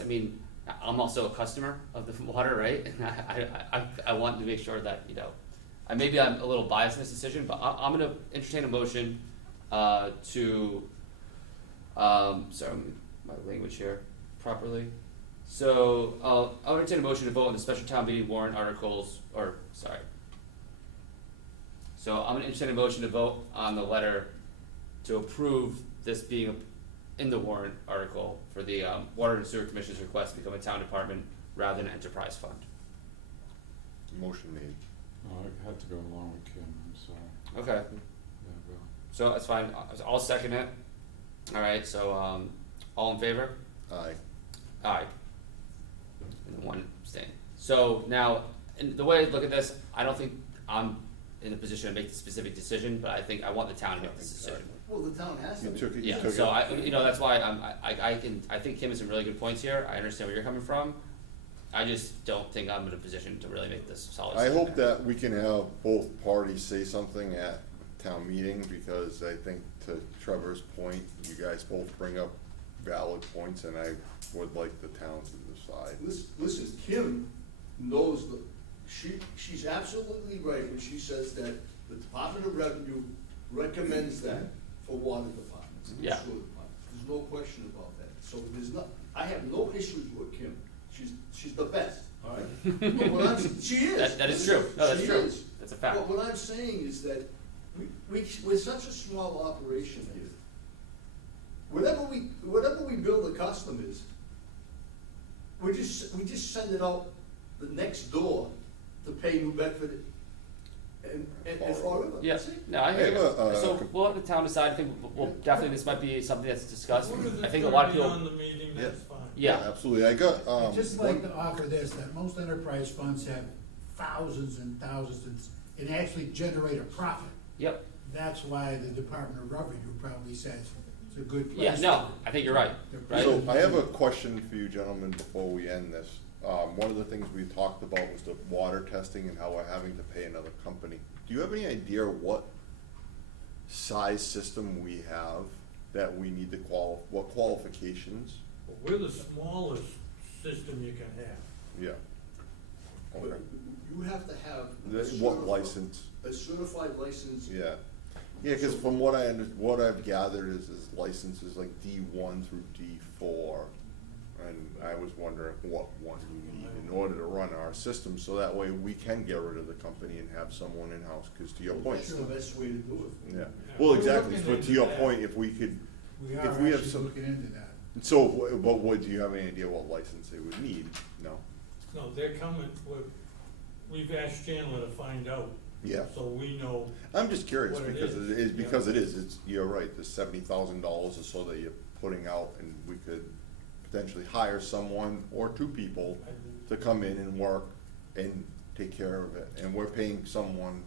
I'm also a customer of the water, right? And I want to make sure that, maybe I'm a little biased in this decision, but I'm gonna entertain a motion, to, sorry, my language here properly. So, I'll entertain a motion to vote on the special town meeting warrant articles, So I'm gonna entertain a motion to vote on the letter to approve this being in the warrant article for the, Water and Sewer Commission's request to become a town department rather than an enterprise fund. Motion made. Oh, I have to go along with Kim, I'm sorry. Okay, Yeah, well, so that's fine, I'll second it. Alright, so, all in favor? Aye. Aye. And then one abstain. So now, and the way I look at this, I don't think I'm in a position to make the specific decision, but I want the town to make this decision. Well, the town has to. You took it, you Yeah, took it. so that's why I think Kim has some really good points here, I understand where you're coming from. I just don't think I'm in a position to really make this solid I decision. hope that we can have both parties say something at town meeting, because I think to Trevor's point, you guys both bring up valid points, and I would like the town to decide. Listen, Kim knows she's absolutely right when she says that the Department of Revenue recommends that for water departments and Yeah. sewer departments. There's no question about that. So I have no issues with Kim. She's the best, all right? But she is. That is true, no, that's She true, is. that's a fact. But what I'm saying is that we're such a small operation here. Whatever we bill the customers, we just send it out the next door to pay New Bedford and Fall River. Yeah, That's it. no, I hear I you. have a, So we'll let the town decide, I think we'll definitely, this might be something that's discussed, What is I it think a lot of gonna people, be on the meeting, that's fine. yeah, Absolutely, I got, I'd just like one- to offer this, that most enterprise funds have thousands and thousands and actually generate a profit. yep, That's why the Department of Revenue probably says it's a good place. yeah, no, I think you're right, right? So I have a question for you gentlemen before we end this. One of the things we talked about was the water testing and how we're having to pay another company. Do you have any idea what size system we have that we need to what qualifications? But we're the smallest system you can have. Yeah. Okay. But you you have to have. What license? A certified license. Yeah, yeah, cause from what what I've gathered is licenses like D1 through D4. And I was wondering what one you need in order to run our system, so that way we can get rid of the company and have someone in-house, cause to your point. That's the best way to do it. Yeah, well, We're exactly, looking so to into your that. point, if we could, We If are we have actually some- looking into that. so, but what, do you have any idea what license they would need? No? No, they're coming, we've asked Chandler to find out, Yeah. so we know. I'm just curious, What it because is, it is, yeah. because it is, it's, you're right, the $70,000 or so that you're putting out, and we could potentially hire someone or two people to come in and work and take care of it, and we're paying someone,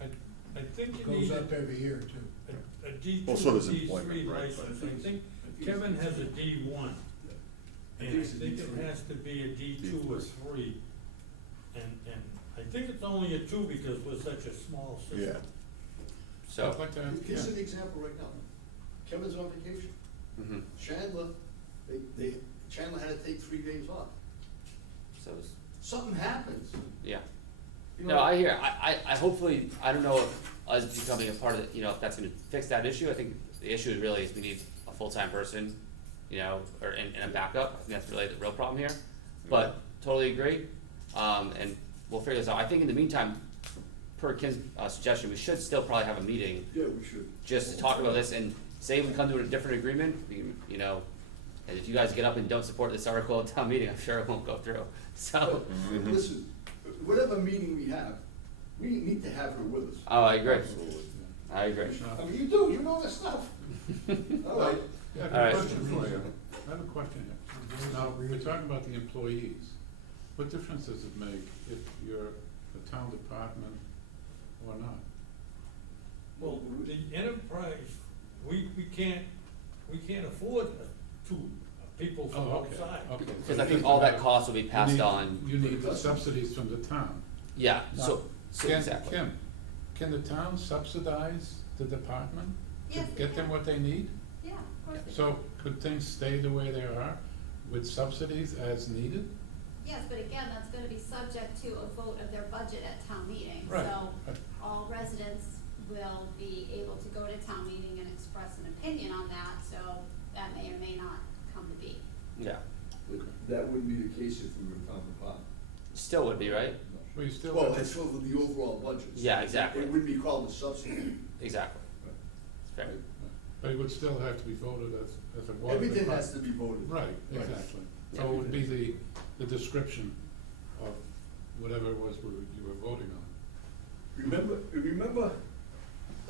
I think It you goes need up a every year too. D2, Well, so does D3 employment, right, license. but- I think Kevin has a D1. And I it's a think it D3. has to be a D2 or 3. And I think it's only a 2 because we're such a small system. yeah. So, I'd like to, Here's an example right now. Kevin's on vacation. mhm. Chandler, Chandler had to take 3 days off. So, Something happens, yeah. you No, know. I hear, I hopefully, I don't know if us becoming a part of it, you know, if that's gonna fix that issue. I think the issue really is we need a full-time person, you know, or, and a backup. I think that's really the real problem here. But totally agree, and we'll figure this out. I think in the meantime, per Kim's suggestion, we should still probably have a meeting Yeah, we should. just to talk about this, and say we come to a different agreement, you know, and if you guys get up and don't support this article at town meeting, I'm sure it won't go through, so. But listen, whatever meeting we have, we need to have her with us. Oh, I agree, Absolutely. I agree. I mean, you do, you know this stuff. All right. yeah, I have Alright. a question for you. I have a question here. Now, we're talking about the employees. What difference does it make if you're a town department or not? Well, the enterprise, we can't afford 2 people from Oh, okay, outside. okay. Because I think all that cost will be passed on, You need the subsidies from the town. yeah, so Can, exactly. can the town subsidize the department to Yes, get them what they need? Yeah, of course. they So can. could things stay the way they are with subsidies as needed? Yes, but again, that's gonna be subject to a vote of their budget at town meeting. Right. So Right. all residents will be able to go to town meeting and express an opinion on that, so that may or may not come to be. Yeah, But that wouldn't be the case if we were town department. still would be, right? Well, you still Well, have it's to, over the overall budget. Yeah, exactly. It wouldn't be called a subsidy. Exactly. It's fair. but it would still have to be voted as a water Everything department. has to be voted. Right, exactly. So it would be the description of whatever it was you were voting on. Remember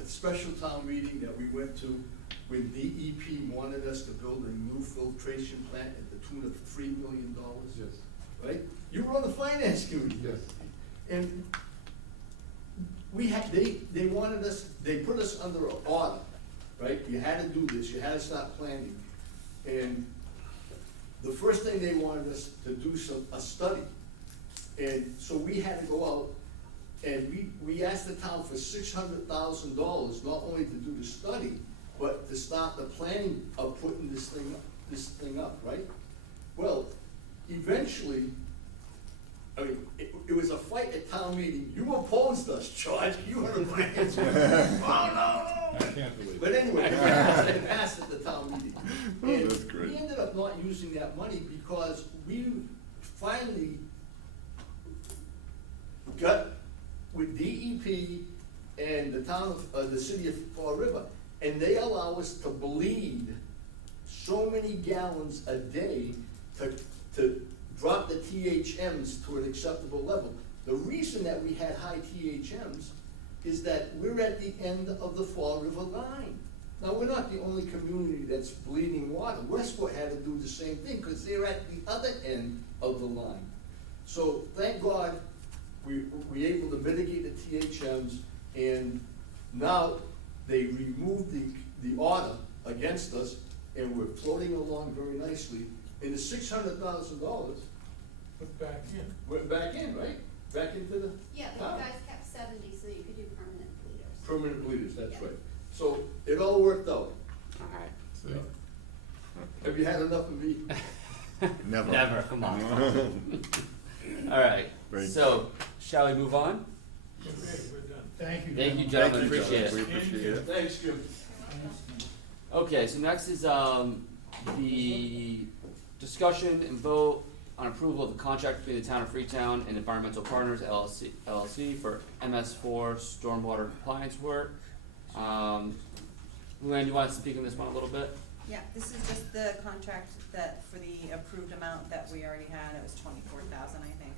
a special town meeting that we went to when DEP wanted us to build a new filtration plant at the tune of $3 million? Yes, Right? You were on the finance committee. yes. And we had, they wanted us, they put us under an order, right? You had to do this, you had to start planning. And the first thing they wanted us to do a study. And so we had to go out and we asked the town for $600,000, not only to do the study, but to start the planning of putting this thing up, right? Well, eventually, I mean, it was a fight at town meeting. You opposed us, George. You were the finance man. Oh, no, I no. can't believe it. But anyway, it passed at the town meeting. And That's great. we ended up not using that money because we finally got with DEP and the town of, the city of Fall River, and they allow us to bleed so many gallons a day to drop the THMs to an acceptable level. The reason that we had high THMs is that we're at the end of the Fall River line. Now, we're not the only community that's bleeding water. Westport had to do the same thing because they're at the other end of the line. So thank God we were able to mitigate the THMs, and now they removed the order against us, and we're floating along very nicely. And the $600,000 Put back in. went back in, right? Back into the Yeah, but town. you guys kept 70, so you could do permanent bleeders. Permanent bleeders, that's Yeah. right. So it all worked out. Alright. See? Have you had enough of me? Never. Never, come on. Alright, Right. so, shall we move on? Okay, we're done. Thank you. Thank you, gentlemen. gentlemen, appreciate We it. appreciate it. Thanks, Jim. Okay, so next is, the discussion and vote on approval of the contract between the town of Freetown and Environmental Partners LLC for MS4 stormwater compliance work. Luann, you want to speak on this one a little bit? Yeah, this is just the contract that, for the approved amount that we already had, it was 24,000, I think,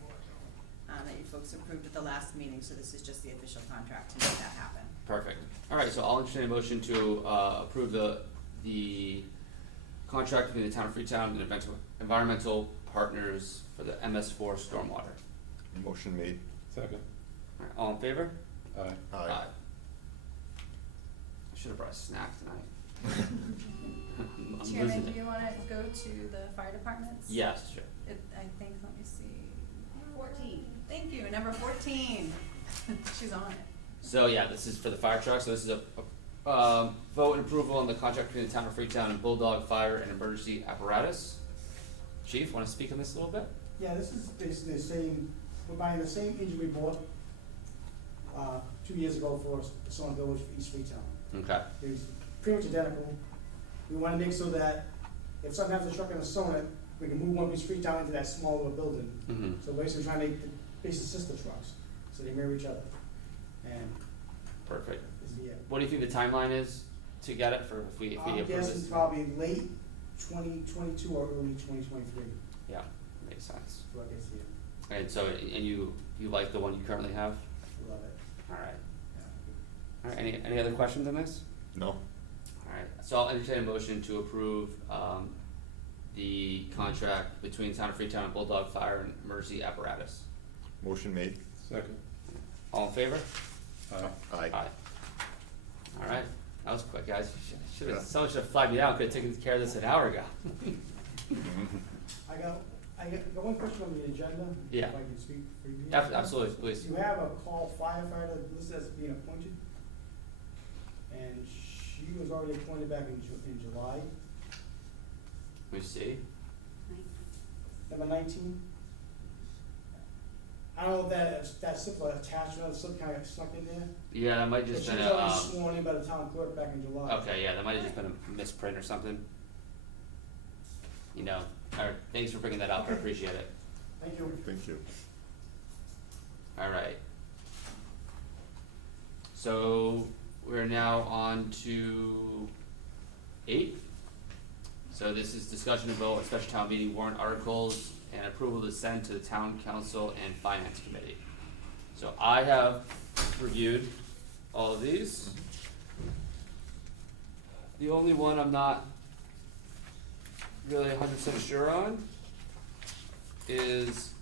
that you folks approved at the last meeting, so this is just the official contract to make that happen. Perfect. All right, so I'll entertain a motion to approve the contract between the town of Freetown and Environmental Partners for the MS4 stormwater. Motion made. Second. All right, all in favor? Aye. Aye. I should have brought a snack tonight. I'm Chairman, losing do it. you wanna go to the fire departments? Yes, sure. I think, let me see. 14. Thank you, number 14. She's on it. So yeah, this is for the fire truck, so this is a vote and approval on the contract between the town of Freetown and Bulldog Fire and Emergency Apparatus. Chief, wanna speak on this a little bit? Yeah, this is basically the same, we're buying the same engine we bought, 2 years ago for Swan Village for East Freetown. Okay. It's pretty much identical. We wanna make so that if something happens to the truck in a sauna, we can move one piece Freetown into that small little building. Mm-hmm. So basically trying to make the basic sister trucks, so they mirror each other. And Perfect. this is the, What do you think the timeline is to get it for if we I'm approve guessing this? probably late 2022 or early 2023, Yeah, makes sense. so I guess, yeah, And so, and you like the one you currently have? love it. Alright. Yeah. Alright, any other questions on this? No? Alright, so I'll entertain a motion to approve, the contract between Town of Freetown and Bulldog Fire and Emergency Apparatus. Motion made. Second. All in favor? Aye. Aye. Alright, that was quick, guys. Yeah. Someone should have flagged me out, could've taken care of this an hour ago. I got one question on the agenda. Yeah. If I can speak for you. Absolutely, please. You have a call firefighter listed as being appointed, and she was already appointed back in July, Let me see. number 19. I don't know if that's simple attachment, or something kind of snuck in there. Yeah, that might But just she been was a, already sworn in by the town clerk back in July. okay, yeah, that might have just been a misprint or something. You know, alright, thanks for bringing that up, I appreciate it. Thank you. Thank you. Alright. So, we're now on to 8. So this is discussion and vote on special town meeting warrant articles and approval to send to the town council and finance committee. So I have reviewed all of these. The only one I'm not really 100% sure on is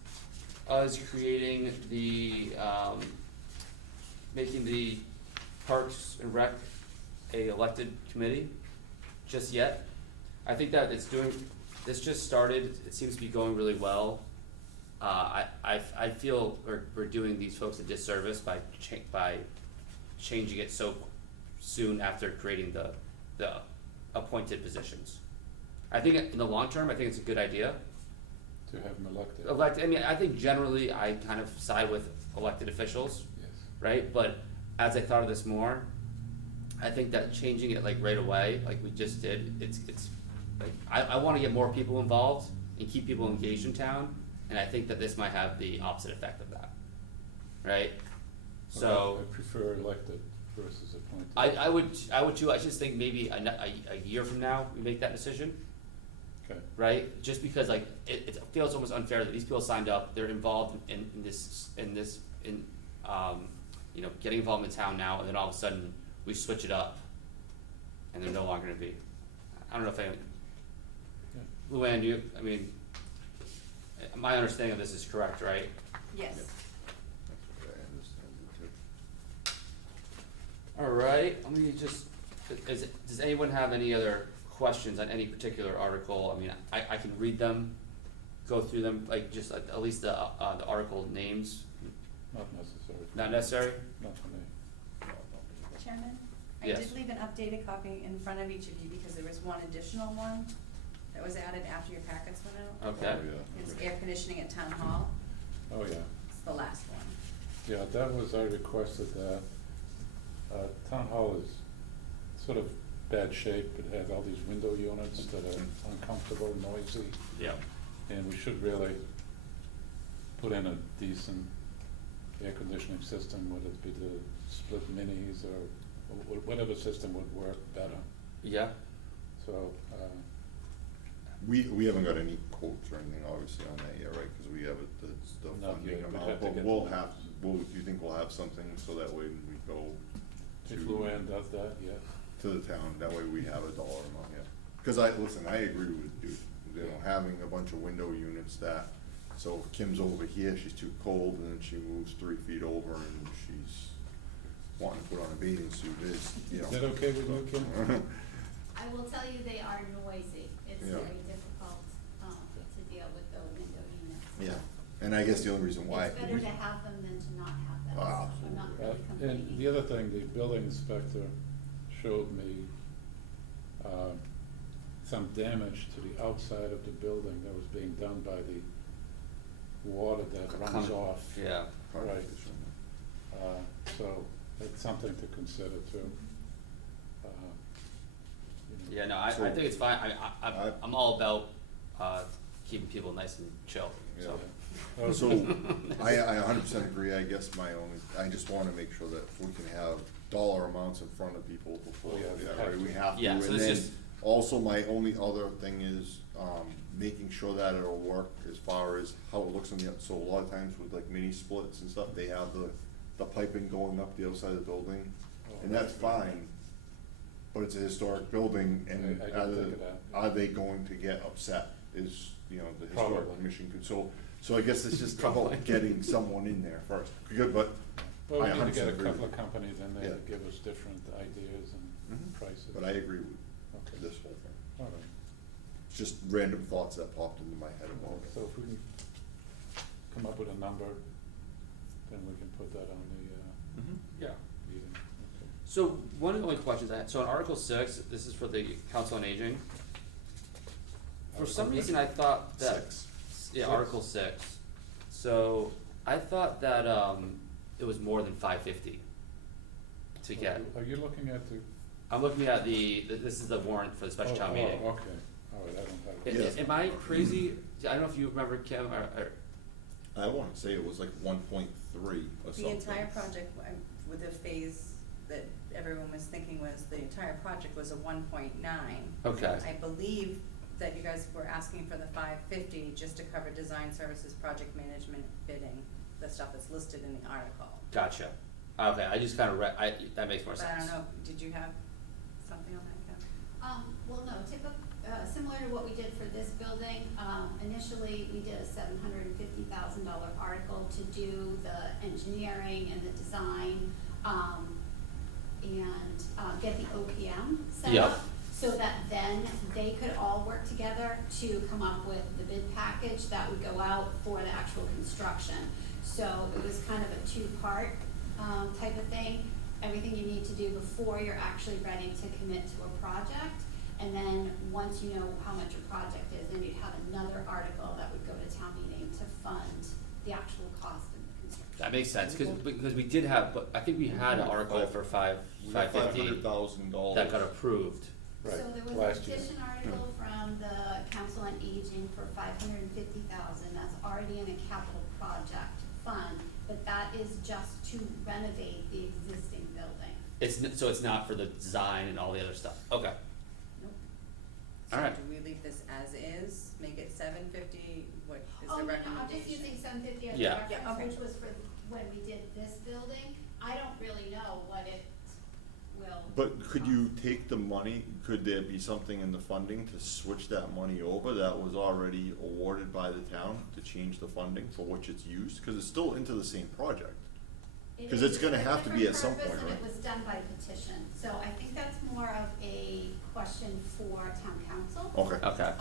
us creating the, making the Parks and Rec a elected committee just yet. I think that this just started, it seems to be going really well. I feel we're doing these folks a disservice by changing it so soon after creating the appointed positions. I think in the long term, I think it's a good idea. To have them elected. I mean, I think generally I kind of side with elected officials, Yes. right? But as I thought of this more, I think that changing it like right away, like we just did, it's like, I wanna get more people involved and keep people engaged in town, and I think that this might have the opposite effect of that, right? So, I prefer elected versus appointed. I would too, I just think maybe a year from now, we make that decision, Okay. right? Just because like, it feels almost unfair that these people signed up, they're involved in this, you know, getting involved in town now, and then all of a sudden, we switch it up, and they're no longer gonna be. I don't know if Luann, I mean, my understanding of this is correct, right? Yes. Alright, let me just, does anyone have any other questions on any particular article? I mean, I can read them, go through them, like just at least the article names, Not necessary. not necessary? Not for me. Chairman, I Yes. did leave an updated copy in front of each of you because there was one additional one that was added after your packets went out. Okay. Oh, yeah. It's air conditioning at Town Hall. Oh, yeah. It's the last one. Yeah, that was, I requested that. Town hall is sort of bad shape. It has all these window units that are uncomfortable, noisy, Yeah. and we should really put in a decent air conditioning system, whether it be the split minis or whatever system would work better. Yeah. So, We haven't got any quotes or anything obviously on that yet, right, cause we have the Not funding yet. We'd amount, have to but get we'll them. have, do you think we'll have something so that way we go if to, Luann does that, yes. to the town, that way we have a dollar amount, yeah. Cause listen, I agree with you, having a bunch of window units that, so if Kim's over here, she's too cold, and then she moves 3 feet over and she's wanting to put on a bathing suit, is, you know. Is that okay with you, Kim? I will tell you, they are noisy. It's Yeah. very difficult, to deal with the window units. Yeah, and I guess the only reason why. It's better to have them than to not have them. Ah, So I'm not Uh, really complaining. And the other thing, the building inspector showed me some damage to the outside of the building that was being done by the water that runs off. Yeah. Right. So it's something to consider too. You know. Yeah, no, I think it's fine. I'm all about, keeping people nice and chill, so. Yeah. So, I 100% agree, I guess I just wanna make sure that we can have dollar amounts in front of people before, Oh, yeah, yeah, right, we have to. Yeah, so And it's then, just- also, my only other thing is, making sure that it'll work as far as how it looks on the, so a lot of times with like mini splits and stuff, they have the piping going up the outside of the building, and that's fine, but it's a historic building, and I didn't think of that. are they going to get upset, is, you know, the historic Probably. commission could, so I guess it's just Probably. about getting someone in there first, good, but Well, I we need to get 100% a agree couple with of companies in there Yeah. to give us different ideas and Mhm. prices. But I agree with Okay. this whole thing. All right. It's just random thoughts that popped into my head about it. So if we can come up with a number, then we can put that on the, Yeah. meeting. Okay. So one of the only questions I had, so in Article 6, this is for the Council on Aging. For some Article reason, I thought that. 6. Yeah, Six? Article 6. So I thought that, it was more than 550 to get. Are you looking at the? I'm looking at this is the warrant for the special town meeting. Oh, okay, all right, I don't have it. Yes. Am I crazy? I don't know if you remember, Kim, or I wanna say it was like 1.3 or something. The entire project, with the phase that everyone was thinking was, the entire project was a 1.9. Okay. I believe that you guys were asking for the 550 just to cover design services, project management, bidding, the stuff that's listed in the article. Gotcha. Okay, I just kind of that makes more But sense. I don't know, did you have something on that, Kevin? Well, no, similar to what we did for this building, initially, we did a $750,000 article to do the engineering and the design, and get the OPM set Yep. up, so that then they could all work together to come up with the bid package that would go out for the actual construction. So it was kind of a two-part, type of thing, everything you need to do before you're actually ready to commit to a project. And then, once you know how much your project is, then you'd have another article that would go to town meeting to fund the actual cost of the construction. That makes sense, because we did have, but I think we had an article for We got $550 $500,000. that got approved. Right, So there was last a year. petition article from the Council on Aging for $550,000, that's already in a capital project fund, but that is just to renovate the existing building. So it's not for the design and all the other stuff. Okay. Nope. All right. So do we leave this as is, make it 750, what is Oh, the no, recommendation? I'm just using $750 as a Yeah. Yeah, okay. reference, which was for when we did this building. I don't really know what it will. But could cost. you take the money, could there be something in the funding to switch that money over that was already awarded by the town to change the funding for which it's used? Cause it's still into the same project. It 'Cause is it's gonna for a have to be at some different point, purpose, right? and it was done by petition, so I think that's more of a question for town council. Okay. Okay.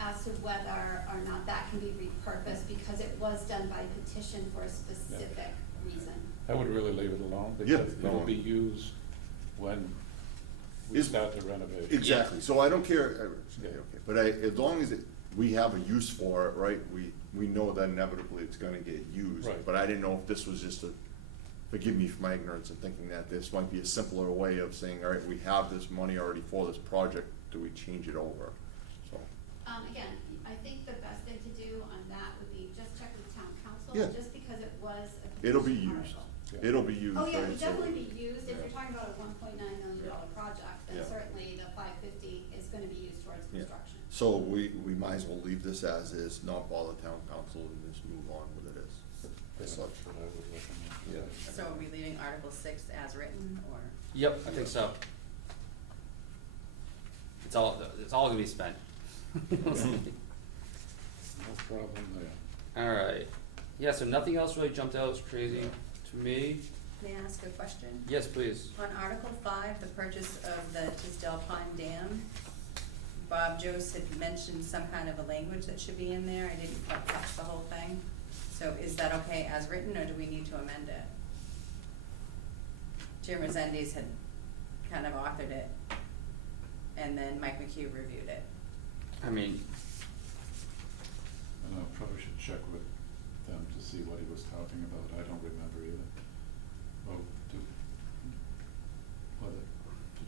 As to whether or not that can be repurposed, because it was done by petition for a specific reason. I would really leave it alone, Yeah, because no. it'll be used when we Is- start the renovation. Exactly, so I don't care, Yeah. okay, but as long as we have a use for it, right, we know that inevitably it's gonna get used. Right. But I didn't know if this was just forgive me for my ignorance in thinking that this might be a simpler way of saying, all right, we have this money already for this project, do we change it over? So, Again, I think the best thing to do on that would be just check with town council, Yeah. just because it was a it'll be petition used, article. it'll be used, Oh, yeah, it right, would so- definitely be used, if you're talking about a $1.9 million project, then Yeah. certainly the $550 is gonna be used towards Yeah. construction. So we might as well leave this as is, not bother town council, and just move on with it as such. That's what I would recommend. Yeah. So are we leaving Article 6 as written, or? Yep, I think so. It's all gonna be spent. No problem there. Alright, yeah, so nothing else really jumped out as crazy to me. May I ask a question? Yes, please. On Article 5, the purchase of the Tisdale Pond Dam, Bob Jost had mentioned some kind of a language that should be in there. I didn't quite catch the whole thing. So is that okay as written, or do we need to amend it? Jim Resendes had kind of authored it, and then Mike McHugh reviewed it. I mean, And I probably should check with them to see what he was talking about. I don't remember either. Oh, do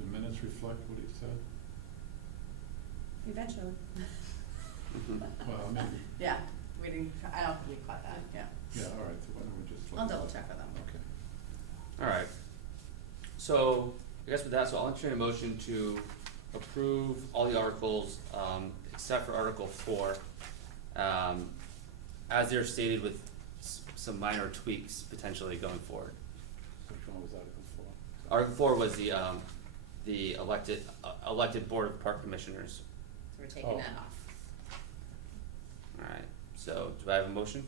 the minutes reflect what he said? Eventually. Well, I mean, Yeah, we didn't, I don't think we caught that, yeah. yeah, all right, so why don't we just. I'll double check with them. Okay. alright. So, I guess with that, so I'll entertain a motion to approve all the articles, except for Article 4, as they're stated with some minor tweaks potentially going forward. Which one was Article 4? Article 4 was the elected Board of Park Commissioners. So we're taking Oh. that off. Alright, so do I have a motion?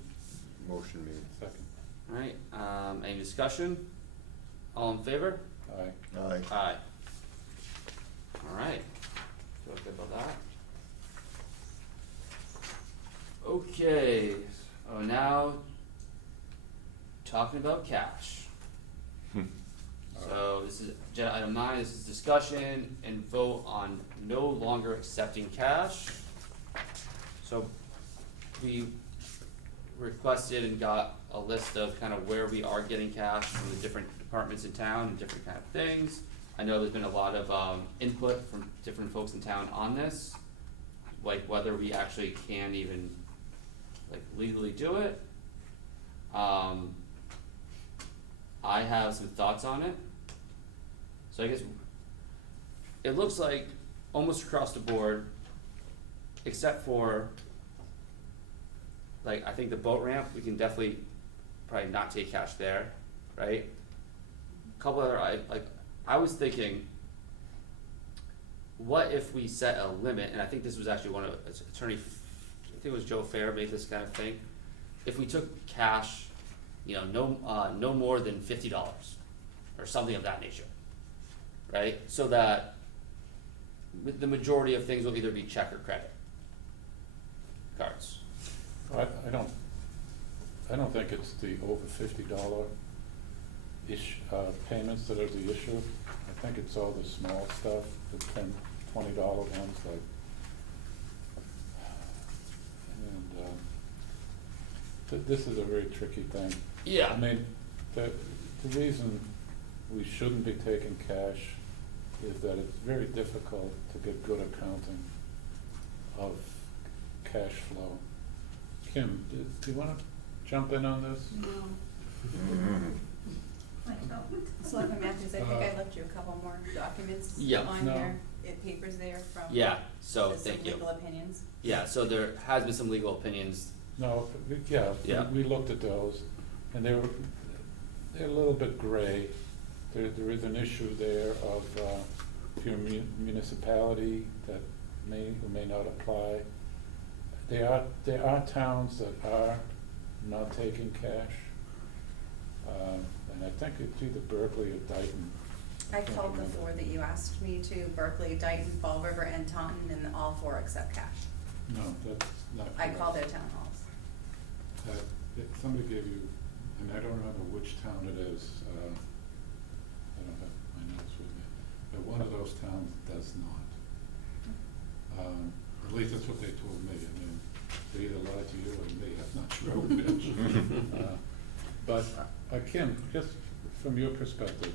Motion made. Second. Alright, any discussion? All in favor? Aye. Aye. Aye. Alright, feel good about that. Okay, now talking about cash. So this is agenda item 9, this is discussion and vote on no longer accepting cash. So we requested and got a list of kind of where we are getting cash from the different departments in town and different kind of things. I know there's been a lot of input from different folks in town on this, like whether we actually can even like legally do it. I have some thoughts on it. So I guess it looks like almost across the board, except for like I think the boat ramp, we can definitely probably not take cash there, right? Couple other, I was thinking, what if we set a limit, and I think this was actually one of attorney, I think it was Joe Fair made this kind of thing. If we took cash, you know, no more than $50 or something of that nature, right? So that the majority of things will either be check or credit cards. I don't think it's the over $50 payments that are the issue. I think it's all the small stuff, the $10, $20 ones, like, and, this is a very tricky thing. Yeah. I mean, the reason we shouldn't be taking cash is that it's very difficult to get good accounting of cash flow. Kim, do you wanna jump in on this? Selectman Matthews, I think I left you a couple more documents Yeah. on No. your papers there from. Yeah, so with some thank you. legal opinions. Yeah, so there has been some legal opinions. No, Yeah. we looked at those, and they're a little bit gray. There is an issue there of, if you're a municipality, that may or may not apply. There are towns that are not taking cash, and I think it's either Berkeley or Dayton. I can't called remember. before that you asked me to, Berkeley, Dayton, Fall River, and Taunton, and all 4 accept cash. No, that's not I correct. called their town halls. Somebody gave you, and I don't remember which town it is, I don't have my notes with me, but one of those towns does not. At least that's what they told me. I mean, they either lied to you or me, I'm not sure which. But, Kim, just from your perspective,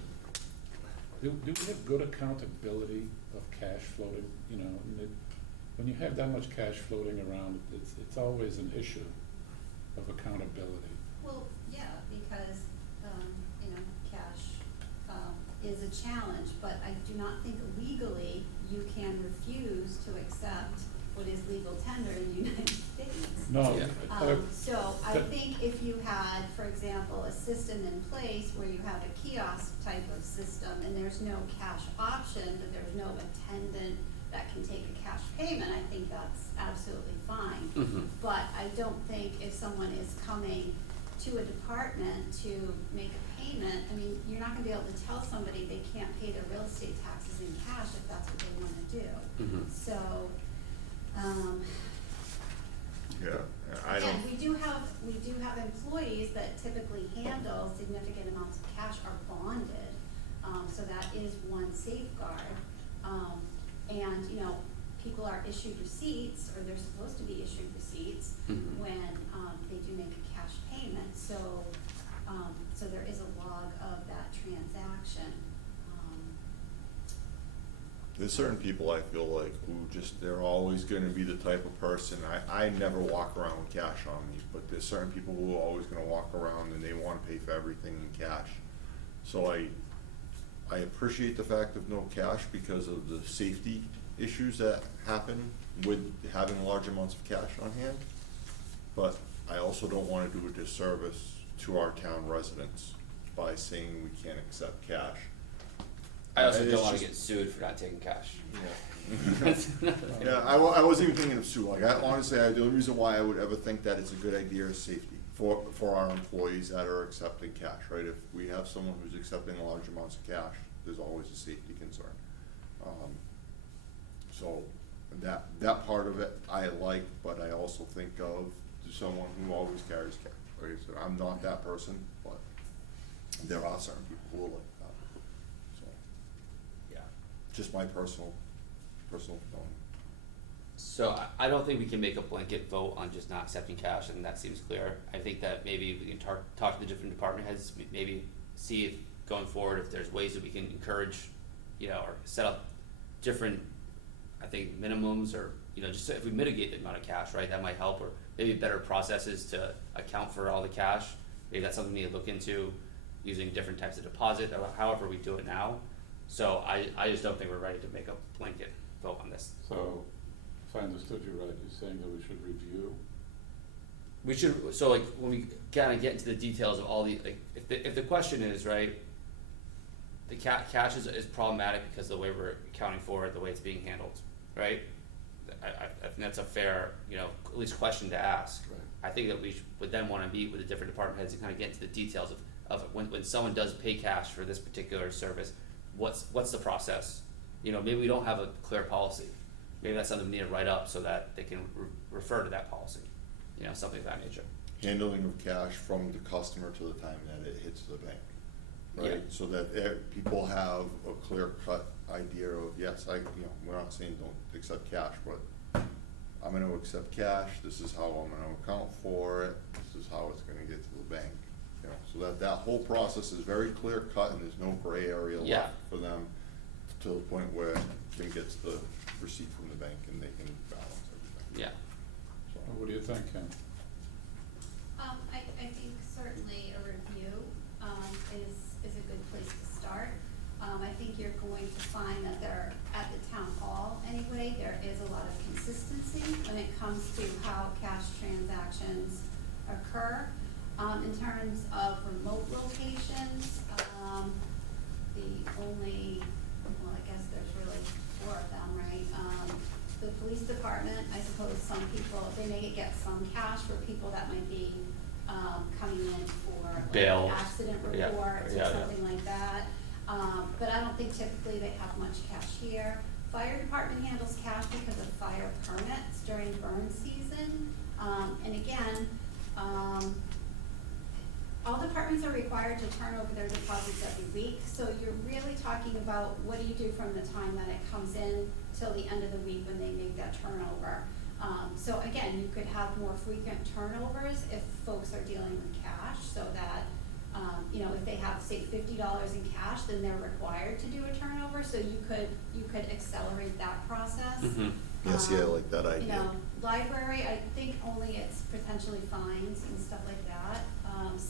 do we have good accountability of cash floating, you know, when you have that much cash floating around, it's always an issue of accountability. Well, yeah, because, you know, cash, is a challenge, but I do not think legally you can refuse to accept what is legal tender in the United States. No. Yeah. So I But- think if you had, for example, a system in place where you have a kiosk type of system and there's no cash option, but there's no attendant that can take a cash payment, I think that's absolutely fine. Mhm. But I don't think if someone is coming to a department to make a payment, I mean, you're not gonna be able to tell somebody they can't pay their real estate taxes in cash if that's what they wanna do. Mhm. So, Yeah, I again, don't, we do have employees that typically handle significant amounts of cash are bonded. So that is one safeguard. And, you know, people are issued receipts, or they're supposed to be issued receipts Mhm. when, they do make a cash payment. So, so there is a log of that transaction. there's certain people I feel like who just, they're always gonna be the type of person, I never walk around with cash on me, but there's certain people who are always gonna walk around and they wanna pay for everything in cash. So I appreciate the fact of no cash because of the safety issues that happen with having large amounts of cash on hand. But I also don't wanna do a disservice to our town residents by saying we can't accept cash. I also It's don't wanna just- get sued for not taking cash. Yeah, I wasn't even thinking of sue, like, I honestly, the only reason why I would ever think that it's a good idea is safety for our employees that are accepting cash, right? If we have someone who's accepting large amounts of cash, there's always a safety concern. So that part of it I like, but I also think of someone who always carries cash. Like I said, I'm not that person, but there are certain people who are like that. So, yeah, just my personal feeling. So I don't think we can make a blanket vote on just not accepting cash, and that seems clear. I think that maybe we can talk to the different department heads, maybe see if going forward, if there's ways that we can encourage, you know, or set up different, I think, minimums, or, you know, just so if we mitigate the amount of cash, right, that might help, or maybe better processes to account for all the cash. Maybe that's something we need to look into, using different types of deposit, or however we do it now. So I just don't think we're ready to make a blanket vote on this. So, if I understood you right, you're saying that we should review? We should, so like, when we kinda get into the details of all the, like, if the question is, right, the cash is problematic because of the way we're accounting for it, the way it's being handled, right? I think that's a fair, you know, at least question to ask. Right. I think that we would then wanna meet with the different department heads and kinda get into the details of when someone does pay cash for this particular service, what's the process? You know, maybe we don't have a clear policy. Maybe that's something we need to write up so that they can refer to that policy, you know, something of that nature. Handling of cash from the customer to the time that it hits the bank, right? Yeah. So that people have a clear cut idea of, yes, we're not saying don't accept cash, but I'm gonna accept cash, this is how I'm gonna account for it, this is how it's gonna get to the bank. You know, so that whole process is very clear cut and there's no gray area Yeah. left for them to the point where they get the receipt from the bank and they can balance everything. Yeah. So, What do you think, Ken? I think certainly a review, is a good place to start. I think you're going to find that there, at the town hall anyway, there is a lot of consistency when it comes to how cash transactions occur. In terms of remote locations, the only, well, I guess there's really 4 of them, right? The police department, I suppose some people, they may get some cash for people that might be, coming in for like Bail. accident Yeah, reports or yeah, yeah. something like that. But I don't think typically they have much cash here. Fire department handles cash because of fire permits during burn season. And again, all departments are required to turn over their deposits every week, so you're really talking about what do you do from the time that it comes in till the end of the week when they make that turnover. So again, you could have more frequent turnovers if folks are dealing with cash, so that, you know, if they have, say, $50 in cash, then they're required to do a turnover, so you could accelerate that process. Yes, yeah, I like that You idea. know, library, I think only it's potentially fines and stuff like that.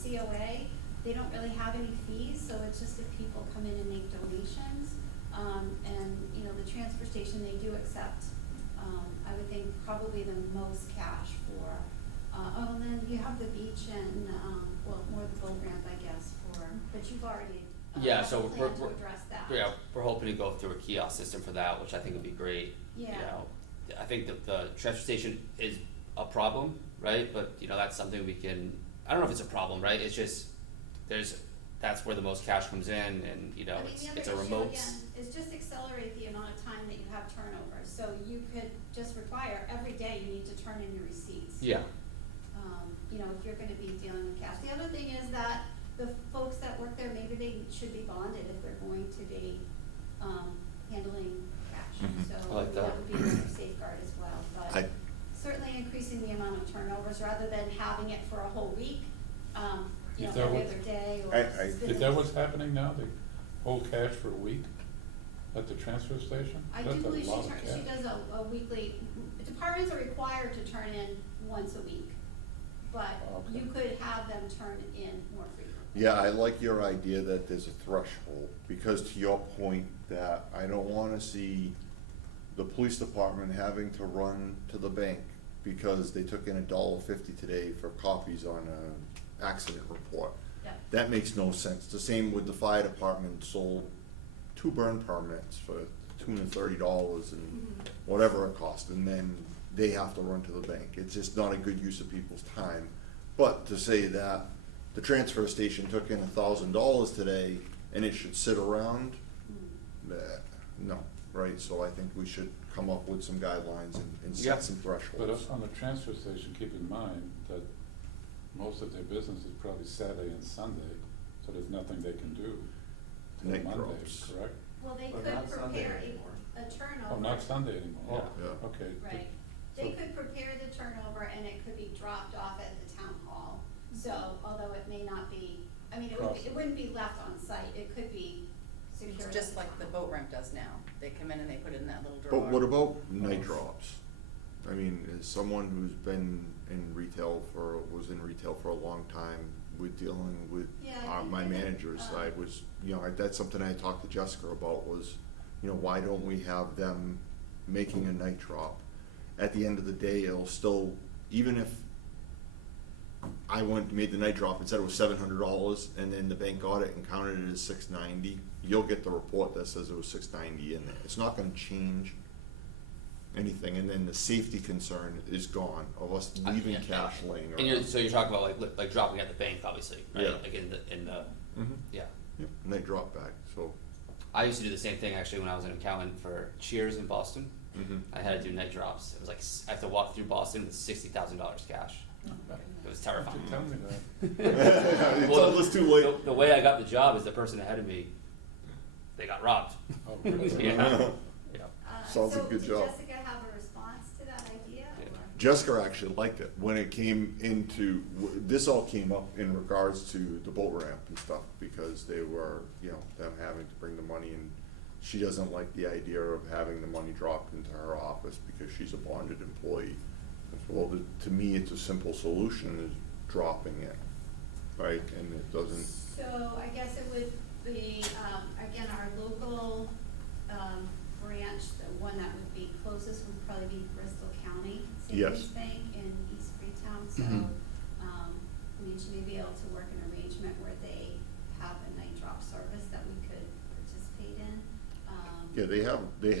COA, they don't really have any fees, so it's just if people come in and make donations. And, you know, the transfer station, they do accept, I would think probably the most cash for, and then you have the beach and, well, more the boat ramp, I guess, but you've already, Yeah, have so a plan to address that. Yeah, we're hoping to go through a kiosk system for that, which I think would be great. You Yeah. know, I think that the transfer station is a problem, right? But, you know, that's something we can, I don't know if it's a problem, right? It's just, that's where the most cash comes in and, you know, I mean, the it's other a issue remote. again is just accelerate the amount of time that you have turnover, so you could just require every day you need to turn in your receipts. Yeah, You know, if you're gonna be dealing with cash. The other thing is that the folks that work there, maybe they should be bonded if they're going to be, handling cash. Mhm. So I like that. would be another safeguard as well, but I- certainly increasing the amount of turnovers rather than having it for a whole week, you know, Is that every what- other day or. Is that what's happening now? They hold cash for a week at the transfer station? I do That's a believe lot of she cash. does a weekly, departments are required to turn in once a week, but Okay. you could have them turn in more frequently. Yeah, I like your idea that there's a threshold, because to your point, that I don't wanna see the police department having to run to the bank because they took in $1.50 today for copies on a accident report. Yeah. That makes no sense. The same with the fire department sold 2 burn permits for $230 and whatever it cost, and then they have to run to the bank. It's just not a good use of people's time. But to say that the transfer station took in $1,000 today and it should sit around, no, right? So I think we should come up with some guidelines and Yeah. set some But thresholds. on the transfer station, keep in mind that most of their business is probably Saturday and Sunday, so there's nothing they can do till Night Monday, drops. correct? Well, they But could not Sunday prepare anymore. a turnover. Oh, not Sunday anymore? Yeah. Yeah. Okay. Right. They So- could prepare the turnover and it could be dropped off at the town hall. So although it may not be, I mean, it wouldn't be left on site, it could be secured. It's just at like the town boat hall. ramp does now. They come in and they put it in that little drawer. But what about night drops? I mean, as someone who's been was in retail for a long time, with dealing with Yeah, I think my that, manager's side was, you know, that's something I talked to Jessica about was, you know, why don't we have them making a night drop? At the end of the day, it'll still, even if I made the night drop and said it was $700 and then the bank got it and counted it as $690, you'll get the report that says it was $690 in there. It's not gonna change anything, and then the safety concern is gone of us leaving Yeah. cash laying And you're, around. so you're talking about like dropping at the bank, obviously, right? Yeah. Like in the, Mhm. yeah. Yep, night drop back, so. I used to do the same thing actually when I was an accountant for Cheers in Boston. Mhm. I had to do night drops. It was like, I had to walk through Boston with $60,000 cash. It was terrifying. Tell me that. It's Well, almost too late. The way I got the job is the person ahead of me, they got robbed. Oh, really? Yeah. Yeah. Sounds a good job. Did Jessica have a response to that idea? Yeah. Or? Jessica actually liked it when it came into, this all came up in regards to the boat ramp and stuff, because they were, you know, them having to bring the money in. She doesn't like the idea of having the money dropped into her office because she's a bonded employee. Well, to me, it's a simple solution, is dropping it, right, and it doesn't, So I guess it would be, again, our local, branch, the one that would be closest would probably be Bristol County Yes. Savings Bank in East Freetown, so, Mhm. we may be able to work an arrangement where they have a night drop service that we could participate in. yeah, they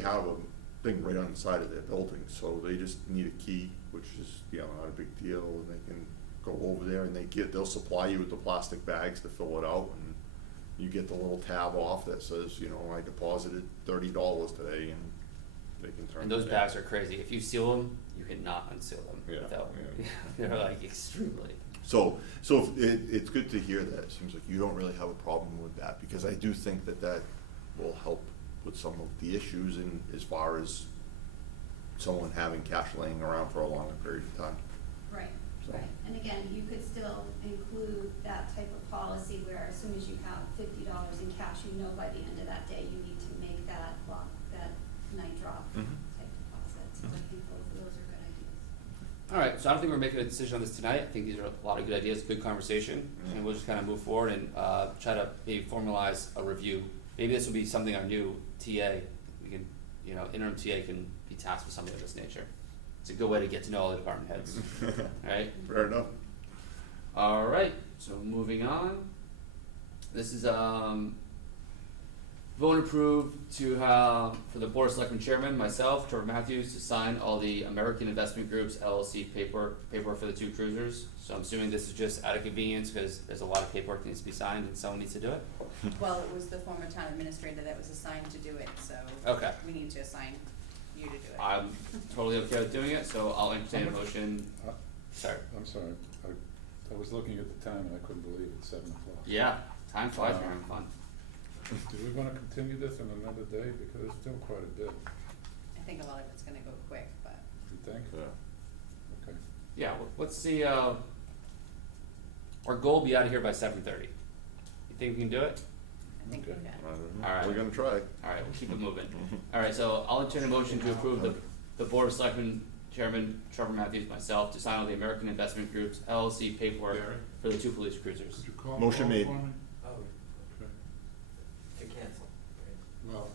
have a thing right on the side of their building, so they just need a key, which is, you know, not a big deal, and they can go over there and they'll supply you with the plastic bags to fill it out, and you get the little tab off that says, you know, I deposited $30 today, and they can turn it And those in. bags are crazy. If you seal them, you cannot unseal them Yeah, without, yeah. they're like extremely. So it's good to hear that. It seems like you don't really have a problem with that, because I do think that will help with some of the issues in, as far as someone having cash laying around for a longer period of time. Right. Right, and again, you could still include that type of policy where as soon as you have $50 in cash, you know by the end of that day, you need to make that night drop Mhm. type deposit. So I think both of those are good ideas. Alright, so I don't think we're making a decision on this tonight, I think these are a lot of good ideas, good conversation, and we'll just kinda move forward and, try to maybe formalize a review. Maybe this will be something our new TA, we can, interim TA can be tasked with something of this nature. It's a good way to get to know all the department heads, alright? Fair enough. Alright, so moving on. This is, vote and approve to have, for the Board of Selectmen Chairman, myself, Trevor Matthews, to sign all the American Investment Group's LLC paperwork for the 2 cruisers. So I'm assuming this is just out of convenience, cause there's a lot of paperwork that needs to be signed and someone needs to do it? Well, it was the former town administrator that was assigned to do it, so. Okay. We need to assign you to do it. I'm totally okay with doing it, so I'll entertain a motion. Sorry. I'm sorry, I was looking at the time and I couldn't believe it's 7 o'clock. Yeah, time flies when you're having fun. Do we wanna continue this on another day, because it's still quite a bit, I think a lot of it's gonna go quick, but you think? Yeah. Okay. Yeah, let's see, our goal will be out of here by 7:30. You think we can do it? I think we Okay. can. I don't know. Alright. We're gonna try. Alright, we'll keep it moving. Alright, so I'll entertain a motion to approve the Board of Selectmen Chairman Trevor Matthews, myself, to sign all the American Investment Group's LLC paperwork Gary? for the 2 police cruisers. Could you call Motion roll made. for me? Oh, Okay. to cancel, right? Well,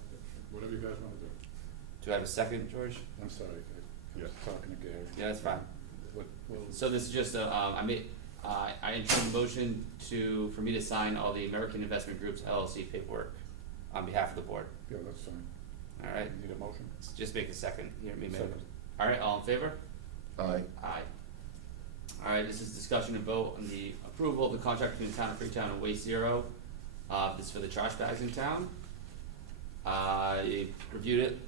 whatever you guys wanna do. Do I have a second, George? I'm sorry, I Yeah. was talking to Gary. Yeah, that's fine. What, well, So this is just a, I entertain a motion for me to sign all the American Investment Group's LLC paperwork on behalf of the board. yeah, that's fine. Alright, Need a motion? just make a second, hear me make. Second. Alright, all in favor? Aye. Aye. Alright, this is discussion and vote on the approval of the contract between the town of Freetown and Waste Zero. This is for the trash bags in town. I reviewed it,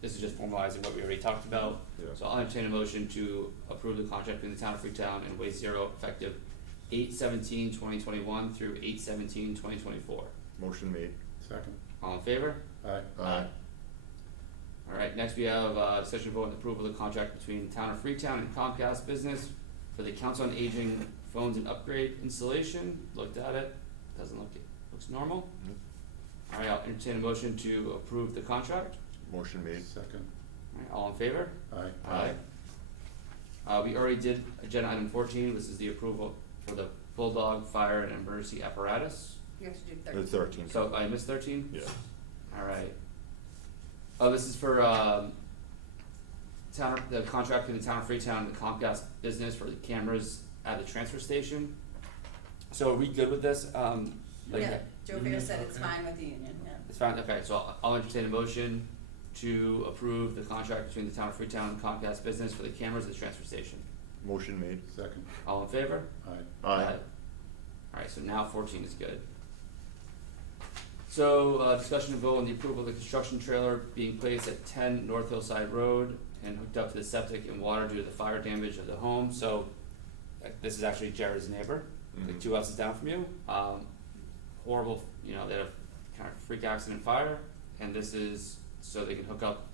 this is just formalizing what we already talked about. Yeah. So I'll entertain a motion to approve the contract between the town of Freetown and Waste Zero effective 8/17/2021 through 8/17/2024. Motion made. Second. All in favor? Aye. Aye. Alright, next we have, discussion vote and approval of the contract between the town of Freetown and Comcast Business for the Council on Aging phones and upgrade installation. Looked at it, looks normal. Alright, I'll entertain a motion to approve the contract. Motion made. Second. Alright, all in favor? Aye. We already did agenda item 14, this is the approval for the Bulldog Fire and Emergency Apparatus. You have to do 13. 13. So I missed 13? Yeah. Alright. This is for, the contract between the town of Freetown and the Comcast business for the cameras at the transfer station. So are we good with this? Yeah, Joe Fair said it's Okay. fine with the union, yeah. It's fine, okay, so I'll entertain a motion to approve the contract between the town of Freetown and Comcast business for the cameras at the transfer station. Motion made. Second. All in favor? Aye. Aye. Alright, so now 14 is good. So, discussion and vote on the approval of the construction trailer being placed at 10 North Hillside Road and hooked up to the septic and water due to the fire damage of the home, so this is actually Jared's neighbor, like Mhm. 2 houses down from you. Horrible, they had a kind of freak accident fire, and this is so they can hook up,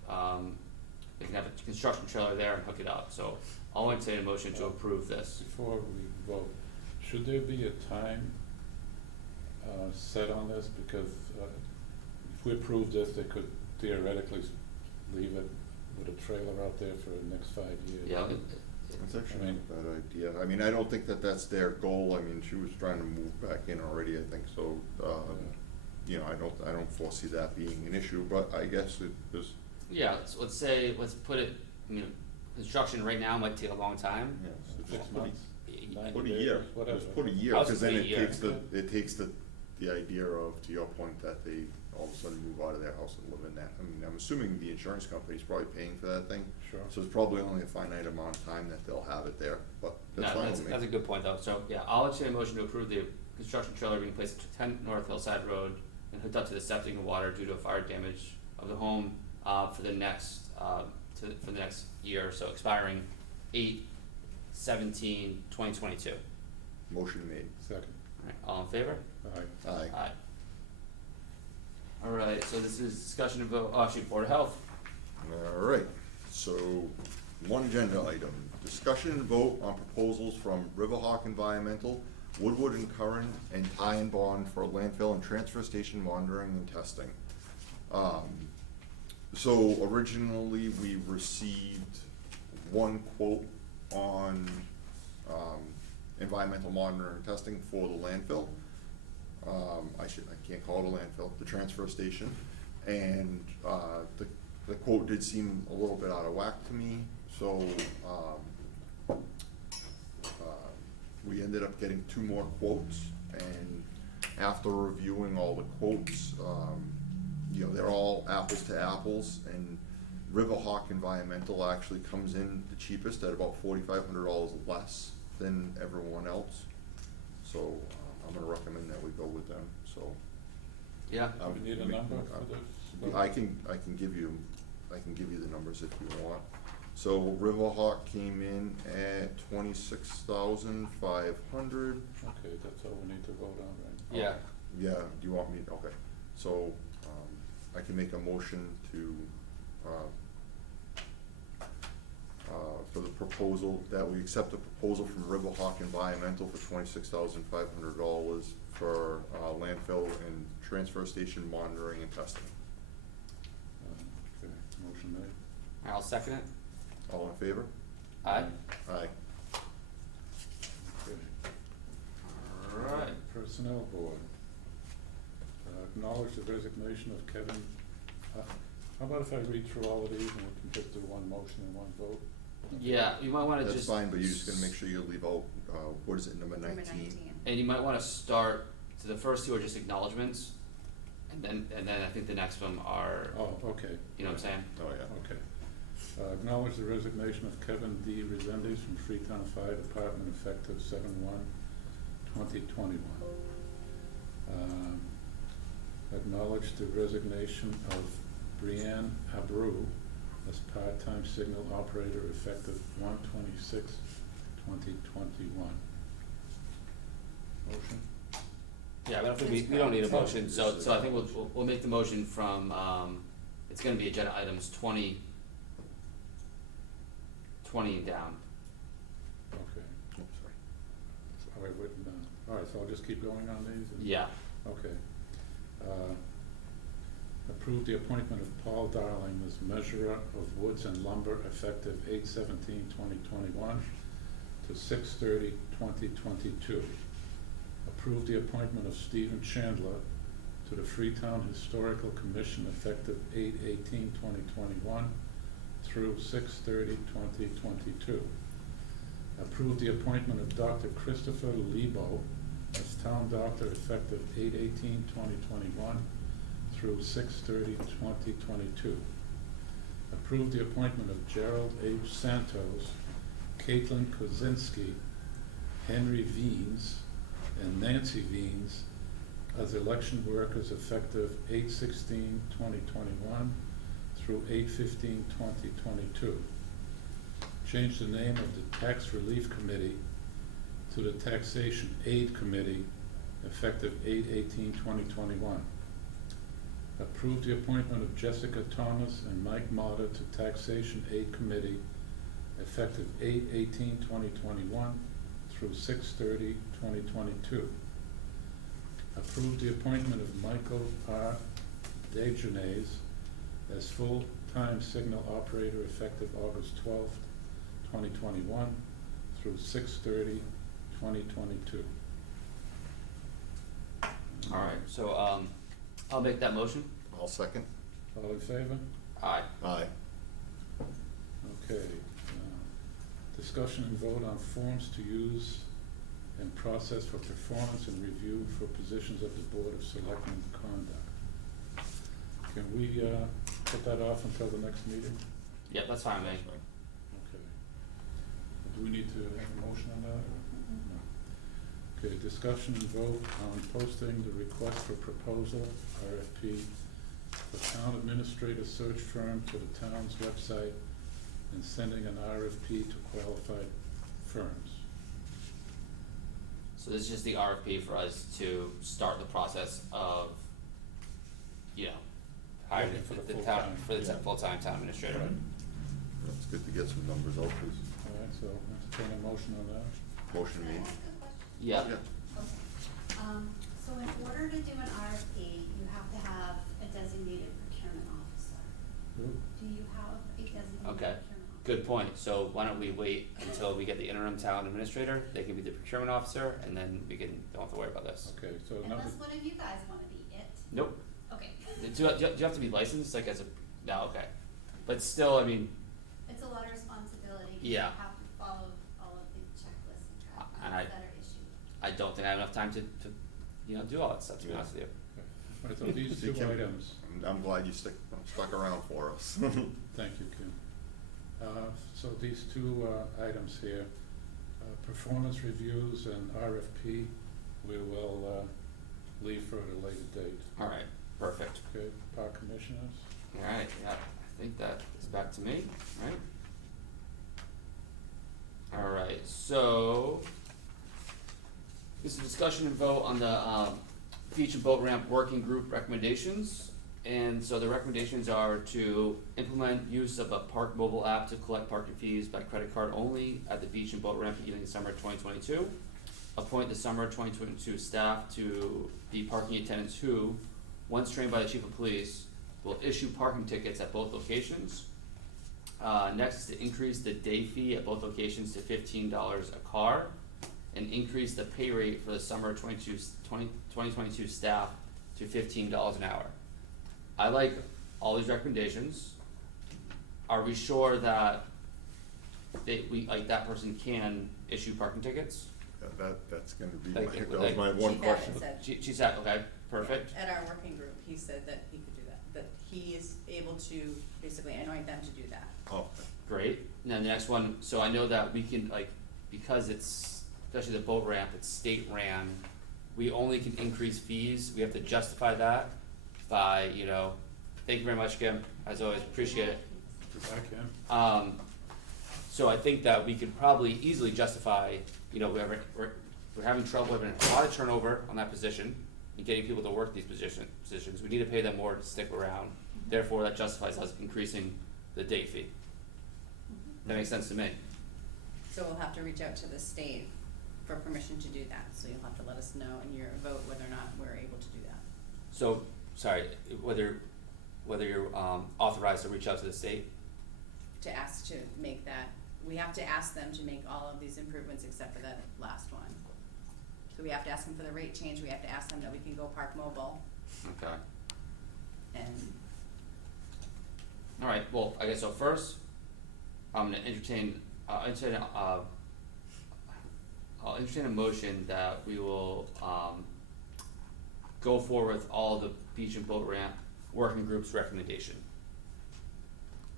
they can have a construction trailer there and hook it up, so I'll entertain a motion to approve this. Before we vote, should there be a time set on this? Because if we approve this, they could theoretically leave it with a trailer out there for the next 5 years. Yeah, That's actually not a bad idea. I mean, I don't think that that's their goal. I mean, she was trying to move back in already, I think, so, I don't foresee that being an issue, but I guess it is, yeah, let's put it, construction right now might take a long time. So 6 months, 90 put a days, year, whatever. just put a year, I was cause then thinking it a year. takes the idea of, to your point, that they all of a sudden move out of their house and live in that. I mean, I'm assuming the insurance company's probably paying for that thing. Sure. So it's probably only a finite amount of time that they'll have it there, but that's fine with me. That's a good point though, so, yeah, I'll entertain a motion to approve the construction trailer being placed at 10 North Hillside Road and hooked up to the septic and water due to a fire damage of the home, for the next, for the next year or so, expiring 8/17/2022. Motion made. Second. Alright, all in favor? Aye. Aye. Aye. Alright, so this is discussion and vote, Board of Health. Alright, so, one agenda item, discussion and vote on proposals from Riverhawk Environmental, Woodward and Curran, and Ty and Bond for landfill and transfer station monitoring and testing. So originally, we received one quote on, environmental monitoring and testing for the landfill. I can't call it a landfill, the transfer station. And, the quote did seem a little bit out of whack to me, so, we ended up getting 2 more quotes, and after reviewing all the quotes, you know, they're all apples to apples, and Riverhawk Environmental actually comes in the cheapest at about $4,500 less than everyone else. So, I'm gonna recommend that we go with them, so. Yeah, Do we need a number for this? I can give you the numbers if you want. So Riverhawk came in at 26,500. Okay, that's all we need to vote on, right? yeah, Yeah, do you want me, okay, so, I can make a motion to, for the proposal, that we accept the proposal from Riverhawk Environmental for $26,500 for, landfill and transfer station monitoring and testing. Okay, motion made. I'll second it. All in favor? Aye. Aye. Okay. Alright. Personnel Board. Acknowledge the resignation of Kevin. How about if I read through all of these and we can just do one motion and one vote? Yeah, you might wanna just. That's fine, but you're just gonna make sure you leave out, what is it, number 19? Number 19. And you might wanna start, so the first 2 are just acknowledgements, and then I think the next one are, Oh, okay. you know what I'm saying? Oh, yeah. Okay. Acknowledge the resignation of Kevin D. Resendes from Freetown Fire Department effective 7/1/2021. Acknowledge the resignation of Brianne Abreu as part-time signal operator effective 1/26/2021. Motion? Yeah, I don't think we don't need a motion, so I think we'll make the motion from, it's gonna be agenda items 20 and down. Okay. Oops, sorry. All right, written down. All right, so I'll just keep going on these? and- Yeah, Okay. Approve the appointment of Paul Darling as measurer of woods and lumber effective 8/17/2021 to 6/30/2022. Approve the appointment of Stephen Chandler to the Freetown Historical Commission effective 8/18/2021 through 6/30/2022. Approve the appointment of Dr. Christopher Lebo as town doctor effective 8/18/2021 through 6/30/2022. Approve the appointment of Gerald H. Santos, Caitlin Kozinski, Henry Veens, and Nancy Veens as election workers effective 8/16/2021 through 8/15/2022. Change the name of the Tax Relief Committee to the Taxation Aid Committee effective 8/18/2021. Approve the appointment of Jessica Thomas and Mike Motta to Taxation Aid Committee effective 8/18/2021 through 6/30/2022. Approve the appointment of Michael R. Dejournay as full-time signal operator effective August 12th, 2021 through 6/30/2022. alright, so, I'll make that motion. I'll second. All in favor? Aye. Aye. Okay. Discussion and vote on forms to use and process for performance and review for positions of the Board of Selectmen conduct. Can we put that off until the next meeting? Yep, that's fine, mate. Okay. Do we need to have a motion on that? or- No. Okay, discussion and vote on posting the request for proposal, RFP, for town administrator search firm to the town's website and sending an RFP to qualified firms. So this is just the RFP for us to start the process of, you know, hiring Looking for the the town, full-time, for the yeah. full-time town administrator. Right. It's good to get some numbers out, please. All right, so entertain a motion on that. Motion Can I made. ask a question? Yeah. Yeah. Okay. So in order to do an RFP, you have to have a designated procurement officer. Ooh. Do you have a designated Okay. procurement officer? Good point. So why don't we wait until we get the interim town administrator? They can be the procurement officer, and then we don't have to worry about this. Okay, so number, Unless one of you guys wanna be it. Nope. Okay. Do you have to be licensed, like as a, no, okay. But still, I mean, It's a lot of responsibility. 'cause Yeah. You have to follow all of the checklists and And track that are issued. I don't think I have enough time to do all that stuff, to be Yeah. honest with you. all right, so these See, two Kim, items, I'm glad you stuck around for us. thank you, Kim. So these two items here, performance reviews and RFP, we will leave for at a later date. Alright, perfect. Okay, park commissioners? Alright, yeah, I think that is back to me, right? Alright, so this is a discussion and vote on the beach and boat ramp working group recommendations. And so the recommendations are to implement use of a park mobile app to collect parking fees by credit card only at the beach and boat ramp beginning summer 2022. Appoint the summer 2022 staff to be parking attendants who, once trained by the chief of police, will issue parking tickets at both locations. Next is to increase the day fee at both locations to $15 a car, and increase the pay rate for the summer 2022 staff to $15 an hour. I like all these recommendations. Are we sure that that person can issue parking tickets? That's gonna be Like, that was my one Chief Allen question. said- She said, okay, perfect. At our working group, he said that he could do that he is able to basically anoint them to do that. Oh, Great, and then the next one, so I know that we can, because it's, especially the boat ramp, it's state ran, we only can increase fees, we have to justify that by, thank you very much, Kim, as always, appreciate it. Goodbye, Kim. So I think that we could probably easily justify, we're having trouble, we're having a lot of turnover on that position, and getting people to work these positions, we need to pay them more to stick around, therefore that justifies us increasing the day fee. That makes sense to me. So we'll have to reach out to the state for permission to do that, so you'll have to let us know in your vote whether or not we're able to do that. So, sorry, whether you're authorized to reach out to the state? To ask to make that, we have to ask them to make all of these improvements except for that last one. So we have to ask them for the rate change, we have to ask them that we can go park mobile, Okay. and Alright, well, I guess so first, I'm gonna entertain I'll entertain a motion that we will, go forward with all the beach and boat ramp working group's recommendation.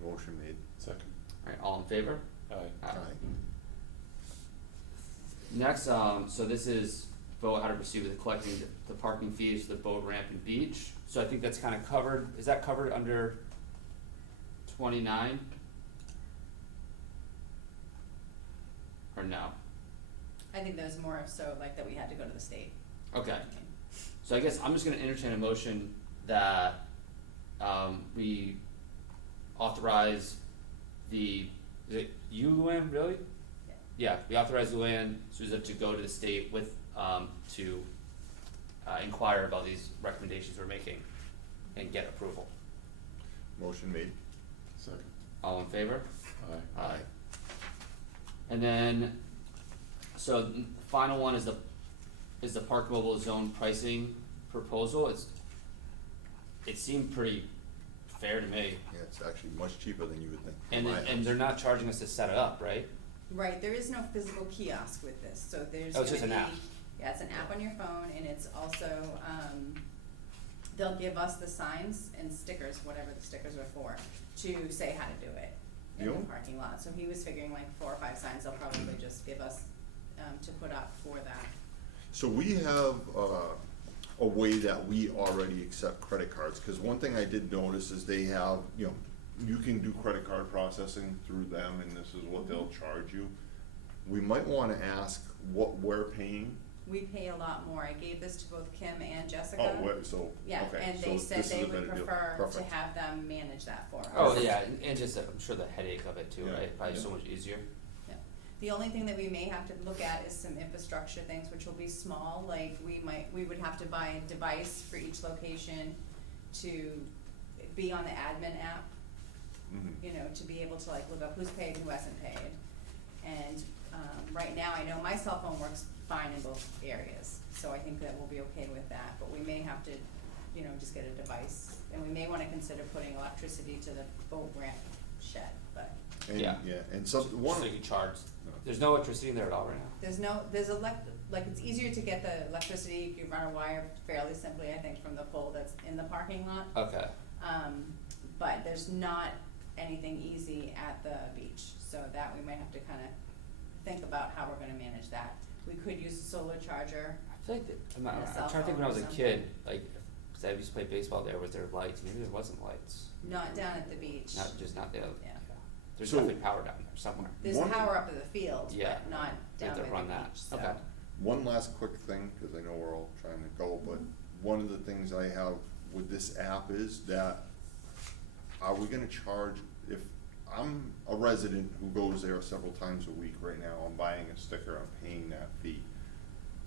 motion made. Second. Alright, all in favor? Aye. Aye. Next, so this is vote how to proceed with collecting the parking fees for the boat ramp and beach. So I think that's kinda covered, is that covered under 29? Or no? I think there's more so like that we had to go to the state. Okay, so I guess I'm just gonna entertain a motion that, we authorize is it you, Luann, really? Yeah. Yeah, we authorize Luann Souza to go to the state with, to, inquire about these recommendations we're making and get approval. Motion made. Second. All in favor? Aye. Aye. And then, so the final one is the park mobile zone pricing proposal. It seemed pretty fair to me. Yeah, it's actually much cheaper than you would think. And My and they're not charging us to set it up, right? Right, there is no physical kiosk with this, so there's Oh, it's just gonna an app. be, yeah, it's an app on your phone, and it's also, they'll give us the signs and stickers, whatever the stickers are for, to say how to do it in the Deal. parking lot. So he was figuring like 4 or 5 signs they'll probably just give us, to put up for that. So we have a way that we already accept credit cards, cause one thing I did notice is they have, you can do credit card processing through them and this is what they'll charge you. We might wanna ask what we're paying. We pay a lot more. I gave this to both Kim and Jessica. Oh, wait, so, Yeah, okay, and so they this said is they a would better deal. prefer to Perfect. have them manage that for us. Oh, yeah, and just, I'm sure the headache of it too, Yeah, right? Probably yeah. so much easier. The only thing that we may have to look at is some infrastructure things, which will be small, like we would have to buy a device for each location to be on the admin app, you know, to be able to like look up who's paid, who hasn't paid. And, right now, I know my cell phone works fine in both areas, so I think that we'll be okay with that, but we may have to, you know, just get a device. And we may wanna consider putting electricity to the boat ramp shed, but And, Yeah. and some, one, So you can charge, there's no electricity in there at all right now? there's like, it's easier to get the electricity, you run a wire fairly simply, I think, from the pole that's in the parking lot. Okay, But there's not anything easy at the beach, so that we might have to kinda think about how we're gonna manage that. We could use a solar charger. I feel like, And a I'm cell trying to think phone when I was or a something. kid, like, cause I used to play baseball there, was there lights? Maybe there wasn't lights, Not down at the beach. not there, Yeah. There's So- definitely power down there somewhere. There's One- power up at the field, Yeah. but not They have down to by run the that. beach, so. Okay. one last quick thing, cause I know we're all trying to go, but one of the things I have with this app is that, are we gonna charge, if I'm a resident who goes there several times a week right now, I'm buying a sticker, I'm paying that fee,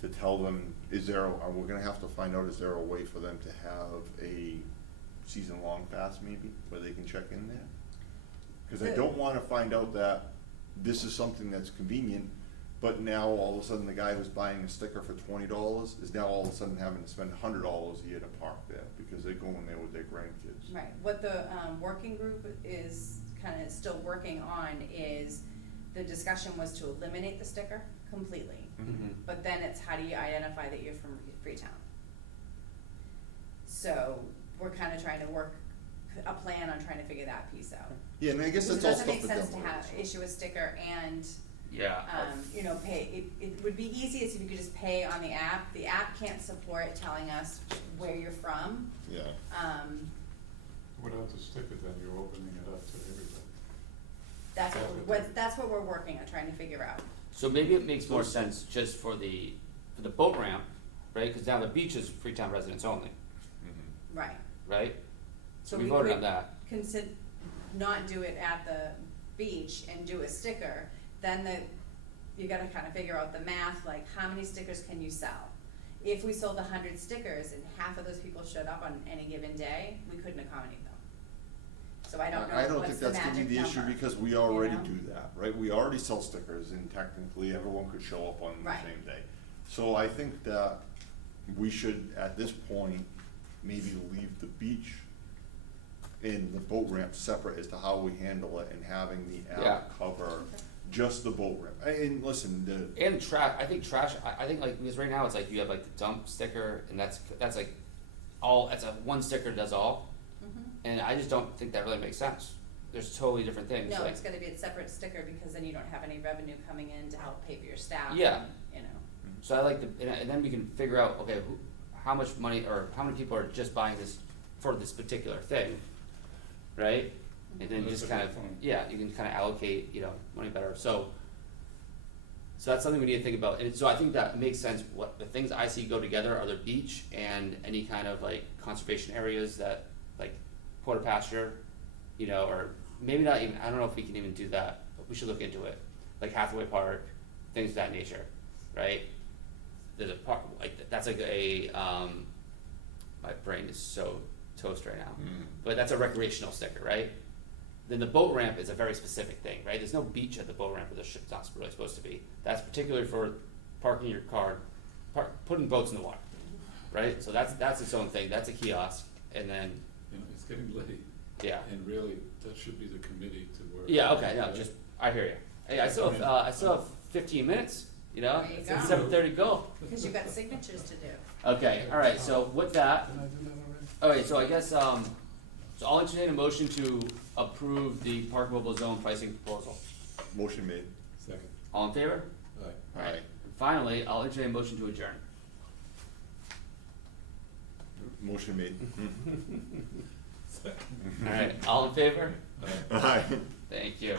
to tell them, are we gonna have to find out, is there a way for them to have a season-long pass maybe, where they can check in there? Cause I don't wanna find out that this is something that's convenient, but now all of a sudden the guy who's buying a sticker for $20 is now all of a sudden having to spend $100 a year to park there, because they're going there with their grandkids. Right, what the, working group is kinda still working on is, the discussion was to eliminate the sticker completely. But then it's how do you identify that you're from Freetown? So, we're kinda trying to work a plan on trying to figure that piece out. Yeah, and I guess Because that's all it doesn't stuff make that sense they'll to learn, have, so. issue a sticker and, Yeah. you know, pay, it would be easiest if you could just pay on the app. The app can't support telling us where you're from. Yeah. Without the sticker, then you're opening it up to everybody. That's what we're working on, trying to figure out. So maybe it makes more sense just for the boat ramp, right? Cause now the beach is Freetown residents only, Right. right? So We we voted could on that. not do it at the beach and do a sticker, then you gotta kinda figure out the math, like how many stickers can you sell? If we sold 100 stickers and half of those people showed up on any given day, we couldn't accommodate them. So I don't know I don't what's think the that's gonna magic be the issue, number, because we already know? do that, right? We already sell stickers, and technically everyone could show up on the Right. same day. So I think that we should, at this point, maybe leave the beach and the boat ramp separate as to how we handle it, and having the Yeah. app cover just the boat ramp. And listen, And trash, I think I think like, because right now it's like you have like the dump sticker and that's like that's a one sticker does all. Mhm. And I just don't think that really makes sense. There's totally different things, No, like, it's gonna be a separate sticker because then you don't have any revenue coming in to help pay for your staff. Yeah. and, you know. so I like and then we can figure out, okay, how much money or how many people are just buying this for this particular thing, right? And then you That's just a kind good of, point. yeah, you can kind of allocate, money better, so that's something we need to think about, and so I think that makes sense. What the things I see go together are the beach and any kind of like conservation areas that, like Porter Pasture, or maybe not even, I don't know if we can even do that, but we should look into it, like Hathaway Park, things of that nature, right? There's a park, like, that's like my brain is so toast right now, but that's a recreational sticker, right? Then the boat ramp is a very specific thing, right? There's no beach at the boat ramp where the ship's not really supposed to be. That's particularly for parking your car, putting boats in the water, right? So that's its own thing, that's a kiosk, and then, It's getting late, yeah. and really, that should be the committee to work. Yeah, on, okay, no, right? just, I hear you. Hey, I still have 15 minutes, There you it's go. at 7:30 go. Because you've got signatures to do. Okay, alright, so with that, Didn't I do that already? alright, so I guess, so I'll entertain a motion to approve the park mobile zone pricing proposal. motion made. Second. All in favor? Aye. Alright, and finally, I'll entertain a motion to adjourn. Motion made. Alright, all in favor? Aye. Thank you.